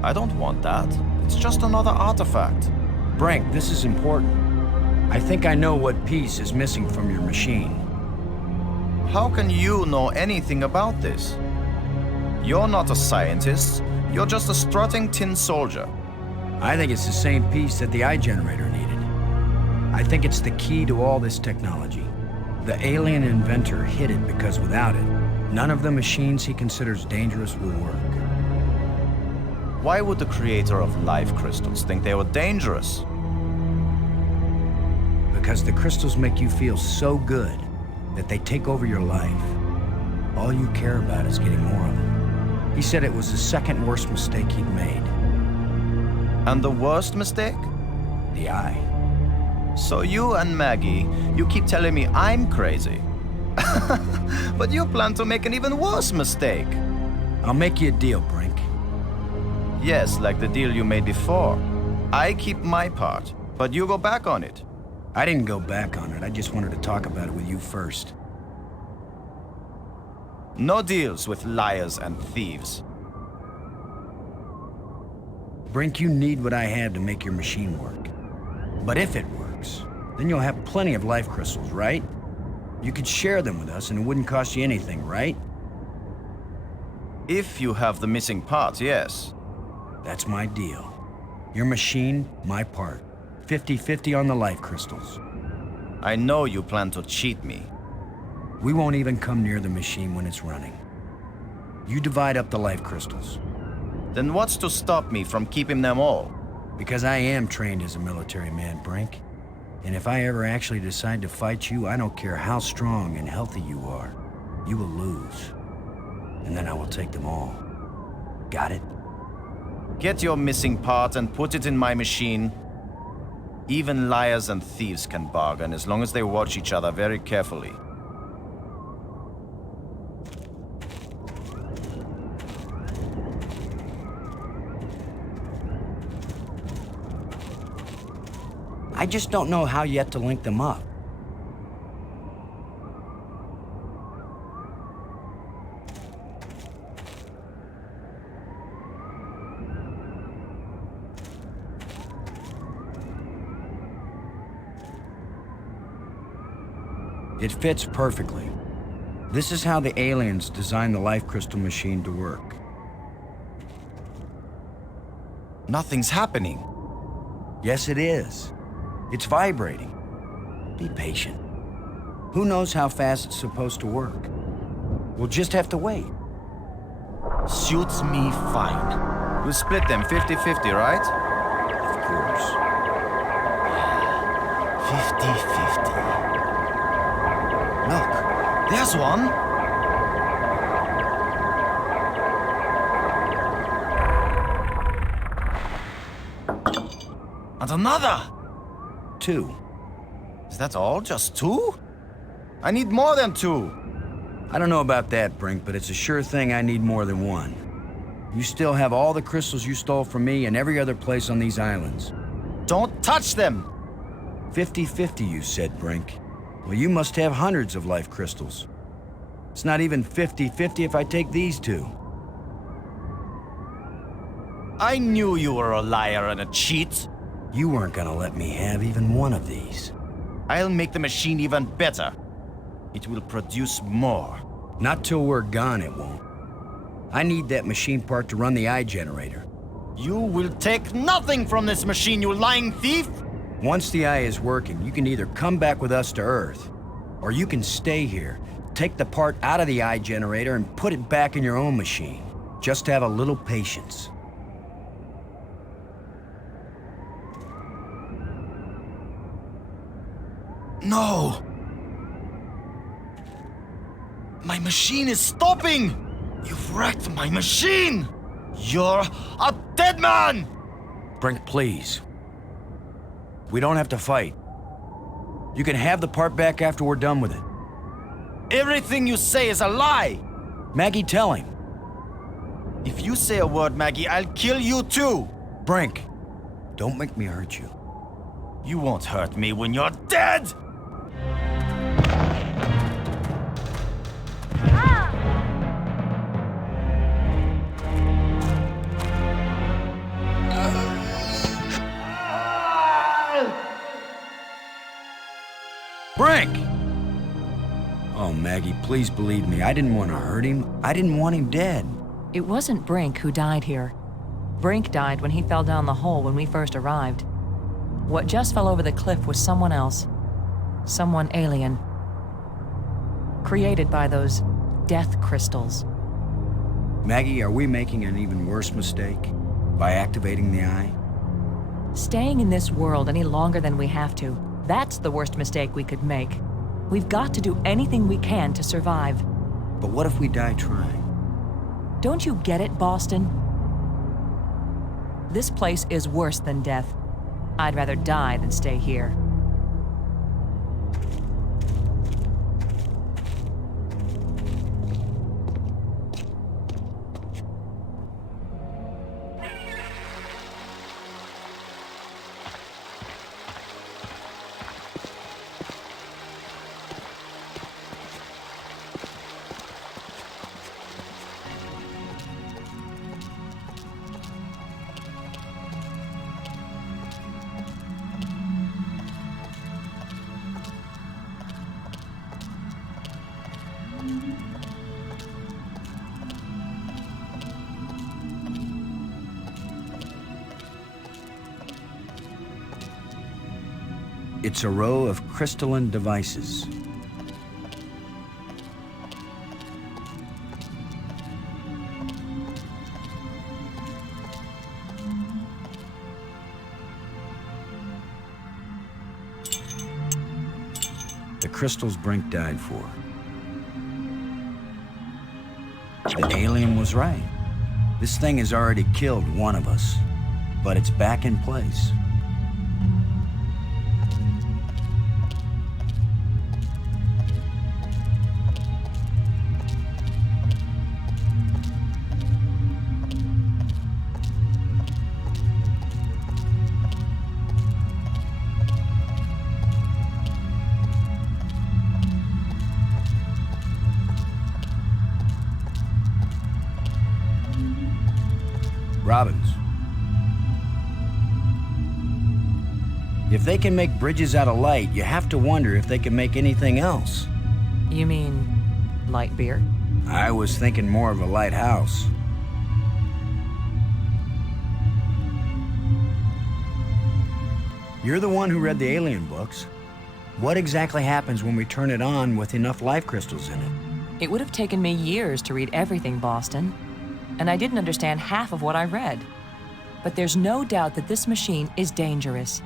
I don't want that. It's just another artifact. Brink, this is important. I think I know what piece is missing from your machine. How can you know anything about this? You're not a scientist. You're just a strutting tin soldier. I think it's the same piece that the eye generator needed. I think it's the key to all this technology. The alien inventor hid it because without it, none of the machines he considers dangerous will work. Why would the creator of life crystals think they were dangerous? Because the crystals make you feel so good that they take over your life. All you care about is getting more of them. He said it was the second worst mistake he'd made. And the worst mistake? The eye. So you and Maggie, you keep telling me I'm crazy. But you plan to make an even worse mistake. I'll make you a deal, Brink. Yes, like the deal you made before. I keep my part, but you go back on it. I didn't go back on it. I just wanted to talk about it with you first. No deals with liars and thieves. Brink, you need what I have to make your machine work. But if it works, then you'll have plenty of life crystals, right? You could share them with us and it wouldn't cost you anything, right? If you have the missing parts, yes. That's my deal. Your machine, my part. 50-50 on the life crystals. I know you plan to cheat me. We won't even come near the machine when it's running. You divide up the life crystals. Then what's to stop me from keeping them all? Because I am trained as a military man, Brink. And if I ever actually decide to fight you, I don't care how strong and healthy you are. You will lose. And then I will take them all. Got it? Get your missing part and put it in my machine. Even liars and thieves can bargain as long as they watch each other very carefully. I just don't know how yet to link them up. It fits perfectly. This is how the aliens designed the life crystal machine to work. Nothing's happening. Yes, it is. It's vibrating. Be patient. Who knows how fast it's supposed to work? We'll just have to wait. Suits me fine. We'll split them 50-50, right? Of course. 50-50. Look, there's one. And another! 2. Is that all? Just 2? I need more than 2. I don't know about that, Brink, but it's a sure thing I need more than 1. You still have all the crystals you stole from me and every other place on these islands. Don't touch them! 50-50, you said, Brink. Well, you must have hundreds of life crystals. It's not even 50-50 if I take these 2. I knew you were a liar and a cheat. You weren't gonna let me have even one of these. I'll make the machine even better. It will produce more. Not till we're gone, it won't. I need that machine part to run the eye generator. You will take nothing from this machine, you lying thief! Once the eye is working, you can either come back with us to Earth, or you can stay here, take the part out of the eye generator and put it back in your own machine. Just have a little patience. No! My machine is stopping! You've wrecked my machine! You're a dead man! Brink, please. We don't have to fight. You can have the part back after we're done with it. Everything you say is a lie! Maggie, tell him. If you say a word, Maggie, I'll kill you too! Brink, don't make me hurt you. You won't hurt me when you're dead! Brink! Oh, Maggie, please believe me. I didn't want to hurt him. I didn't want him dead. It wasn't Brink who died here. Brink died when he fell down the hole when we first arrived. What just fell over the cliff was someone else. Someone alien. Created by those death crystals. Maggie, are we making an even worse mistake by activating the eye? Staying in this world any longer than we have to, that's the worst mistake we could make. We've got to do anything we can to survive. But what if we die trying? Don't you get it, Boston? This place is worse than death. I'd rather die than stay here. It's a row of crystalline devices. The crystals Brink died for. The alien was right. This thing has already killed one of us, but it's back in place. Robbins. If they can make bridges out of light, you have to wonder if they can make anything else. You mean light beer? I was thinking more of a lighthouse. You're the one who read the alien books. What exactly happens when we turn it on with enough life crystals in it? It would have taken me years to read everything, Boston. And I didn't understand half of what I read. But there's no doubt that this machine is dangerous.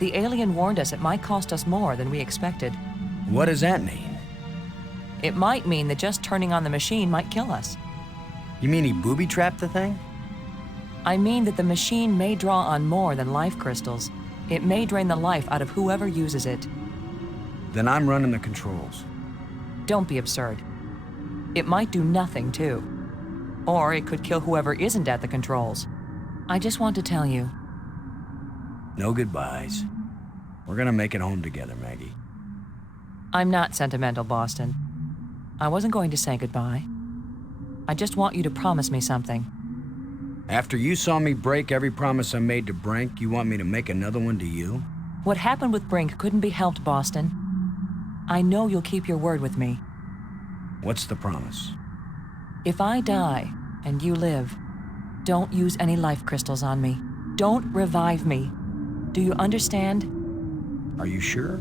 The alien warned us it might cost us more than we expected. What does that mean? It might mean that just turning on the machine might kill us. You mean he booby-trapped the thing? I mean that the machine may draw on more than life crystals. It may drain the life out of whoever uses it. Then I'm running the controls. Don't be absurd. It might do nothing, too. Or it could kill whoever isn't at the controls. I just want to tell you. No goodbyes. We're gonna make it home together, Maggie. I'm not sentimental, Boston. I wasn't going to say goodbye. I just want you to promise me something. After you saw me break every promise I made to Brink, you want me to make another one to you? What happened with Brink couldn't be helped, Boston. I know you'll keep your word with me. What's the promise? If I die and you live, don't use any life crystals on me. Don't revive me. Do you understand? Are you sure?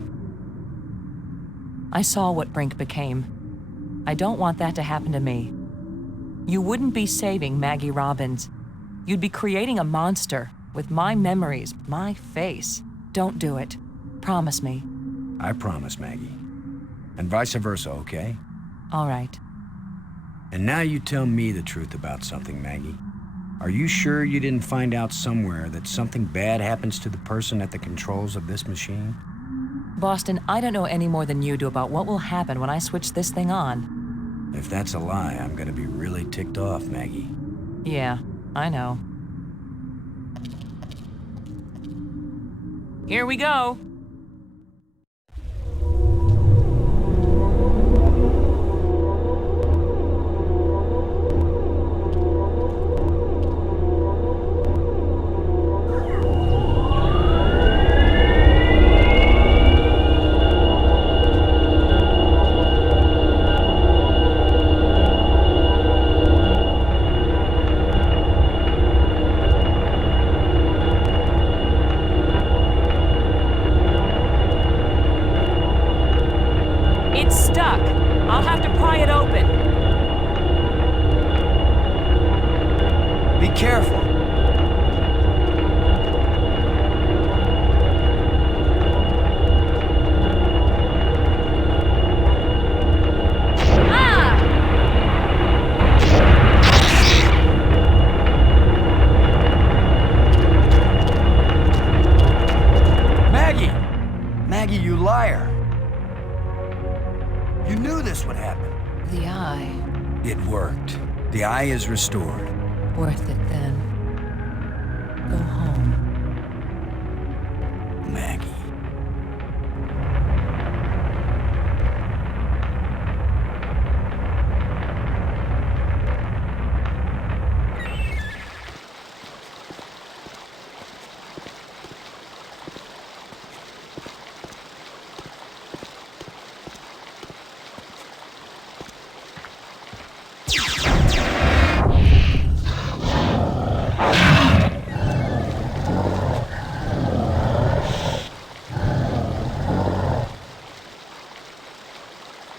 I saw what Brink became. I don't want that to happen to me. You wouldn't be saving Maggie Robbins. You'd be creating a monster with my memories, my face. Don't do it. Promise me. I promise, Maggie. And vice versa, okay? All right. And now you tell me the truth about something, Maggie. Are you sure you didn't find out somewhere that something bad happens to the person at the controls of this machine? Boston, I don't know any more than you do about what will happen when I switch this thing on. If that's a lie, I'm gonna be really ticked off, Maggie. Yeah, I know. Here we go. Maggie, you liar! You knew this would happen. The eye. It worked. The eye is restored. Worth it then. Go home. Maggie.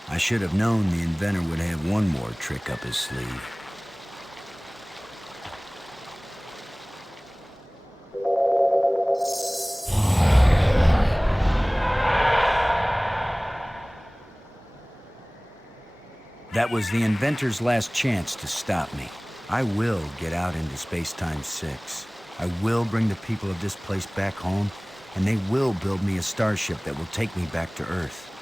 I should have known the inventor would have one more trick up his sleeve. That was the inventor's last chance to stop me. I will get out into Space-Time 6. I will bring the people of this place back home, and they will build me a starship that will take me back to Earth.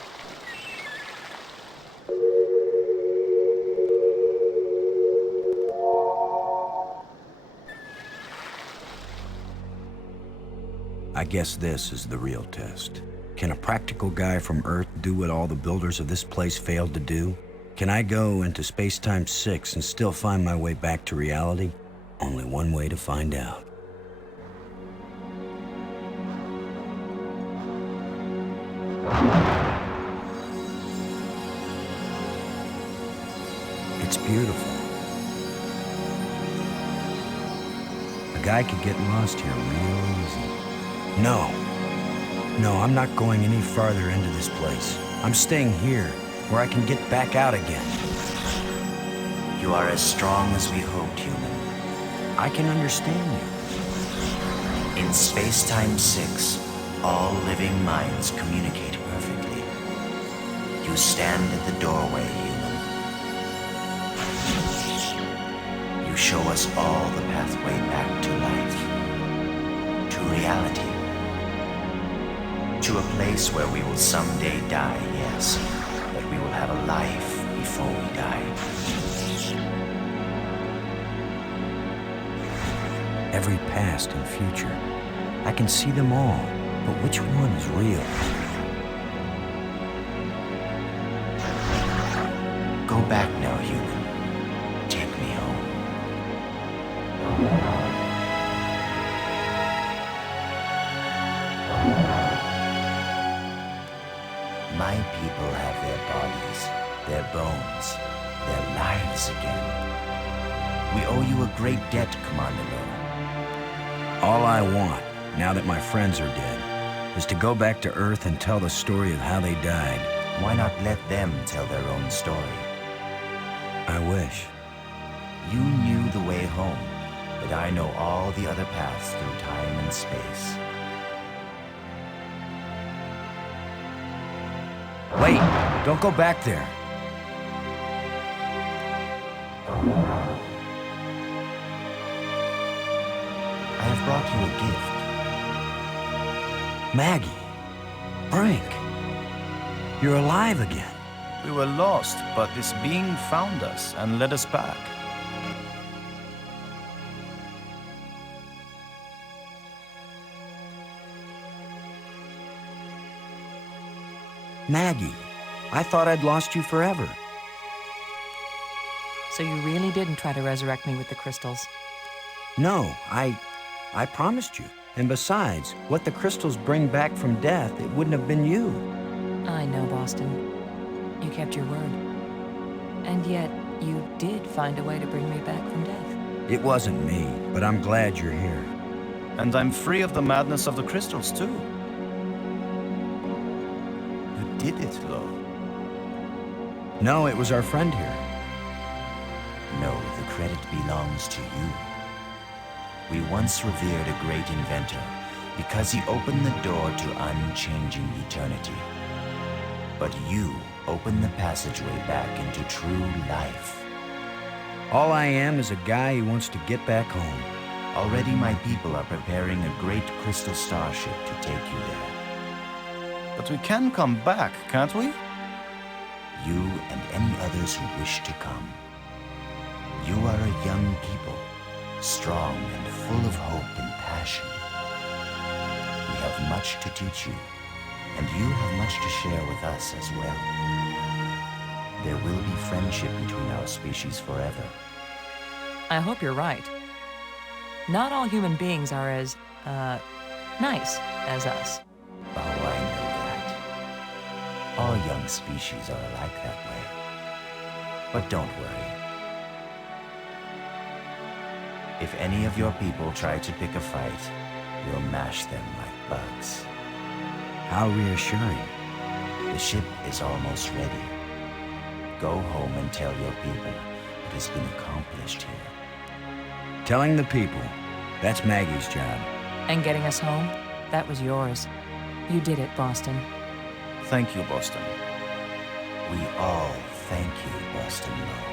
I guess this is the real test. Can a practical guy from Earth do what all the builders of this place failed to do? Can I go into Space-Time 6 and still find my way back to reality? Only one way to find out. It's beautiful. A guy could get lost here real easy. No, I'm not going any farther into this place. I'm staying here, where I can get back out again. You are as strong as we hoped, human. I can understand you. In Space-Time 6, all living minds communicate perfectly. You stand at the doorway, human. You show us all the pathway back to life, to reality. to a place where we will someday die, yes. But we will have a life before we die. Every past and future. I can see them all, but which one is real? Go back now, human. Take me home. My people have their bodies, their bones, their lives again. We owe you a great debt, Commander Lowe. All I want, now that my friends are dead, is to go back to Earth and tell the story of how they died. Why not let them tell their own story? I wish. You knew the way home, but I know all the other paths through time and space. Wait! Don't go back there! I have brought you a gift. Maggie! Brink! You're alive again. We were lost, but this being found us and led us back. Maggie, I thought I'd lost you forever. So you really didn't try to resurrect me with the crystals? No, I promised you. And besides, what the crystals bring back from death, it wouldn't have been you. I know, Boston. You kept your word. And yet, you did find a way to bring me back from death. It wasn't me, but I'm glad you're here. And I'm free of the madness of the crystals, too. You did it, Lo. No, it was our friend here. No, the credit belongs to you. We once revered a great inventor because he opened the door to unchanging eternity. But you opened the passageway back into true life. All I am is a guy who wants to get back home. Already my people are preparing a great crystal starship to take you there. But we can come back, can't we? You and any others who wish to come. You are a young people, strong and full of hope and passion. We have much to teach you, and you have much to share with us as well. There will be friendship between our species forever. I hope you're right. Not all human beings are as, nice as us. Oh, I know that. All young species are alike that way. But don't worry. If any of your people try to pick a fight, we'll mash them like bugs. How reassuring. The ship is almost ready. Go home and tell your people what has been accomplished here. Telling the people, that's Maggie's job. And getting us home, that was yours. You did it, Boston. Thank you, Boston. We all thank you, Boston Lowe.